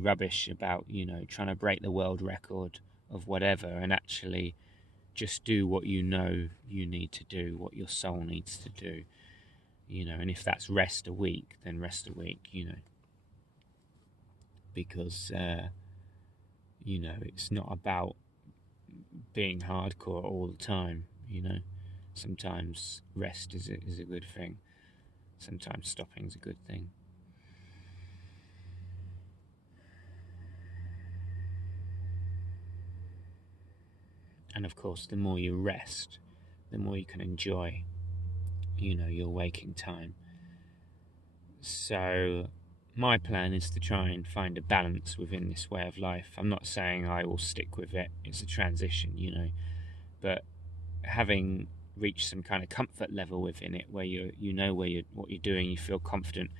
rubbish about, you know, trying to break the world record of whatever, and actually just do what you know you need to do, what your soul needs to do, you know. And if that's rest a week, then rest a week, you know, because you know, it's not about being hardcore all the time, you know. Sometimes rest is a good thing, sometimes stopping is a good thing. And of course, the more you rest, the more you can enjoy, you know, your waking time. So my plan is to try and find a balance within this way of life. I'm not saying I will stick with it, it's a transition, you know, but having reached some kind of comfort level within it, where you know what you're doing, you feel confident,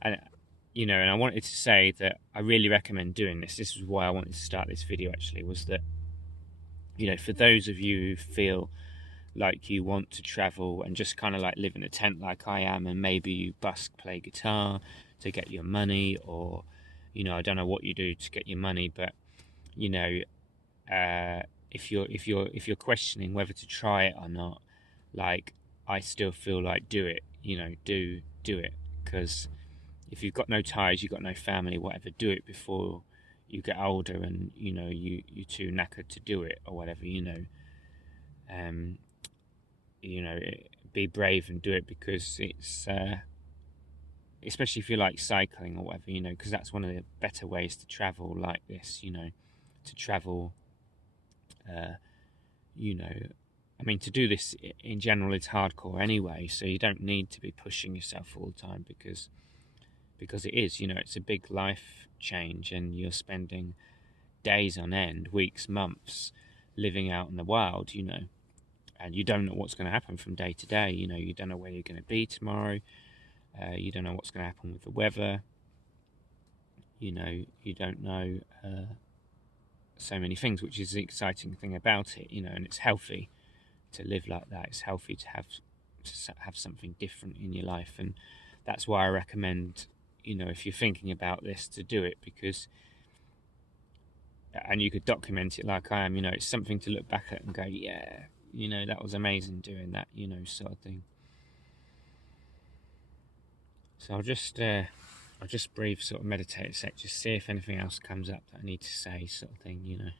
and you know. And I wanted to say that I really recommend doing this. This is why I wanted to start this video, actually, was that, you know, for those of you who feel like you want to travel and just kind of like live in a tent like I am, and maybe you play guitar to get your money, or, you know, I don't know what you do to get your money, but, you know, if you're questioning whether to try it or not, like, I still feel like do it, you know, do it, because if you've got no ties, you've got no family, whatever, do it before you get older and, you know, you're too knackered to do it or whatever, you know. You know, be brave and do it, because it's especially if you like cycling or whatever, you know, because that's one of the better ways to travel like this, you know, to travel, you know, I mean, to do this in general, it's hardcore anyway, so you don't need to be pushing yourself all the time, because it is, you know, it's a big life change, and you're spending days on end, weeks, months, living out in the wild, you know, and you don't know what's going to happen from day to day, you know, you don't know where you're going to be tomorrow, you don't know what's going to happen with the weather, you know, you don't know so many things, which is the exciting thing about it, you know. And it's healthy to live like that. It's healthy to have something different in your life, and that's why I recommend, you know, if you're thinking about this, to do it, because, and you could document it like I am, you know, it's something to look back at and go, yeah, you know, that was amazing doing that, you know, sort of thing. So I'll just breathe, sort of meditate a sec, just see if anything else comes up that I need to say, sort of thing, you know.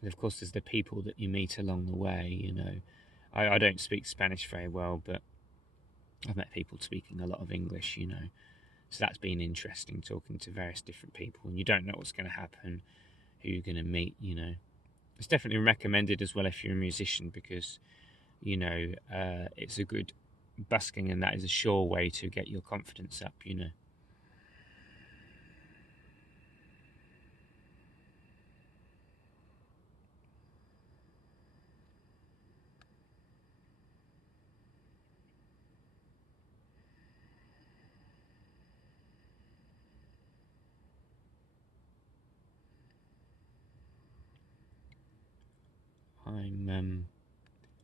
And of course, there's the people that you meet along the way, you know. I don't speak Spanish very well, but I've met people speaking a lot of English, you know. So that's been interesting, talking to various different people, and you don't know what's going to happen, who you're going to meet, you know. It's definitely recommended as well if you're a musician, because, you know, it's a good busking, and that is a sure way to get your confidence up, you know.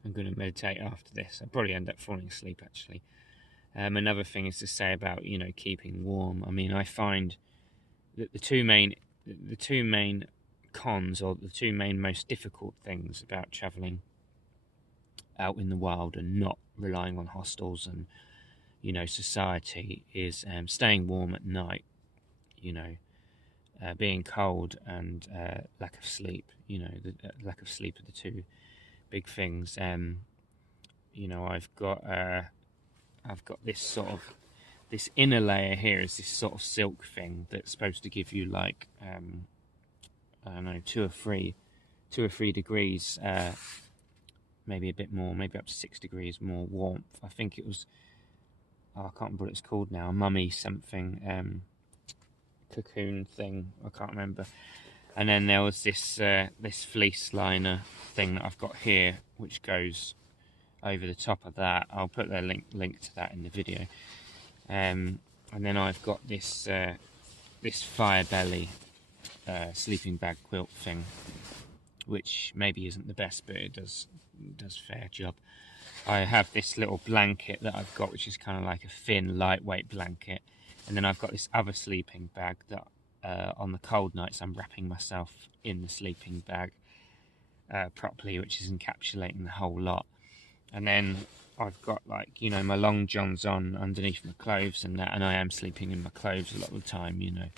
I'm going to meditate after this. I'll probably end up falling asleep, actually. Another thing is to say about, you know, keeping warm. I mean, I find that the two main cons, or the two main most difficult things about travelling out in the wild and not relying on hostels and, you know, society, is staying warm at night, you know, being cold, and lack of sleep. You know, the lack of sleep are the two big things. You know, I've got this sort of, this inner layer here is this sort of silk thing that's supposed to give you like I don't know, 2 or 3 degrees, maybe a bit more, maybe up to 6 degrees more warmth. I think it was, I can't remember what it's called now, a mummy something, cocoon thing, I can't remember. And then there was this this fleece liner thing that I've got here, which goes over the top of that. I'll put the link to that in the video. and then I've got this this fire belly sleeping bag quilt thing, which maybe isn't the best, but it does fair job. I have this little blanket that I've got, which is kind of like a thin, lightweight blanket, and then I've got this other sleeping bag that on the cold nights I'm wrapping myself in the sleeping bag properly, which is encapsulating the whole lot. And then I've got, like, you know, my long johns on underneath my clothes and that, and I am sleeping in my clothes a lot of the time, you know.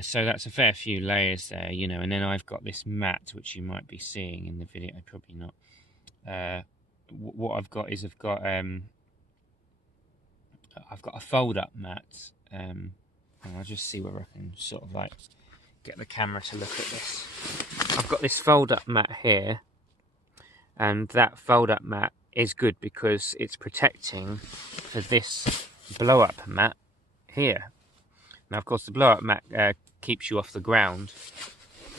So that's a fair few layers there, you know. And then I've got this mat, which you might be seeing in the video, probably not. What I've got is I've got a fold-up mat, and I'll just see whether I can sort of like get the camera to look at this. I've got this fold-up mat here, and that fold-up mat is good because it's protecting for this blow-up mat here. Now, of course, the blow-up mat keeps you off the ground.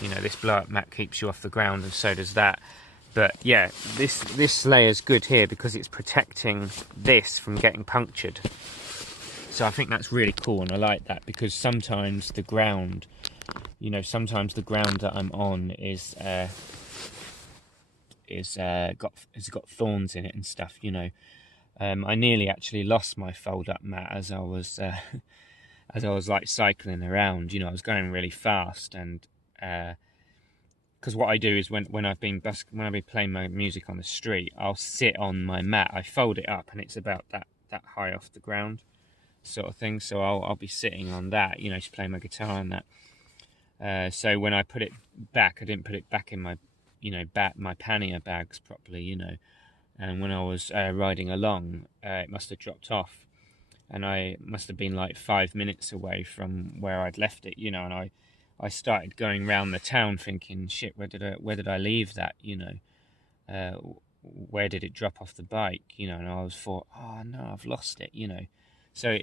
You know, this blow-up mat keeps you off the ground, and so does that. But yeah, this layer's good here because it's protecting this from getting punctured. So I think that's really cool, and I like that because sometimes the ground, you know, sometimes the ground that I'm on is got thorns in it and stuff, you know. I nearly actually lost my fold-up mat as I was like cycling around. You know, I was going really fast, and because what I do is when I've been playing my music on the street, I'll sit on my mat. I fold it up, and it's about that high off the ground, sort of thing. So I'll be sitting on that, you know, just playing my guitar on that. So when I put it back, I didn't put it back in my, you know, my pannier bags properly, you know. And when I was riding along, it must have dropped off, and I must have been like 5 minutes away from where I'd left it, you know. And I started going round the town thinking, shit, where did I leave that, you know? Where did it drop off the bike, you know? And I was thought, oh no, I've lost it, you know. So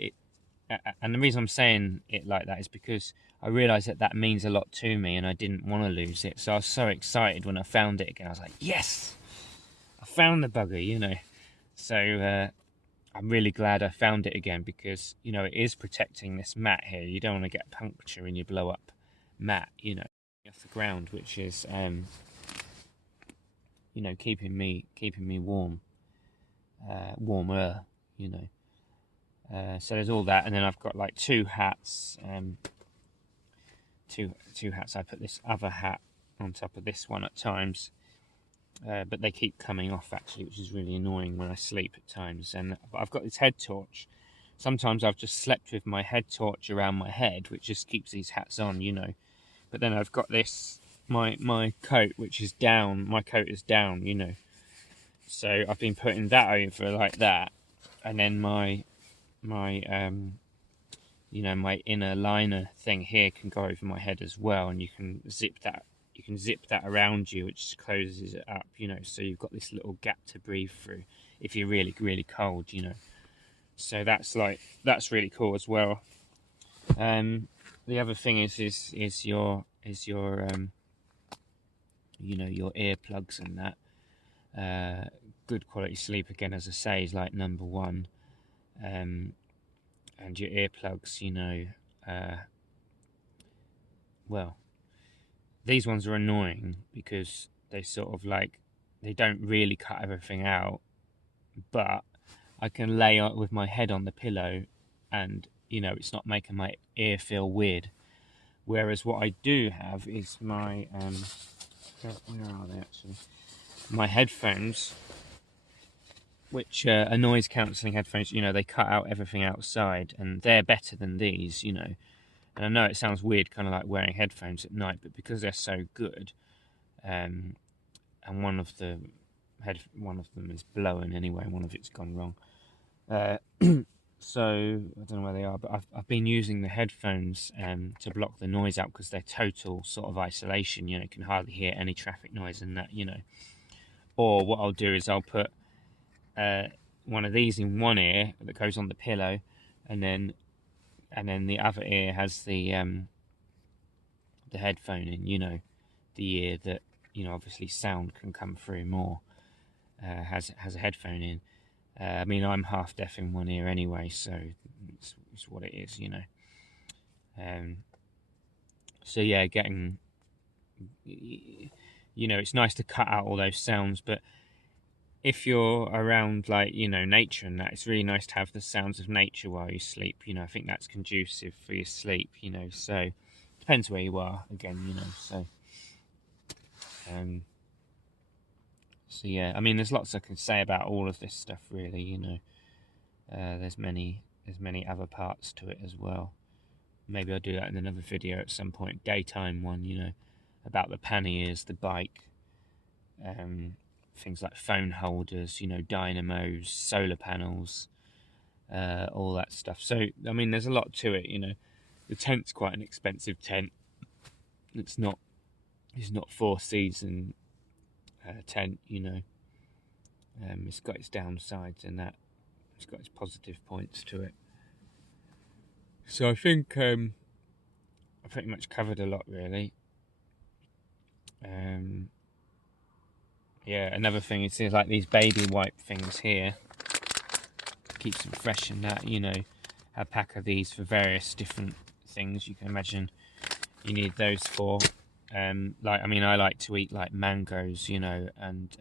and the reason I'm saying it like that is because I realised that means a lot to me, and I didn't want to lose it. So I was so excited when I found it again. I was like, yes, I found the bugger, you know. So I'm really glad I found it again because, you know, it is protecting this mat here. You don't want to get a puncture in your blow-up mat, you know, off the ground, which is, you know, keeping me warm, warmer, you know. So there's all that, and then I've got like two hats, two hats. I put this other hat on top of this one at times, but they keep coming off actually, which is really annoying when I sleep at times. And I've got this head torch. Sometimes I've just slept with my head torch around my head, which just keeps these hats on, you know. But then I've got this my coat, which is down. My coat is down, you know. So I've been putting that over like that, and then my you know, my inner liner thing here can go over my head as well, and you can zip that around you, which closes it up, you know, so you've got this little gap to breathe through if you're really, really cold, you know. So that's really cool as well. The other thing is your you know, your earplugs and that. Good quality sleep, again, as I say, is like number one. And your earplugs, you know, well, these ones are annoying because they sort of like, they don't really cut everything out, but I can lay out with my head on the pillow and, you know, it's not making my ear feel weird. Whereas what I do have is my, where are they actually? My headphones, which are noise cancelling headphones. You know, they cut out everything outside, and they're better than these, you know. And I know it sounds weird, kind of like wearing headphones at night, but because they're so good, and one of them is blowing anyway, one of it's gone wrong. So I don't know where they are, but I've been using the headphones to block the noise out because they're total sort of isolation. You know, you can hardly hear any traffic noise and that, you know. Or what I'll do is I'll put one of these in one ear that goes on the pillow, and then the other ear has the headphone in, you know, the ear that, you know, obviously sound can come through more, has a headphone in. I mean, I'm half deaf in one ear anyway, so is what it is, you know. So yeah, getting, you know, it's nice to cut out all those sounds, but if you're around, like, you know, nature and that, it's really nice to have the sounds of nature while you sleep. You know, I think that's conducive for your sleep, you know. So depends where you are, again, you know. So yeah, I mean, there's lots I can say about all of this stuff, really, you know. There's many other parts to it as well. Maybe I'll do that in another video at some point, daytime one, you know, about the panniers, the bike, things like phone holders, you know, dynamos, solar panels, all that stuff. So, I mean, there's a lot to it, you know. The tent's quite an expensive tent. It's not four season tent, you know. It's got its downsides and that. It's got its positive points to it. So I think I pretty much covered a lot, really. Yeah, another thing is like these baby wipe things here. Keeps them fresh and that, you know. A pack of these for various different things you can imagine you need those for. Like, I mean, I like to eat like mangoes, you know, and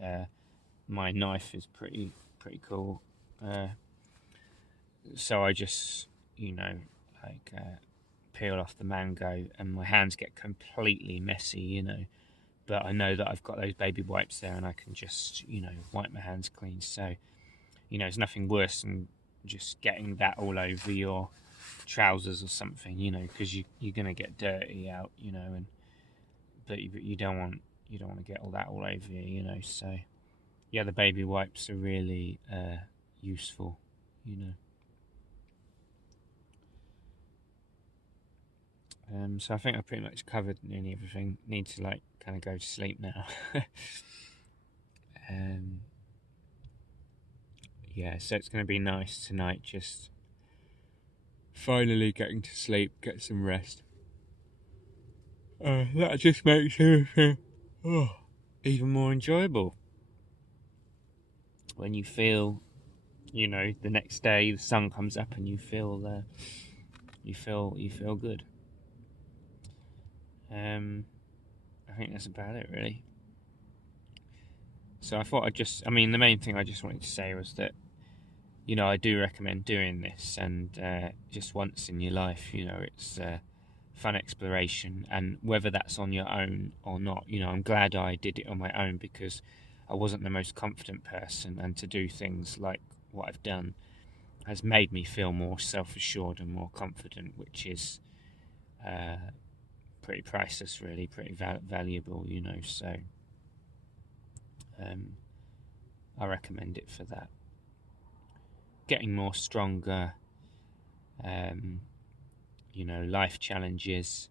my knife is pretty cool. So I just, you know, like peel off the mango and my hands get completely messy, you know. But I know that I've got those baby wipes there and I can just, you know, wipe my hands clean. So, you know, it's nothing worse than just getting that all over your trousers or something, you know, because you're going to get dirty out, you know, and but you don't want to get all that all over you, you know. So yeah, the baby wipes are really useful, you know. So I think I pretty much covered nearly everything. Need to like kind of go to sleep now. Yeah, so it's going to be nice tonight, just finally getting to sleep, get some rest. That just makes everything even more enjoyable. When you feel, you know, the next day the sun comes up and you feel good. I think that's about it, really. So I thought I mean, the main thing I just wanted to say was that, you know, I do recommend doing this, and just once in your life, you know, it's fun exploration, and whether that's on your own or not, you know, I'm glad I did it on my own because I wasn't the most confident person, and to do things like what I've done has made me feel more self-assured and more confident, which is pretty priceless, really, pretty valuable, you know. So I recommend it for that. Getting more stronger, you know, life challenges,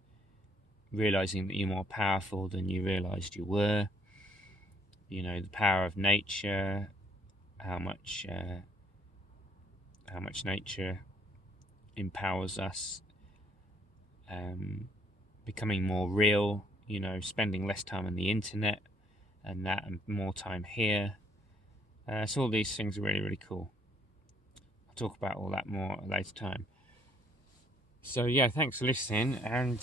realizing that you're more powerful than you realized you were, you know, the power of nature, how much nature empowers us, becoming more real, you know, spending less time on the internet and that, and more time here. So all these things are really, really cool. I'll talk about all that more at a later time. So yeah, thanks for listening, and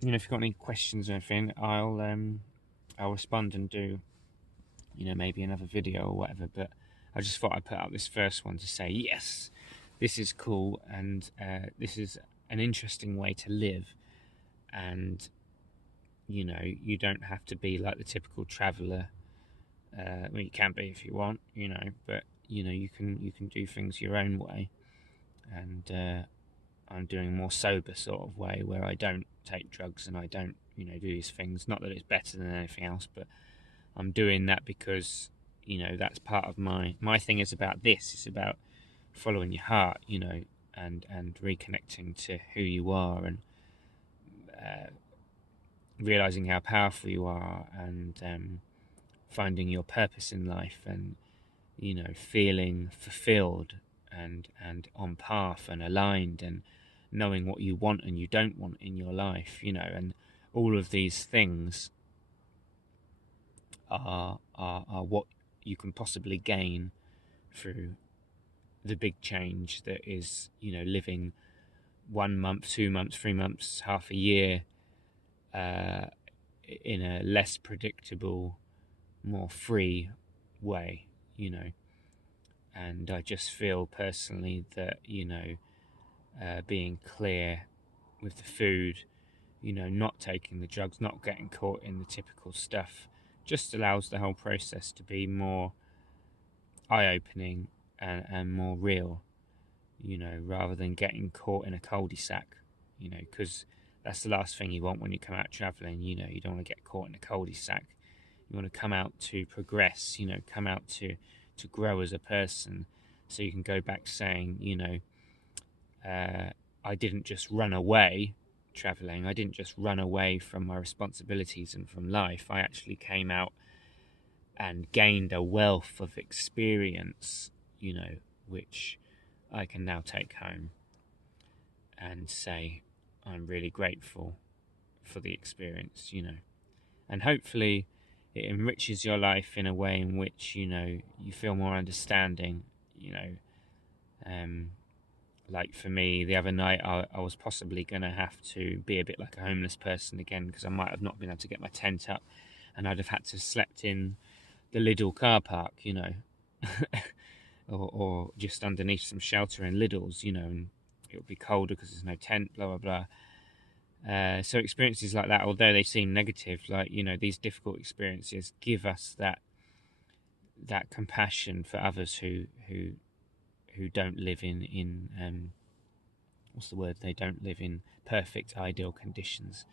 you know, if you've got any questions or anything, I'll respond and do, you know, maybe another video or whatever. But I just thought I'd put out this first one to say, yes, this is cool, and this is an interesting way to live, and you know, you don't have to be like the typical traveller. Well, you can be if you want, you know, but you know, you can do things your own way, and I'm doing a more sober sort of way where I don't take drugs and I don't, you know, do these things. Not that it's better than anything else, but I'm doing that because, you know, that's part of my thing is about this. It's about following your heart, you know, and reconnecting to who you are, and realizing how powerful you are, and finding your purpose in life, and, you know, feeling fulfilled and on path and aligned, and knowing what you want and you don't want in your life, you know. And all of these things are what you can possibly gain through the big change that is, you know, living 1 month, 2 months, 3 months, half a year, in a less predictable, more free way, you know. And I just feel personally that, you know, being clear with the food, you know, not taking the drugs, not getting caught in the typical stuff, just allows the whole process to be more eye-opening and more real, you know, rather than getting caught in a cul-de-sac, you know, because that's the last thing you want when you come out traveling. You know, you don't want to get caught in a cul-de-sac. You want to come out to progress, you know, come out to grow as a person, so you can go back saying, you know, I didn't just run away traveling. I didn't just run away from my responsibilities and from life. I actually came out and gained a wealth of experience, you know, which I can now take home and say I'm really grateful for the experience, you know. And hopefully it enriches your life in a way in which, you know, you feel more understanding, you know. Like for me, the other night I was possibly going to have to be a bit like a homeless person again, because I might have not been able to get my tent up, and I'd have had to slept in the Lidl car park, you know, or just underneath some shelter in Lidl's, you know, and it would be colder because there's no tent, blah, blah, blah. So experiences like that, although they seem negative, like, you know, these difficult experiences give us that compassion for others who don't live in what's the word? They don't live in perfect, ideal conditions.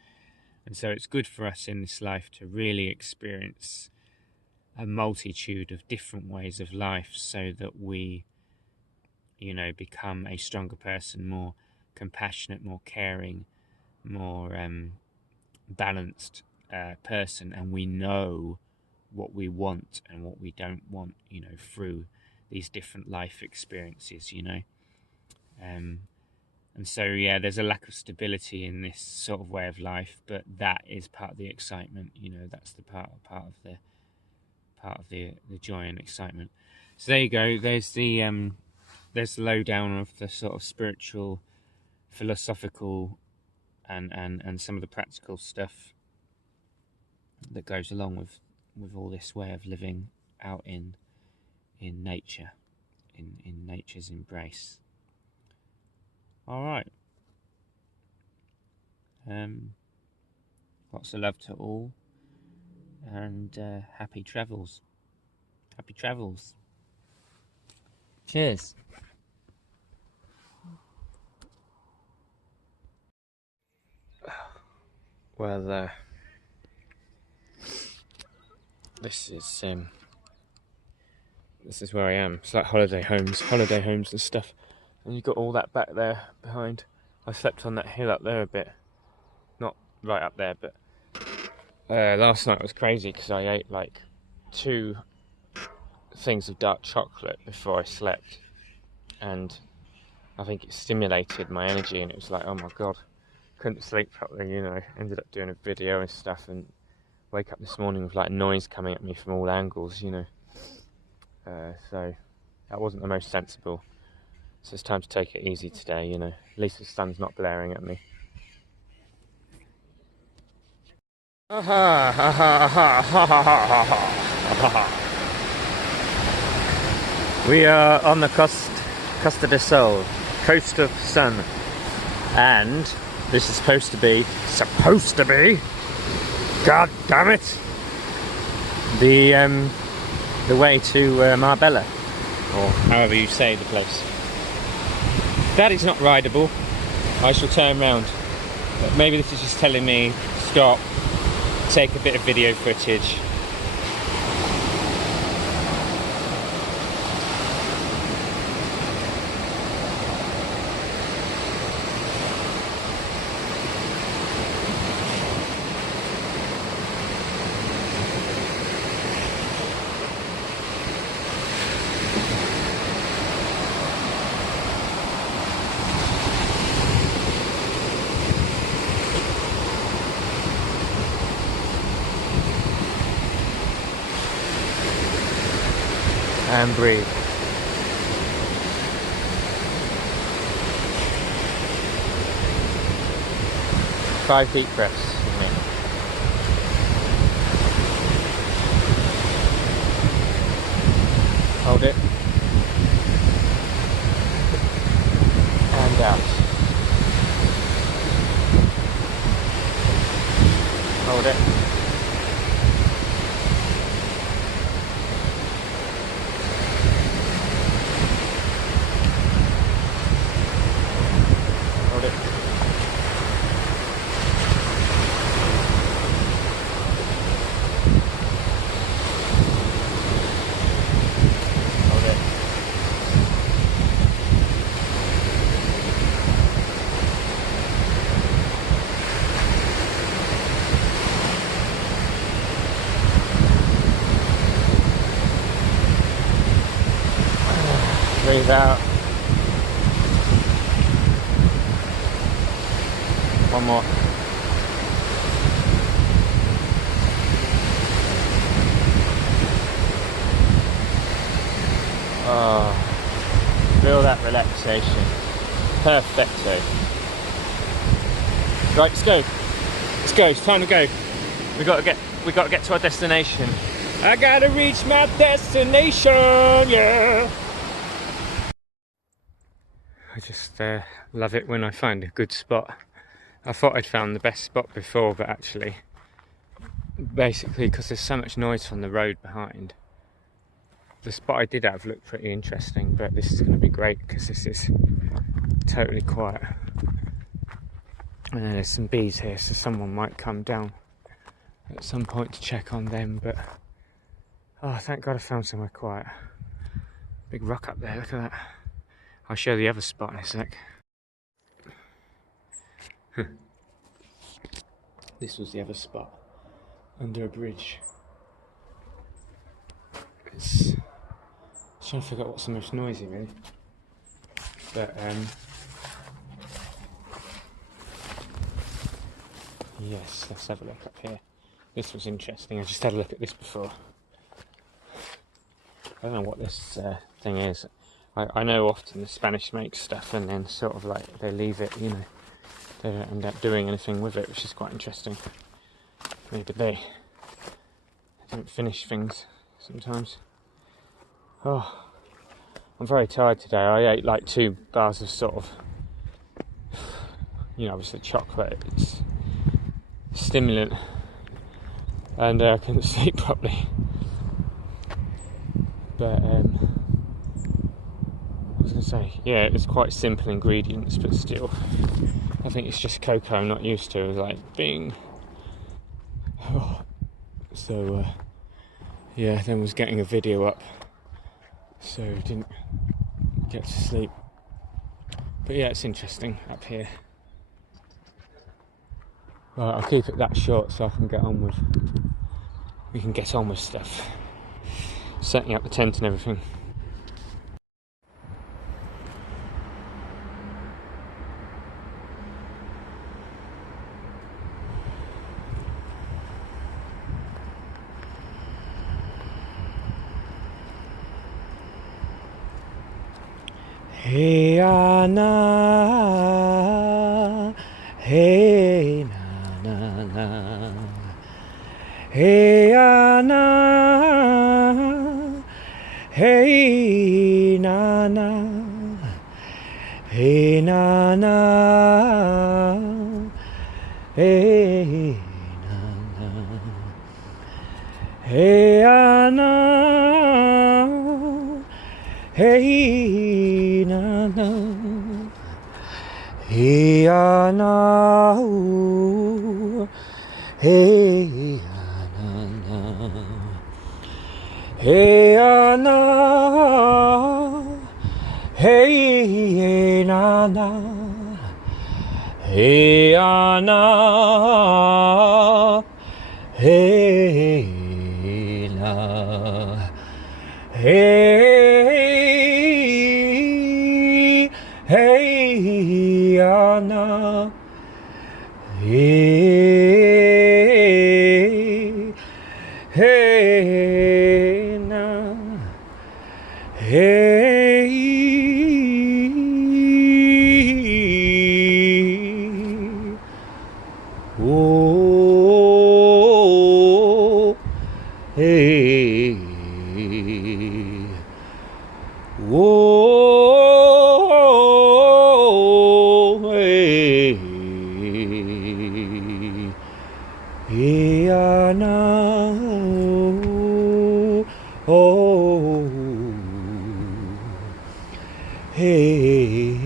And so it's good for us in this life to really experience a multitude of different ways of life, so that we, you know, become a stronger person, more compassionate, more caring, more balanced person, and we know what we want and what we don't want, you know, through these different life experiences, you know. And so, yeah, there's a lack of stability in this sort of way of life, but that is part of the excitement, you know. That's the part of the joy and excitement. So there you go. There's the lowdown of the sort of spiritual, philosophical, and some of the practical stuff that goes along with all this way of living out in nature, in nature's embrace. All right. Lots of love to all, and happy travels. Happy travels. Cheers. Well, this is where I am. It's like holiday homes and stuff. And you've got all that back there behind. I slept on that hill up there a bit. Not right up there, but last night was crazy because I ate like 2 things of dark chocolate before I slept. And I think it stimulated my energy, and it was like, oh my god. Couldn't sleep properly, you know. Ended up doing a video and stuff, and wake up this morning with like noise coming at me from all angles, you know. So that wasn't the most sensible. So it's time to take it easy today, you know. At least the sun's not blaring at me. We are on the Costa del Sol, coast of sun, and this is supposed to be, god damn it, the way to Marbella, or however you say the place. That is not rideable. I shall turn round. But maybe this is just telling me stop, take a bit of video footage. And breathe. 5 deep breaths. Hold it. And out. Hold it. Hold it. Breathe out. One more. Oh, feel that relaxation. Perfecto. Right, let's go. Let's go. It's time to go. We got to get to our destination. I gotta reach my destination. Yeah. I just love it when I find a good spot. I thought I'd found the best spot before, but actually, basically because there's so much noise from the road behind, the spot I did have looked pretty interesting, but this is going to be great because this is totally quiet. And then there's some bees here, so someone might come down at some point to check on them, but oh, thank God I found somewhere quiet. Big rock up there, look at that. I'll show the other spot in a sec. This was the other spot, under a bridge. It's trying to figure out what's the most noisy, really. But yes, let's have a look up here. This was interesting. I just had a look at this before. I don't know what this thing is. I know often the Spanish make stuff and then sort of like they leave it, you know, they don't end up doing anything with it, which is quite interesting. Maybe they don't finish things sometimes. Oh, I'm very tired today. I ate like 2 bars of sort of, you know, obviously chocolate. It's stimulant, and I couldn't sleep properly. But I was going to say, yeah, it's quite simple ingredients, but still, I think it's just cocoa I'm not used to. It's like, bing. Oh. So, yeah, then was getting a video up, so didn't get to sleep. But yeah, it's interesting up here. Right, I'll keep it that short so I can get on with, we can get on with stuff. Setting up the tent and everything. Hey na, hey na na, hey na, hey na na, hey na na, hey na na, hey na, hey na na, hey na, hey na na, hey na, hey na na, hey na, hey na, hey, hey na, hey, hey na, hey, Oh, hey, oh, hey, hey, now, oh, hey,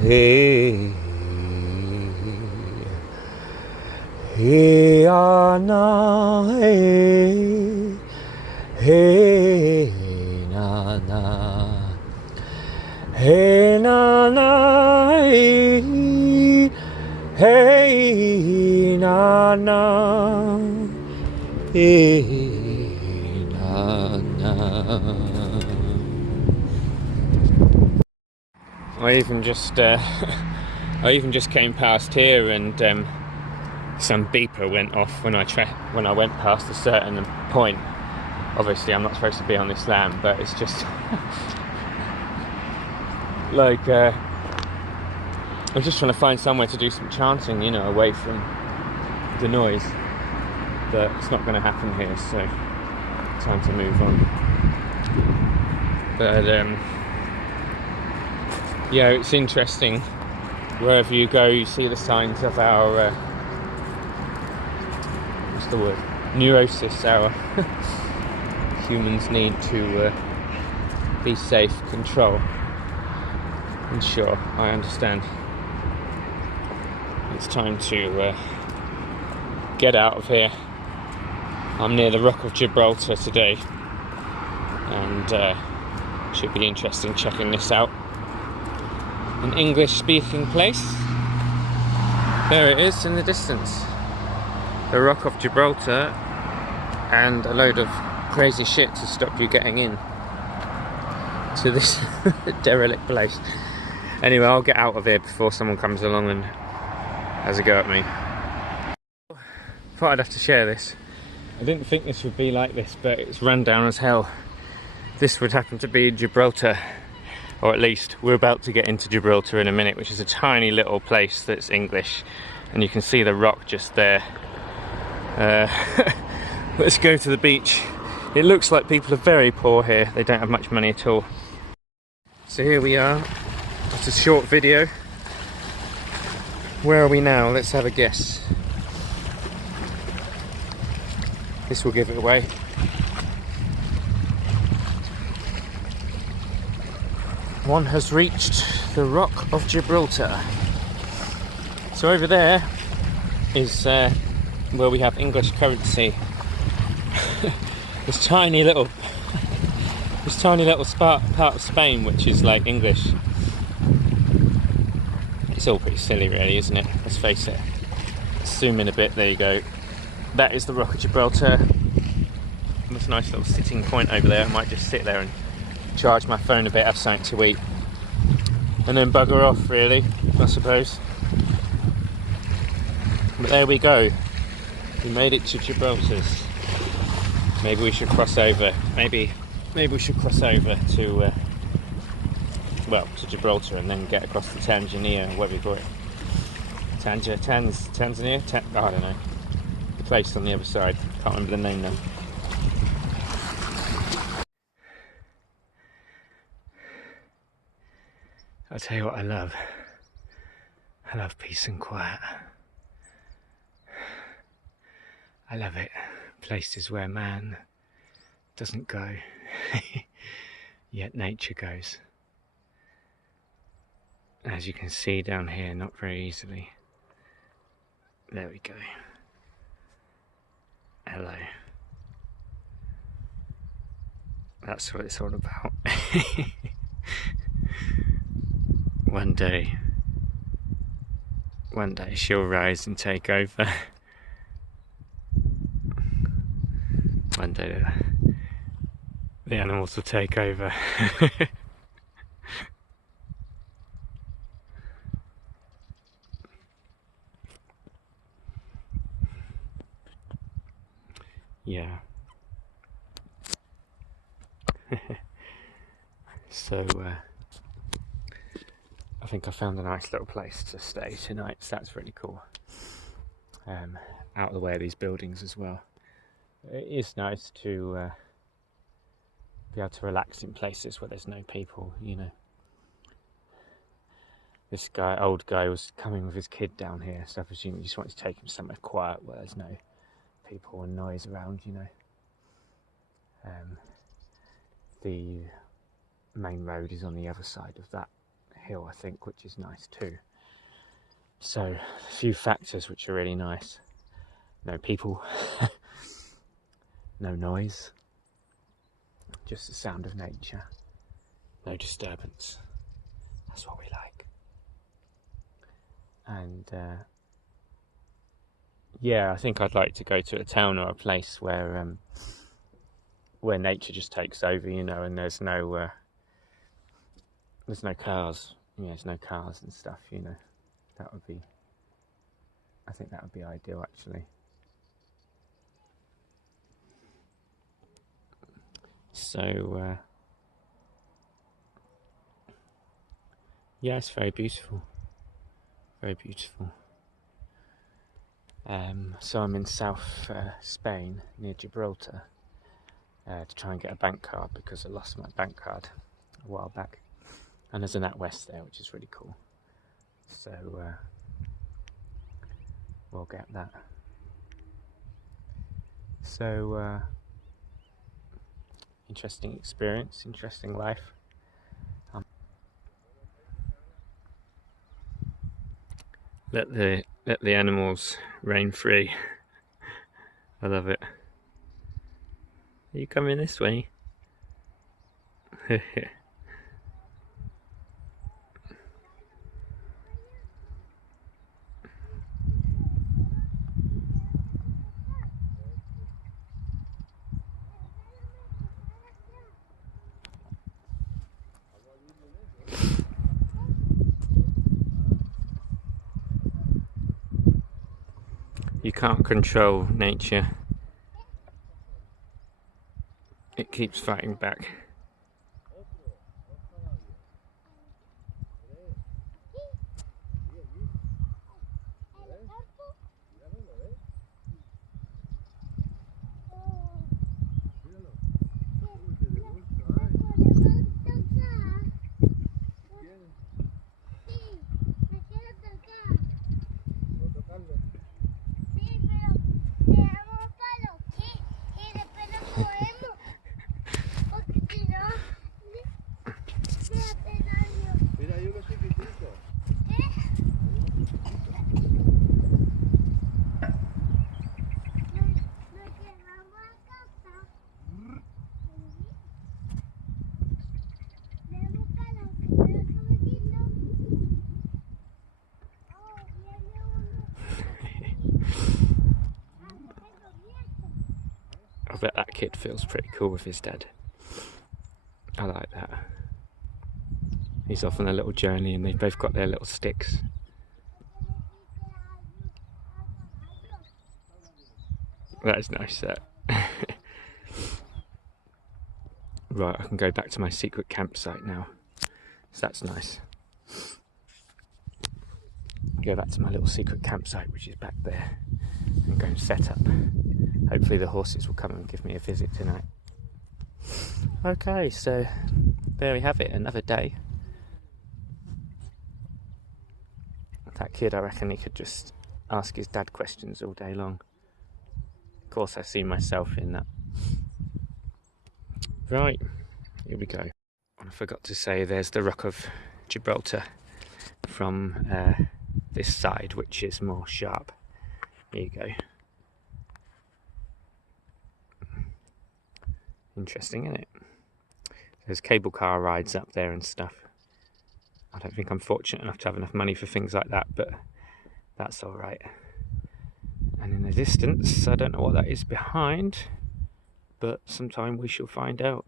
hey. Hey, na, hey, hey, na, na, hey, na, na, hey, hey, na, na, hey, na, na. I even just came past here and some beeper went off when I went past a certain point. Obviously I'm not supposed to be on this land, but it's just like I'm just trying to find somewhere to do some chanting, you know, away from the noise, but it's not going to happen here, so time to move on. But yeah, it's interesting. Wherever you go, you see the signs of our what's the word? Neurosis. Our humans need to be safe, control. And sure, I understand. It's time to get out of here. I'm near the Rock of Gibraltar today, and should be interesting checking this out. An English-speaking place. There it is in the distance. The Rock of Gibraltar, and a load of crazy shit to stop you getting in to this derelict place. Anyway, I'll get out of here before someone comes along and has a go at me. Thought I'd have to share this. I didn't think this would be like this, but it's run down as hell. This would happen to be Gibraltar. Or at least we're about to get into Gibraltar in a minute, which is a tiny little place that's English, and you can see the rock just there. Let's go to the beach. It looks like people are very poor here. They don't have much money at all. So here we are. It's a short video. Where are we now? Let's have a guess. This will give it away. One has reached the Rock of Gibraltar. So over there is where we have English currency. this tiny little part of Spain which is like English. It's all pretty silly really, isn't it? Let's face it. Let's zoom in a bit, there you go. That is the Rock of Gibraltar. There's a nice little sitting point over there. I might just sit there and charge my phone a bit, have something to eat, and then bugger off really, I suppose. But there we go. We made it to Gibraltar's. Maybe we should cross over. Maybe we should cross over to to Gibraltar and then get across to Tanzania, or whatever you call it. Tanzania? I don't know. The place on the other side. Can't remember the name now. I'll tell you what I love. I love peace and quiet. I love it. Places where man doesn't go, yet nature goes. As you can see down here, not very easily. There we go. Hello. That's what it's all about. One day she'll rise and take over. One day the animals will take over. Yeah. So think I found a nice little place to stay tonight, so that's really cool. Out of the way of these buildings as well. It is nice to be able to relax in places where there's no people, you know. This guy, old guy, was coming with his kid down here, so I presume he just wanted to take him somewhere quiet where there's no people and noise around, you know. The main road is on the other side of that hill, I think, which is nice too. So, a few factors which are really nice. No people, no noise, just the sound of nature, no disturbance. That's what we like. And yeah, I think I'd like to go to a town or a place where nature just takes over, you know, and there's no cars, you know, there's no cars and stuff, you know. That would be, I think that would be ideal, actually. So yeah, it's very beautiful, very beautiful. So I'm in South Spain, near Gibraltar, to try and get a bank card because I lost my bank card a while back, and there's an NatWest there, which is really cool. So we'll get that. So interesting experience, interesting life. Let the animals reign free. I love it. Are you coming this way? You can't control nature. It keeps fighting back. I bet that kid feels pretty cool with his dad. I like that. He's off on a little journey and they've both got their little sticks. That is nice, that. Right, I can go back to my secret campsite now. So that's nice. Go back to my little secret campsite, which is back there, and go and set up. Hopefully the horses will come and give me a visit tonight. Okay, so there we have it, another day. That kid, I reckon he could just ask his dad questions all day long. Of course, I see myself in that. Right, here we go. I forgot to say there's the Rock of Gibraltar from this side, which is more sharp. Here you go. Interesting, isn't it? There's cable car rides up there and stuff. I don't think I'm fortunate enough to have enough money for things like that, but that's all right. And in the distance, I don't know what that is behind, but sometime we shall find out.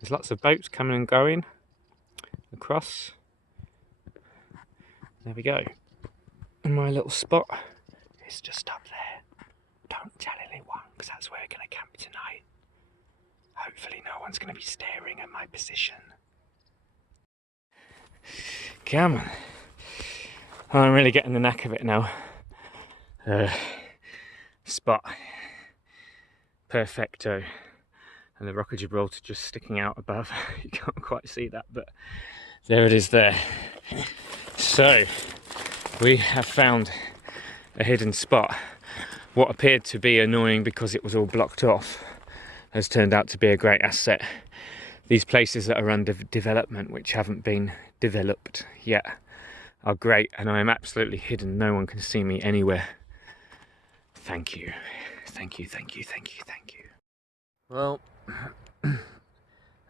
There's lots of boats coming and going across. There we go. And my little spot is just up there. Don't tell anyone, because that's where we're going to camp tonight. Hopefully no one's going to be staring at my position. Come on. I'm really getting the knack of it now. Spot. Perfecto. And the Rock of Gibraltar just sticking out above. You can't quite see that, but there it is there. So, we have found a hidden spot. What appeared to be annoying because it was all blocked off has turned out to be a great asset. These places that are under development, which haven't been developed yet, are great, and I am absolutely hidden. No one can see me anywhere. Thank you. Thank you, thank you, thank you, thank you. Well,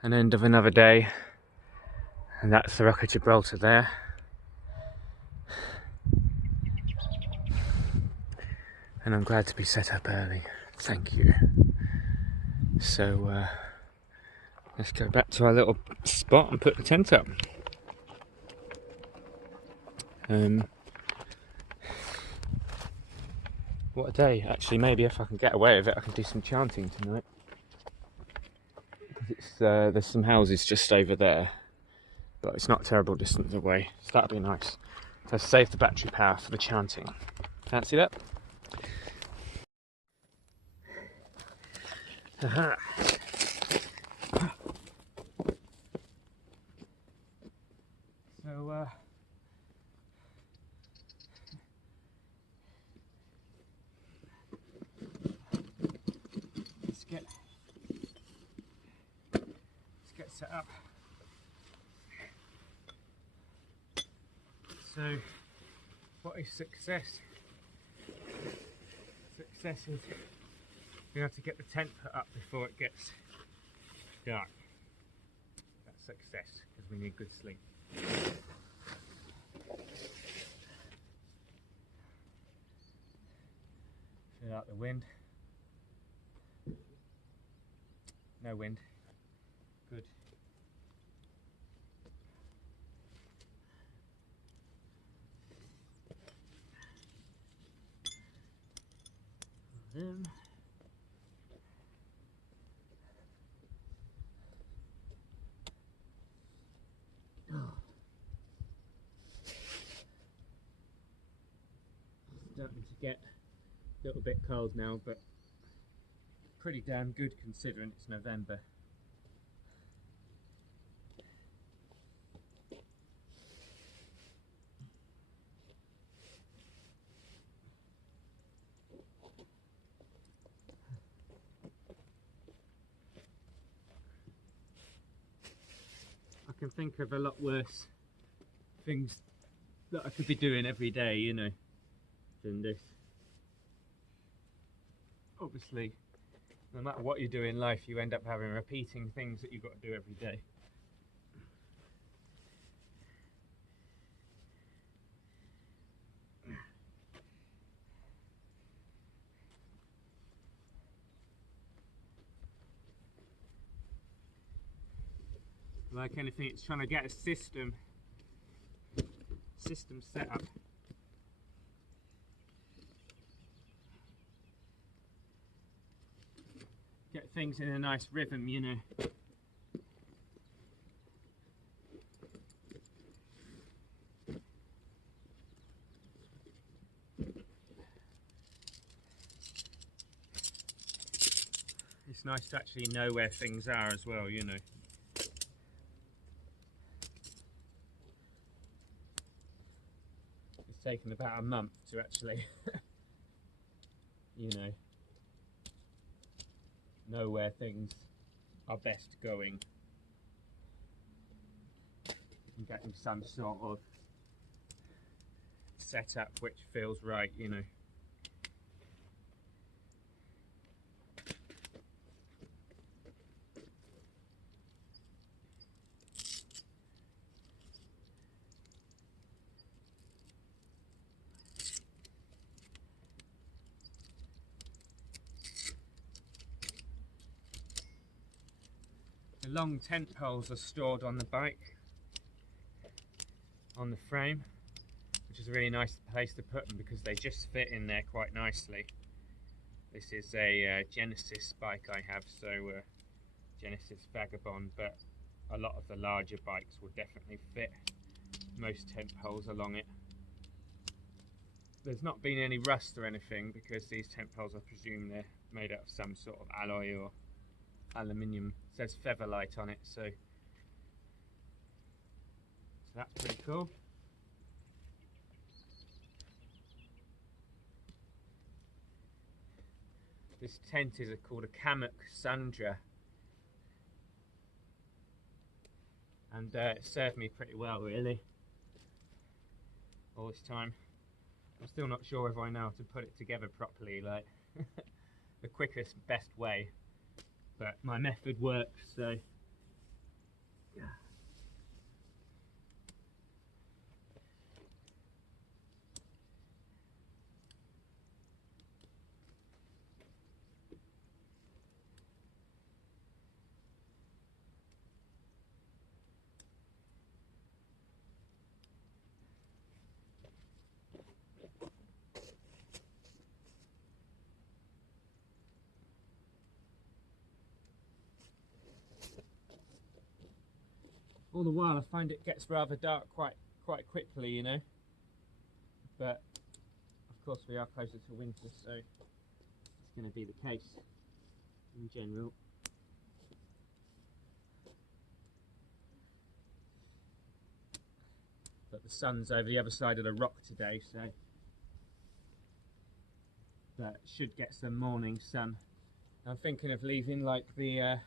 an end of another day, and that's the Rock of Gibraltar there. And I'm glad to be set up early. Thank you. So, let's go back to our little spot and put the tent up. What a day. Actually, maybe if I can get away with it, I can do some chanting tonight. It's, there's some houses just over there, but it's not a terrible distance away, so that'd be nice. Let's save the battery power for the chanting. Fancy that? Aha. So, let's get set up. So, what is success? Success is we have to get the tent put up before it gets dark. That's success, because we need good sleep. Feel out the wind. No wind. Good. Them. Starting to get a little bit cold now, but pretty damn good considering it's November. I can think of a lot worse things that I could be doing every day, you know, than this. Obviously, no matter what you do in life, you end up having repeating things that you've got to do every day. Like anything, it's trying to get a system set up. Get things in a nice rhythm, you know. It's nice to actually know where things are as well, you know. It's taken about a month to actually, you know where things are best going and getting some sort of setup which feels right, you know. The long tent poles are stored on the bike, on the frame, which is a really nice place to put them because they just fit in there quite nicely. This is a Genesis bike I have, so Genesis Vagabond, but a lot of the larger bikes will definitely fit most tent poles along it. There's not been any rust or anything because these tent poles, I presume they're made out of some sort of alloy or aluminium. It says Featherlight on it, so that's pretty cool. This tent is called a Kamuk Sundra, and it served me pretty well, really, all this time. I'm still not sure if I know how to put it together properly, like the quickest, best way, but my method works, so yeah. All the while I find it gets rather dark quite quickly, you know, but of course we are closer to winter, so it's going to be the case in general. But the sun's over the other side of the rock today, so that should get some morning sun. I'm thinking of leaving like the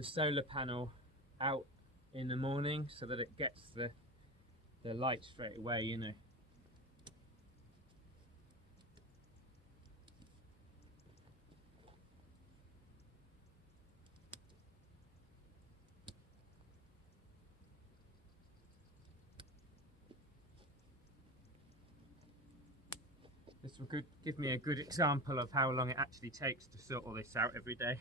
solar panel out in the morning so that it gets the light straight away, you know. This will give me a good example of how long it actually takes to sort all this out every day.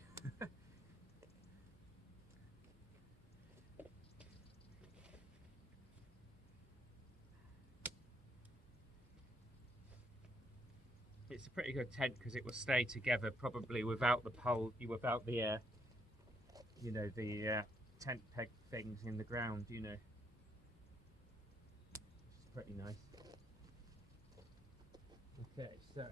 It's a pretty good tent because it will stay together probably without the pole, without the you know, the tent peg things in the ground, you know. It's pretty nice. Okay, so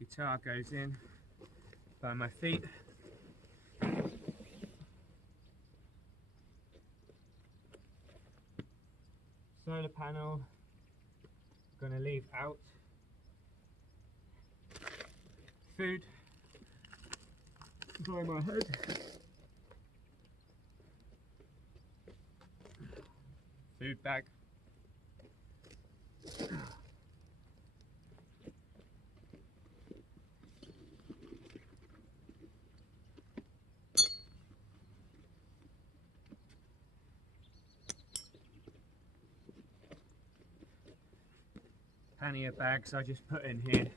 guitar goes in by my feet. Solar panel, gonna leave out. Food by my head. Food bag. Pannier bags I just put in here.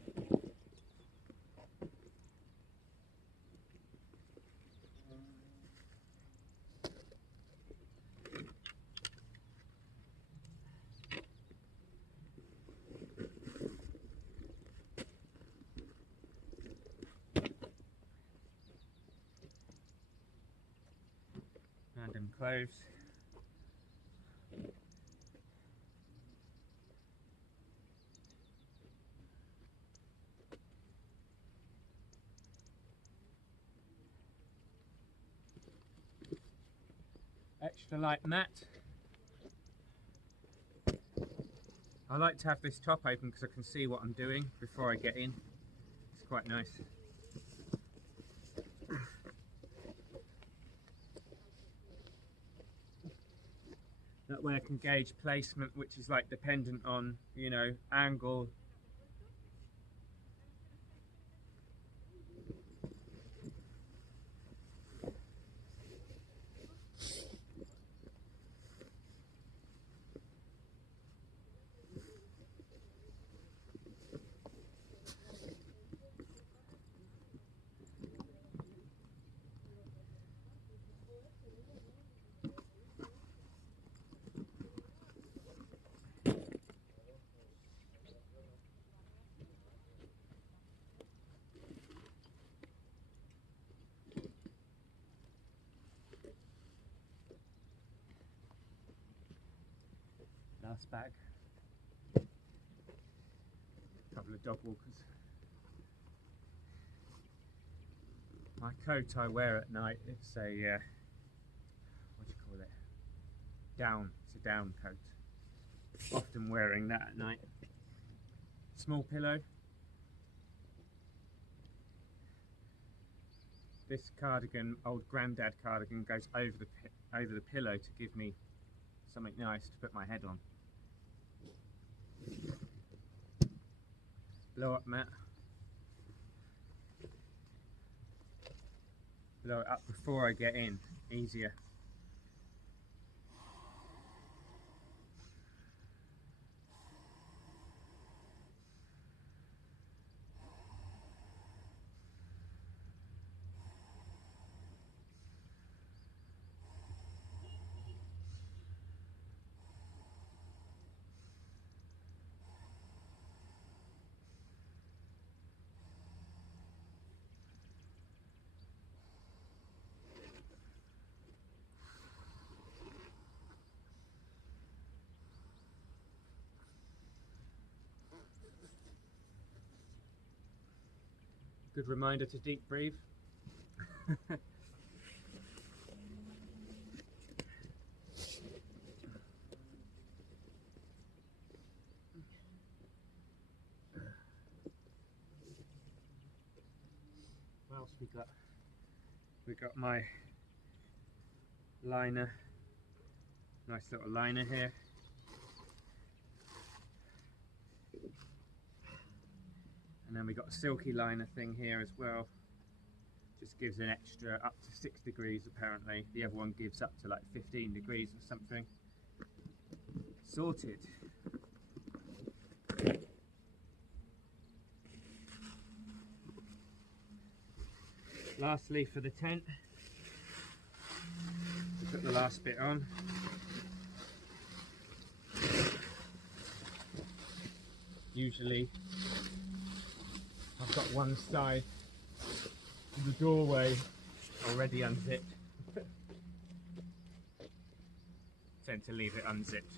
Random clothes. Extra light mat. I like to have this top open because I can see what I'm doing before I get in. It's quite nice. That way I can gauge placement, which is like dependent on, you know, angle. dust bag, a couple of dog walkers. My coat I wear at night, it's a, what do you call it? Down, it's a down coat. Often wearing that at night. Small pillow. This cardigan, old granddad cardigan, goes over the pillow to give me something nice to put my head on. Blow up mat. Blow it up before I get in, easier. Good reminder to deep breathe. What else we got? We got my liner, nice little liner here. And then we got a silky liner thing here as well. Just gives an extra up to 6 degrees apparently. The other one gives up to like 15 degrees or something. Sorted. Lastly, for the tent, we put the last bit on. Usually I've got one side of the doorway already unzipped. Tend to leave it unzipped.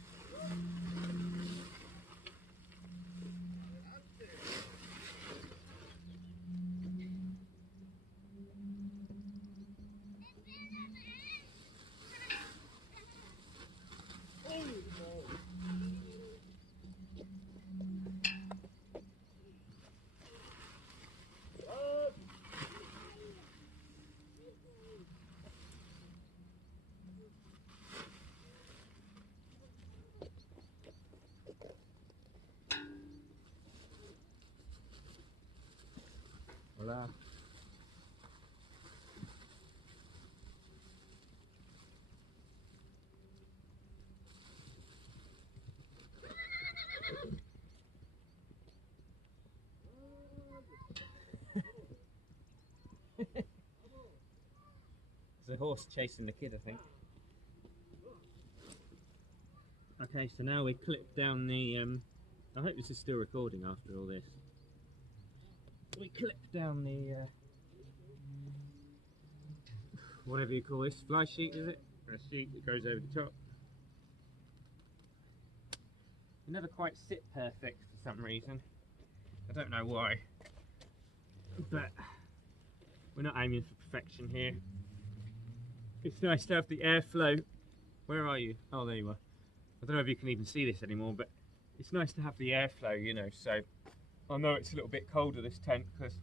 Hola. There's a horse chasing the kid, I think. Okay, so now we clip down the, I hope this is still recording after all this. We clip down the, whatever you call this, fly sheet is it? Or a sheet that goes over the top. It never quite sit perfect for some reason. I don't know why. But we're not aiming for perfection here. It's nice to have the airflow. Where are you? Oh, there you are. I don't know if you can even see this anymore, but it's nice to have the airflow, you know, so I know it's a little bit colder, this tent, because,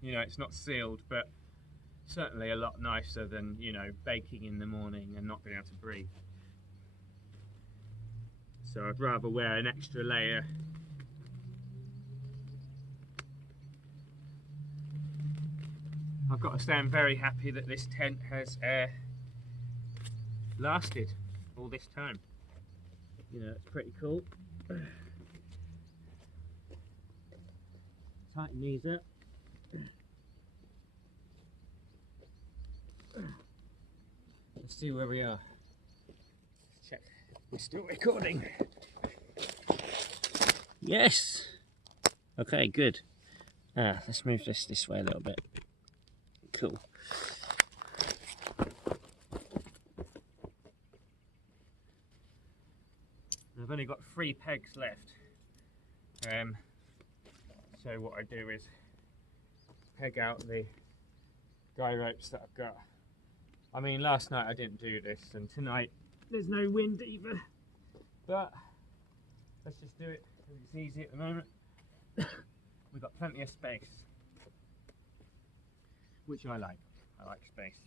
you know, it's not sealed, but certainly a lot nicer than, you know, baking in the morning and not being able to breathe. So I'd rather wear an extra layer. I've got to say I'm very happy that this tent has lasted all this time. You know, it's pretty cool. Tighten these up. Let's see where we are. Let's check. We're still recording. Yes. Okay, good. Let's move this way a little bit. Cool. I've only got 3 pegs left. So what I do is peg out the guy ropes that I've got. I mean, last night I didn't do this, and tonight there's no wind either. But let's just do it. It's easy at the moment. We've got plenty of space, which I like. I like space.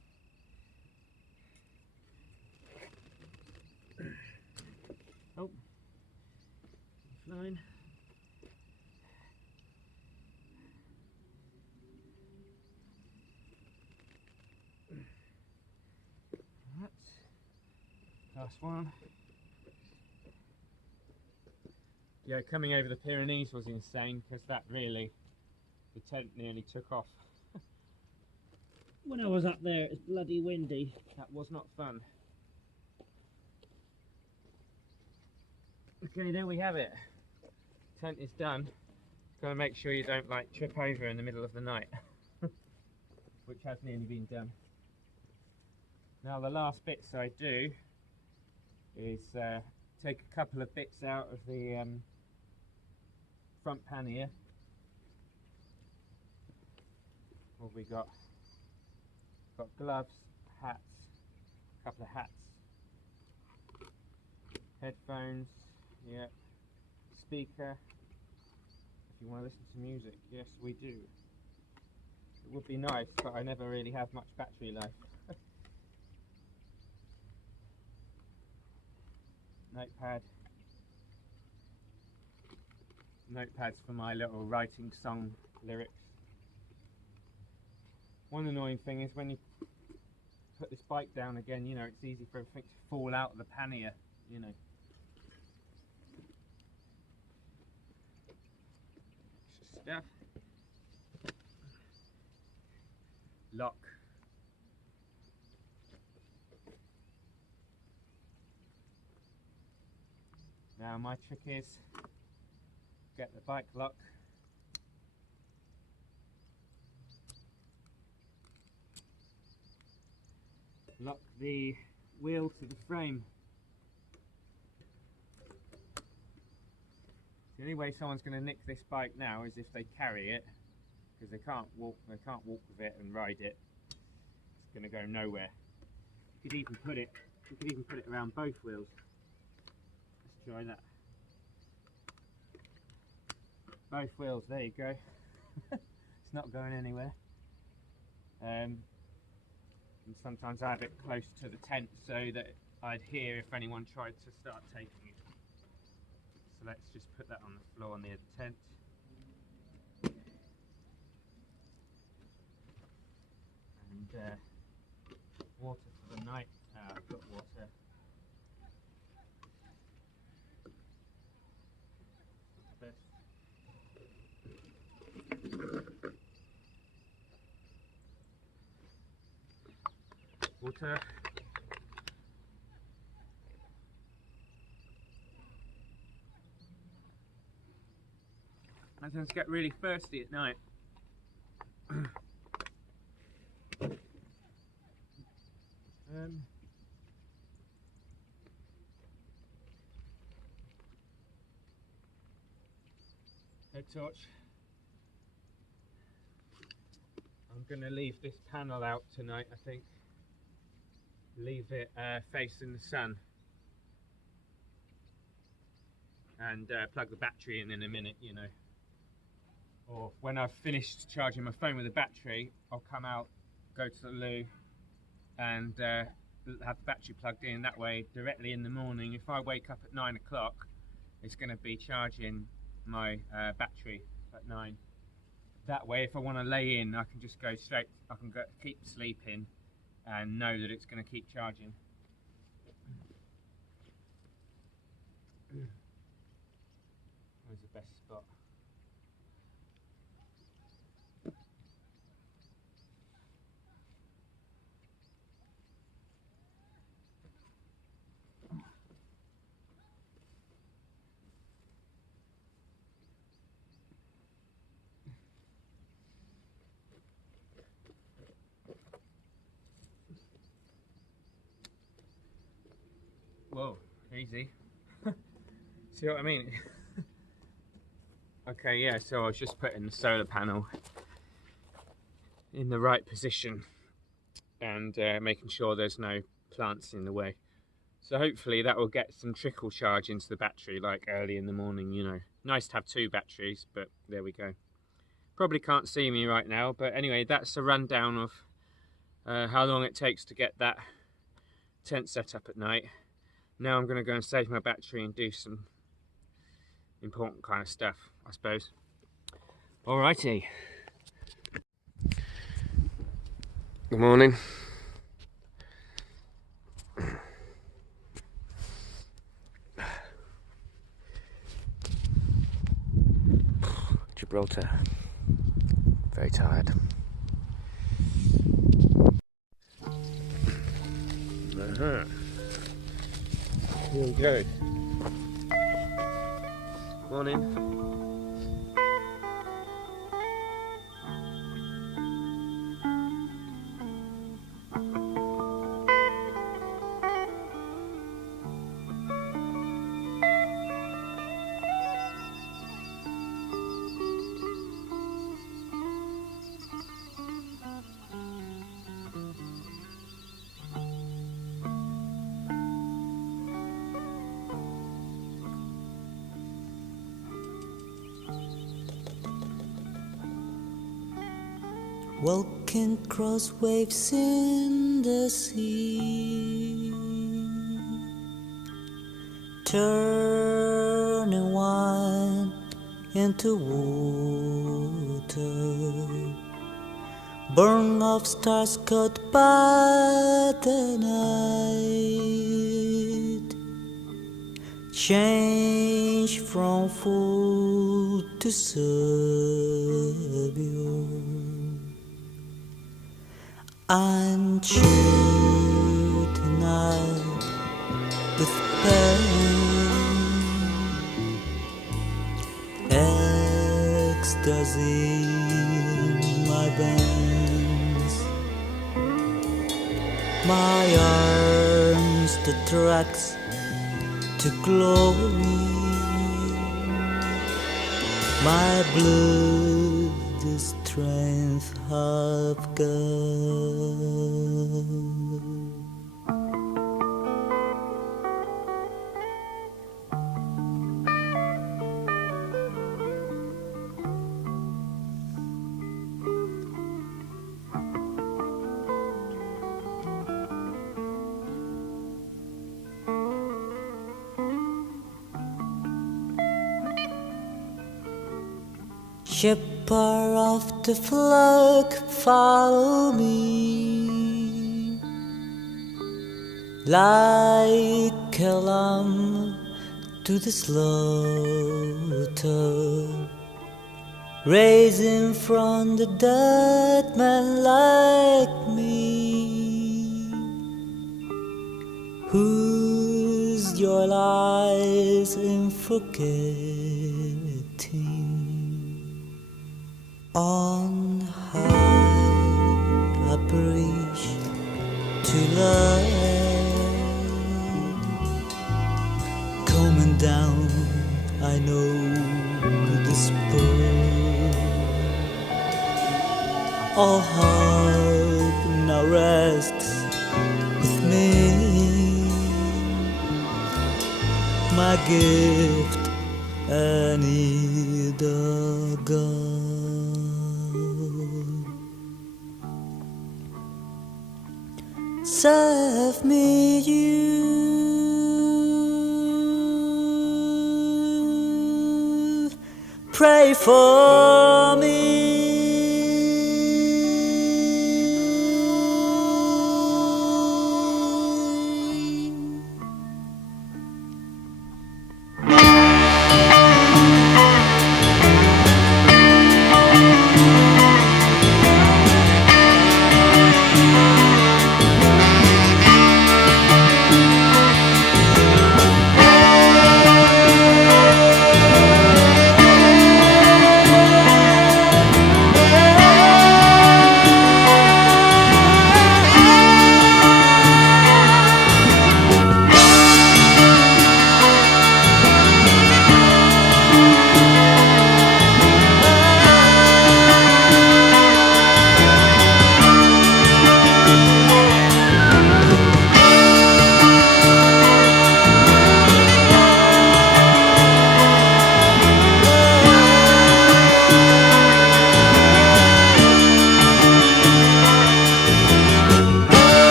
Oh, flying. That's last one. Yeah, coming over the Pyrenees was insane because that really, the tent nearly took off. When I was up there, it was bloody windy. That was not fun. Okay, there we have it. Tent is done. Gotta make sure you don't like trip over in the middle of the night, which has nearly been done. Now the last bits I do is take a couple of bits out of the front pannier. What have we got? Got gloves, hats, a couple of hats, headphones, yeah, speaker. If you want to listen to music, yes we do. It would be nice, but I never really have much battery life. Notepad. Notepads for my little writing song lyrics. One annoying thing is when you put this bike down again, you know, it's easy for everything to fall out of the pannier, you know. Stuff. Lock. Now my trick is get the bike lock, lock the wheel to the frame. The only way someone's going to nick this bike now is if they carry it, because they can't walk with it and ride it. It's going to go nowhere. You could even put it around both wheels. Let's try that. Both wheels, there you go. It's not going anywhere. And sometimes I have it close to the tent so that I'd hear if anyone tried to start taking it. So let's just put that on the floor near the tent. And water for the night. I've got water. Not the best. Water. I tend to get really thirsty at night. Head torch. I'm going to leave this panel out tonight, I think. Leave it facing the sun. And plug the battery in a minute, you know. Or when I've finished charging my phone with a battery, I'll come out, go to the loo, and have the battery plugged in. That way, directly in the morning, if I wake up at 9 o'clock, it's going to be charging my battery at 9. That way, if I want to lay in, I can just go straight, I can keep sleeping and know that it's going to keep charging. Where's the best spot? See what I mean? Okay, yeah, so I was just putting the solar panel in the right position and making sure there's no plants in the way. So hopefully that will get some trickle charge into the battery, like early in the morning, you know. Nice to have 2 batteries, but there we go. Probably can't see me right now, but anyway, that's a rundown of how long it takes to get that tent set up at night. Now I'm going to go and save my battery and do some important kind of stuff, I suppose. Alrighty. Good morning. Gibraltar. Very tired. Here we go. Morning. Walking across waves in the sea, turning wine into water, burn of stars cut by the night, change from fool to savior. I'm true tonight with pain, ecstasy in my veins, my arms the tracks to glory, my blood the strength of God. Shepherd of the flock, follow me, like a lamb to the slaughter, raising from the dead man like me, whose your lies in forgetting. On high I preach to love, coming down I know the spur. All heart now rests with me, my gift I need a God. Save me, you pray for me.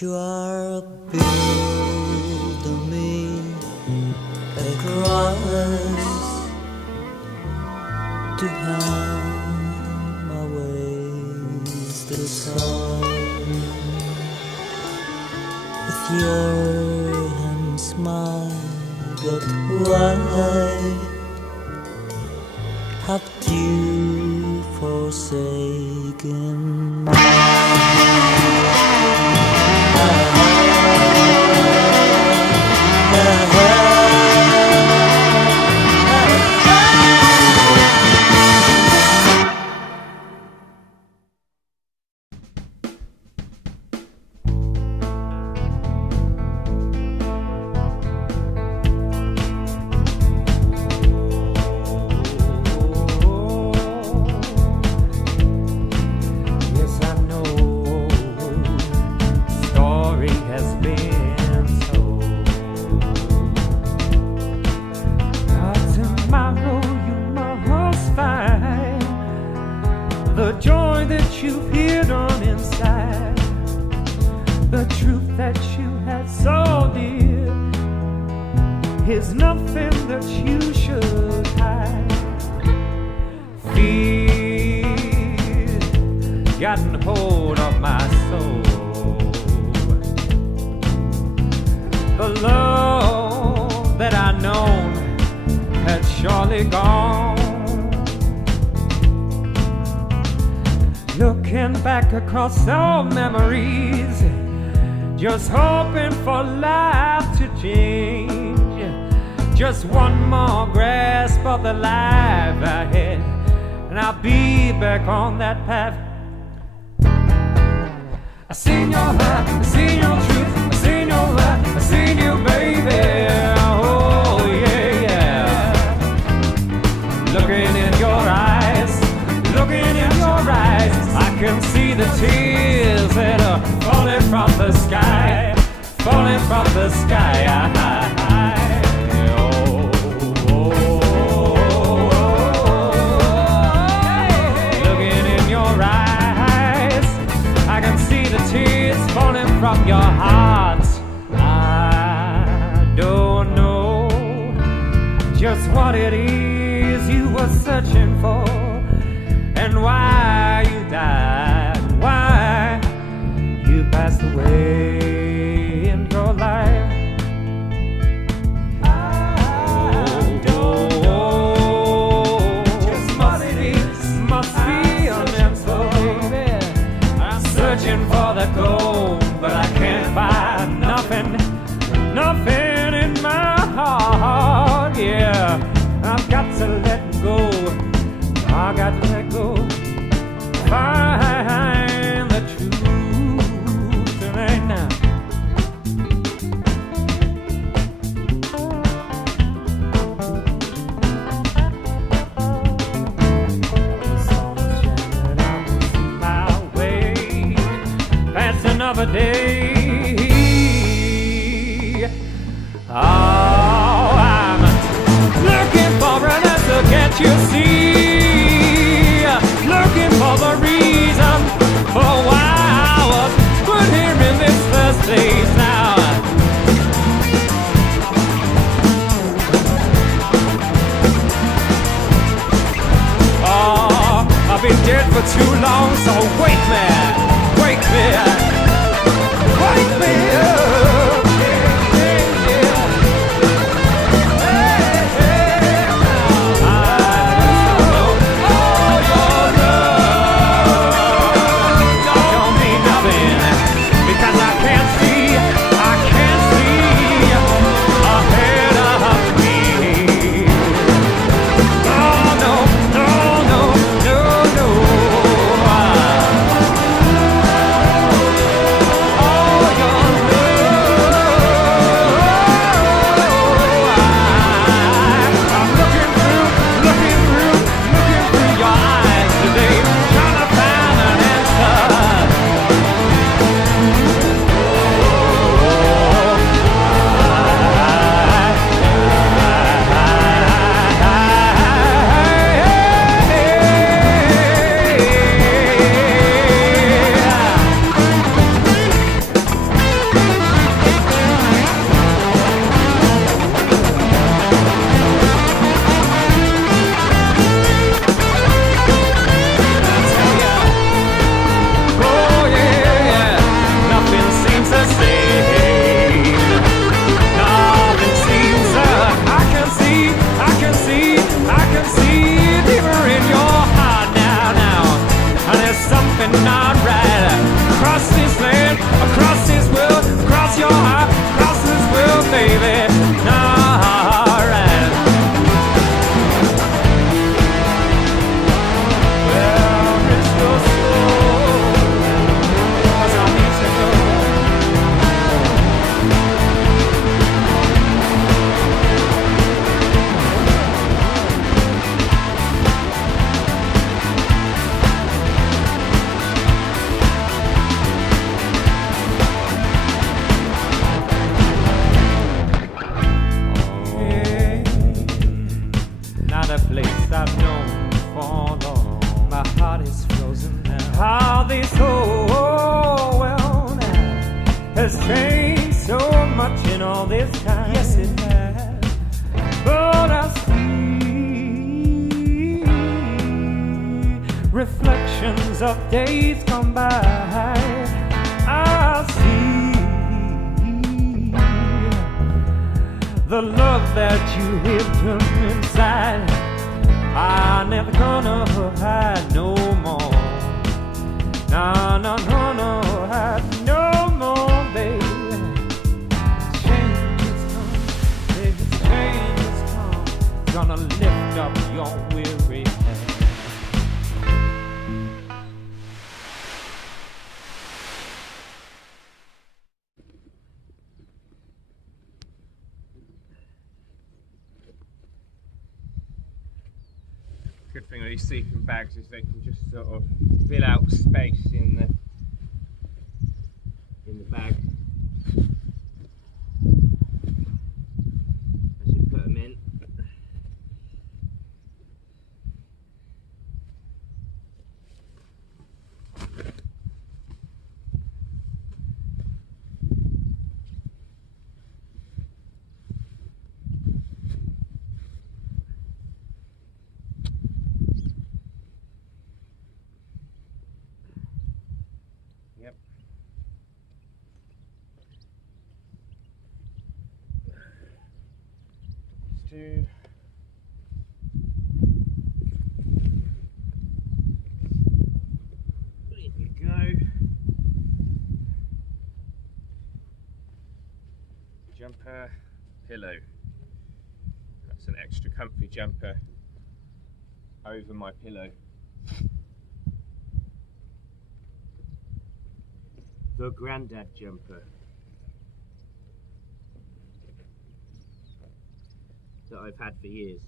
You are building me across to hide my ways to side. With your hands, my God, why have you forsaken me? The joy that you've hidden inside, the truth that you had so dear, is nothing that you should hide. Feel gotten hold of my soul. The love that I'd known had surely gone. Looking back across all memories, just hoping for life to change. Just one more grasp of the life I had, and I'll be back on that path. I seen your heart, I seen your truth, I seen your light, I seen you, baby. Oh yeah, yeah. Looking in your eyes, looking in your eyes, I can see the tears that are falling from the sky, falling from the sky. Looking in your eyes, I can see the tears falling from your heart. I don't know just what it is you were searching for, and why you died, why you passed away in your life. I don't know just what it is. Must be a mental, baby. I'm searching for the gold, but I can't find nothing, nothing in my heart. Yeah, I've got to let go. I got to let go. Find the truth right now. My way, that's another day. Oh, I'm looking for an answer, can't you see? Looking for the reason for why I was put here in this first place now. Oh, I've been dead for too long, so wake me, wake me, wake me up. Reflection reflections of days gone by. I see the love that you hid inside. I'm never gonna hide no more. No, no, no, no, hide no more, baby. Change is come, baby, change is come. Gonna lift up your weary head. Good thing with these sleeping bags is they can just sort of fill out space in the bag as you put them in. Yep. Let's do there you go. Jumper, pillow. That's an extra comfy jumper over my pillow. The Grandad jumper that I've had for years.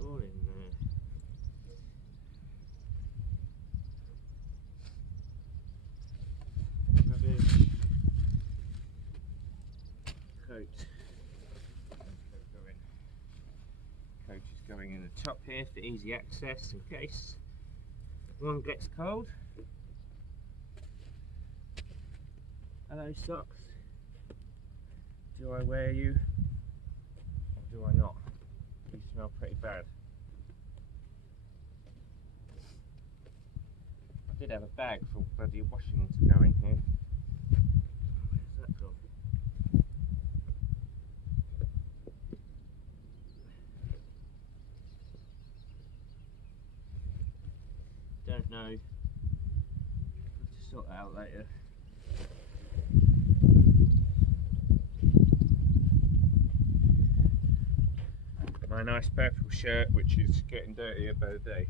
All in there. Rubbish. Coat. Coat is going in the top here for easy access in case one gets cold. Hello socks. Do I wear you or do I not? You smell pretty bad. I did have a bag for bloody washing to go in here. Where's that gone? Don't know. I'll have to sort that out later. My nice purple shirt, which is getting dirtier by the day.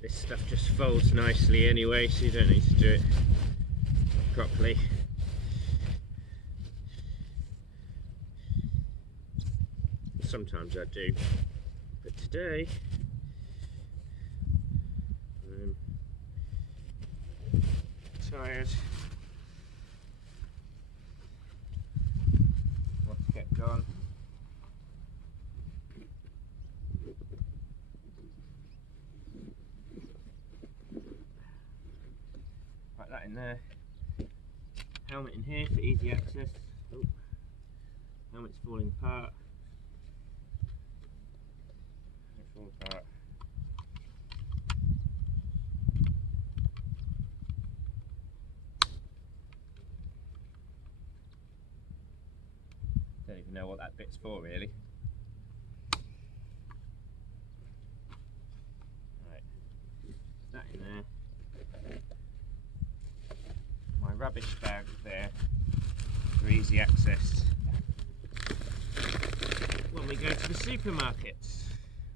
This stuff just folds nicely anyway, so you don't need to do it properly. Sometimes I do, but today I'm tired. Want to get gone. Like that in there. Helmet in here for easy access. Oh, helmet's falling apart. Apart. Don't even know what that bit's for really. Right, that in there. My rubbish bag there for easy access when we go to the supermarket.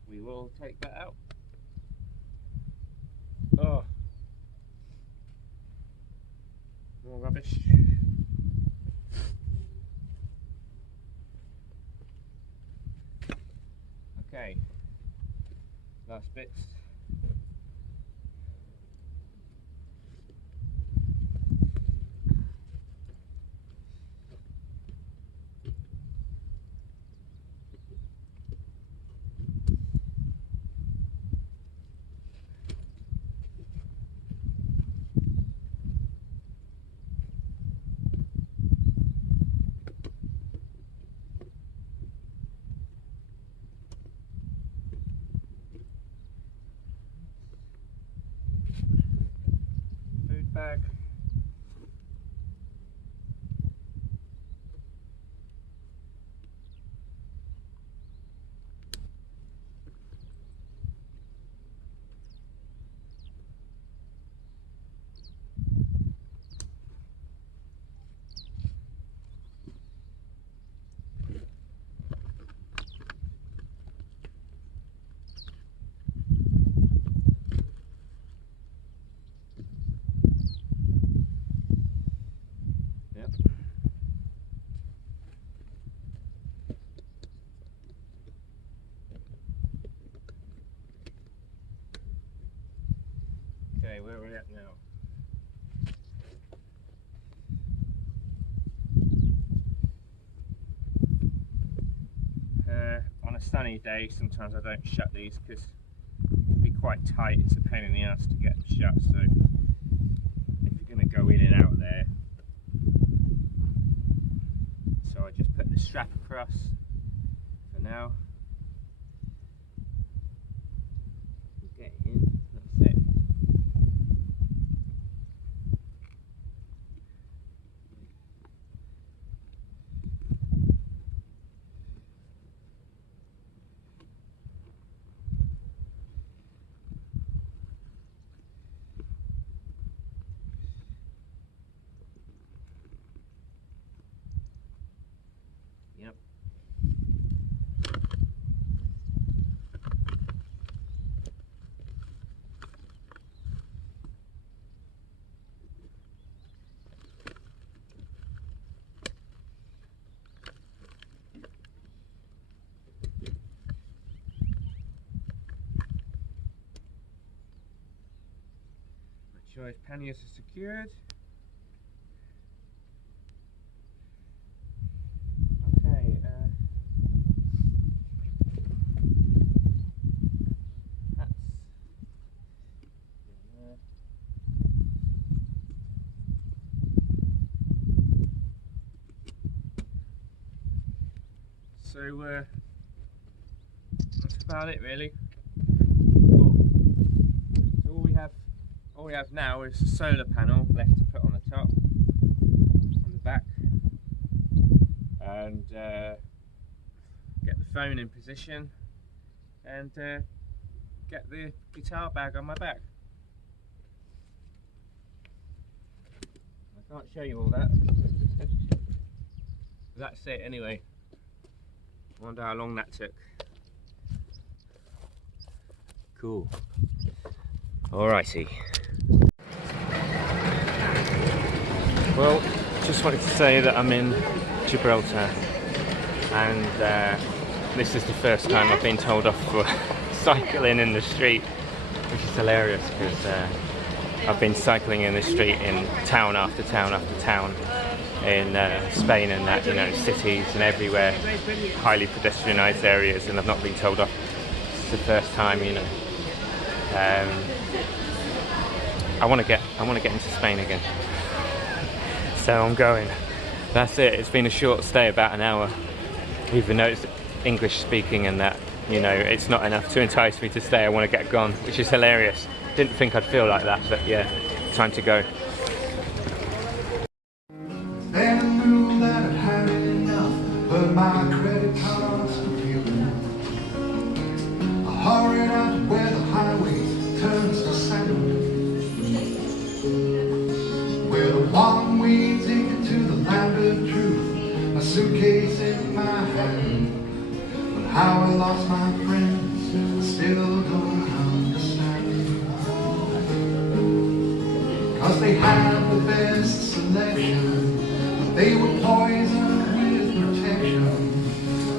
We will take that out. Oh, more rubbish. Okay, last bits. Okay, where are we at now? On a sunny day, sometimes I don't shut these because it can be quite tight. It's a pain in the ass to get them shut, so if you're going to go in and out there, so I just put the strap across for now. Get in, that's it. Yep. Make sure his panniers are secured. So that's about it really. Cool. So all we have now is a solar panel left to put on the top, on the back, and get the phone in position and get the guitar bag on my back. I can't show you all that. That's it anyway. I wonder how long that took. Cool. Alrighty. Well, just wanted to say that I'm in Gibraltar, and this is the first time I've been told off for cycling in the street, which is hilarious because I've been cycling in the street in town after town after town in Spain and that, you know, cities and everywhere, highly pedestrianised areas, and I've not been told off. It's the first time, you know. I want to get into Spain again, so I'm going. That's it. It's been a short stay, about an hour, even though it's English speaking and that, you know, it's not enough to entice me to stay. I want to get gone, which is hilarious. Didn't think I'd feel like that, but yeah, time to go. But my credit cards computer, I hurried out where the highway turns to sand, where the one-way ticket to the land of truth, a suitcase in my hand. But how I lost my friends, I still don't understand. 'Cause they had the best selection, but they were poison.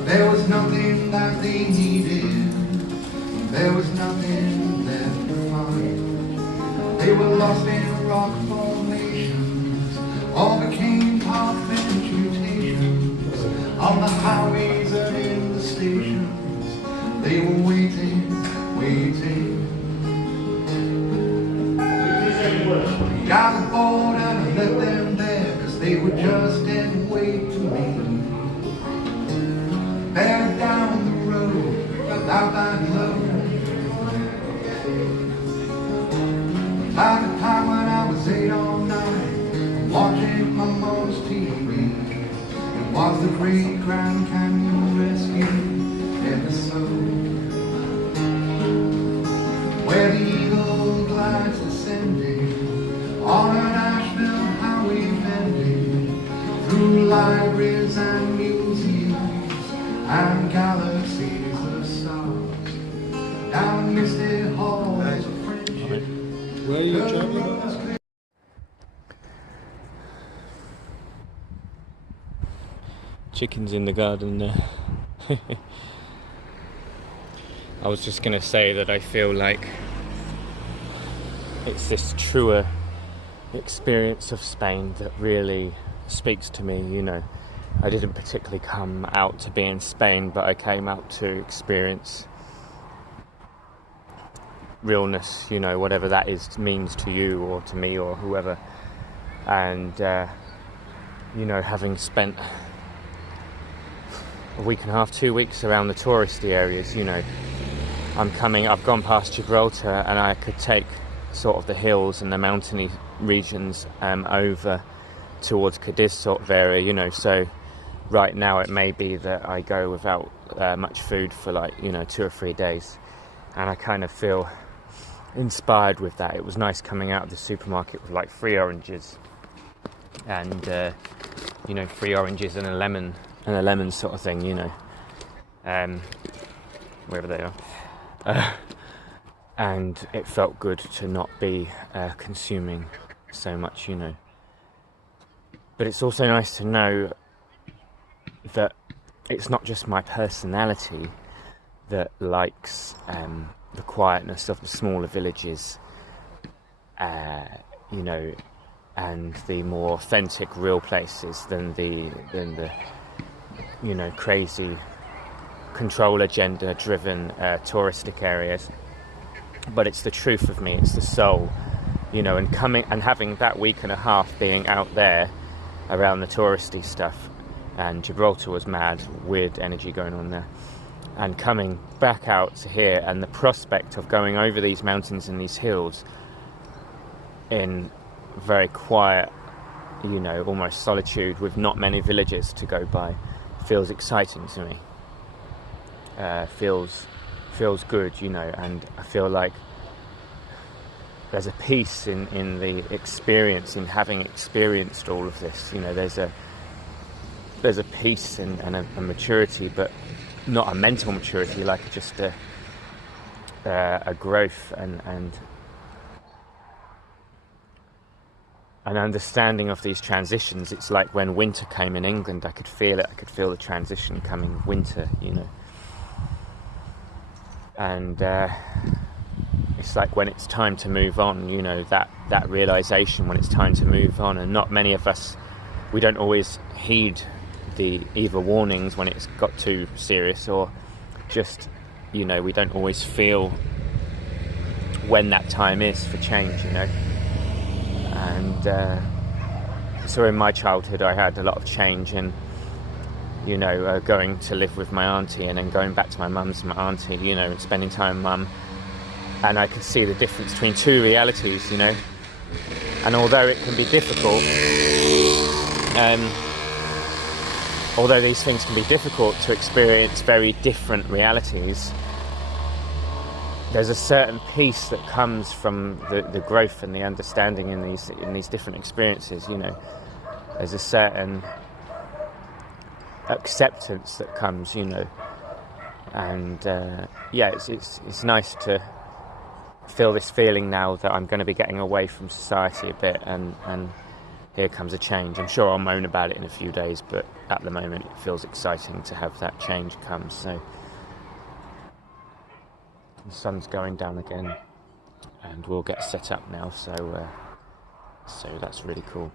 There was nothing that they needed, there was nothing left to find. They were lost in rock formations, all became half-inch mutations. On the highways and in the stations, they were waiting. We got aboard and I let them there, 'cause they were just dead weight to me. There down the road, without that love. By the time when I was 8 or 9, watching my mom's TV, it was the Great Grand Canyon Rescue episode, where the eagle glides descending on an Asheville highway, bending through libraries and museums and galaxies of stars, down misty halls of friendship. Where are you traveling? Chickens in the garden there. I was just gonna say that I feel like it's this truer experience of Spain that really speaks to me, you know. I didn't particularly come out to be in Spain, but I came out to experience realness, you know, whatever that means to you or to me or whoever. And you know, having spent a week and a half, 2 weeks around the touristy areas, you know, I've gone past Gibraltar, and I could take sort of the hills and the mountainy regions over towards Cadiz sort of area, you know. So right now it may be that I go without much food for, like, you know, 2 or 3 days, and I kind of feel inspired with that. It was nice coming out of the supermarket with like 3 oranges and you know, 3 oranges and a lemon sort of thing, you know, wherever they are, and it felt good to not be consuming so much, you know. But it's also nice to know that it's not just my personality that likes the quietness of the smaller villages, you know, and the more authentic, real places than the you know, crazy, control agenda driven touristic areas. But it's the truth of me, it's the soul, you know. And coming and having that week and a half being out there around the touristy stuff, and Gibraltar was mad, weird energy going on there, and coming back out to here, and the prospect of going over these mountains and these hills in very quiet, you know, almost solitude with not many villages to go by, feels exciting to me. Feels good, you know. And I feel like there's a peace in the experience, in having experienced all of this, you know. There's a peace and a maturity, but not a mental maturity, like just a growth and an understanding of these transitions. It's like when winter came in England, I could feel it. I could feel the transition coming, winter, you know. And it's like when it's time to move on, you know, that realization when it's time to move on. And not many of us, we don't always heed the either warnings when it's got too serious, or just, you know, we don't always feel when that time is for change, you know. And so in my childhood I had a lot of change, and, you know, going to live with my auntie and then going back to my mum's and my auntie, you know, and spending time with mum, and I could see the difference between two realities, you know. And although it can be difficult, although these things can be difficult to experience very different realities, there's a certain peace that comes from the growth and the understanding in these different experiences, you know. There's a certain acceptance that comes, you know. And yeah, it's nice to feel this feeling now that I'm going to be getting away from society a bit, and here comes a change. I'm sure I'll moan about it in a few days, but at the moment it feels exciting to have that change come. So the sun's going down again, and we'll get set up now, so that's really cool.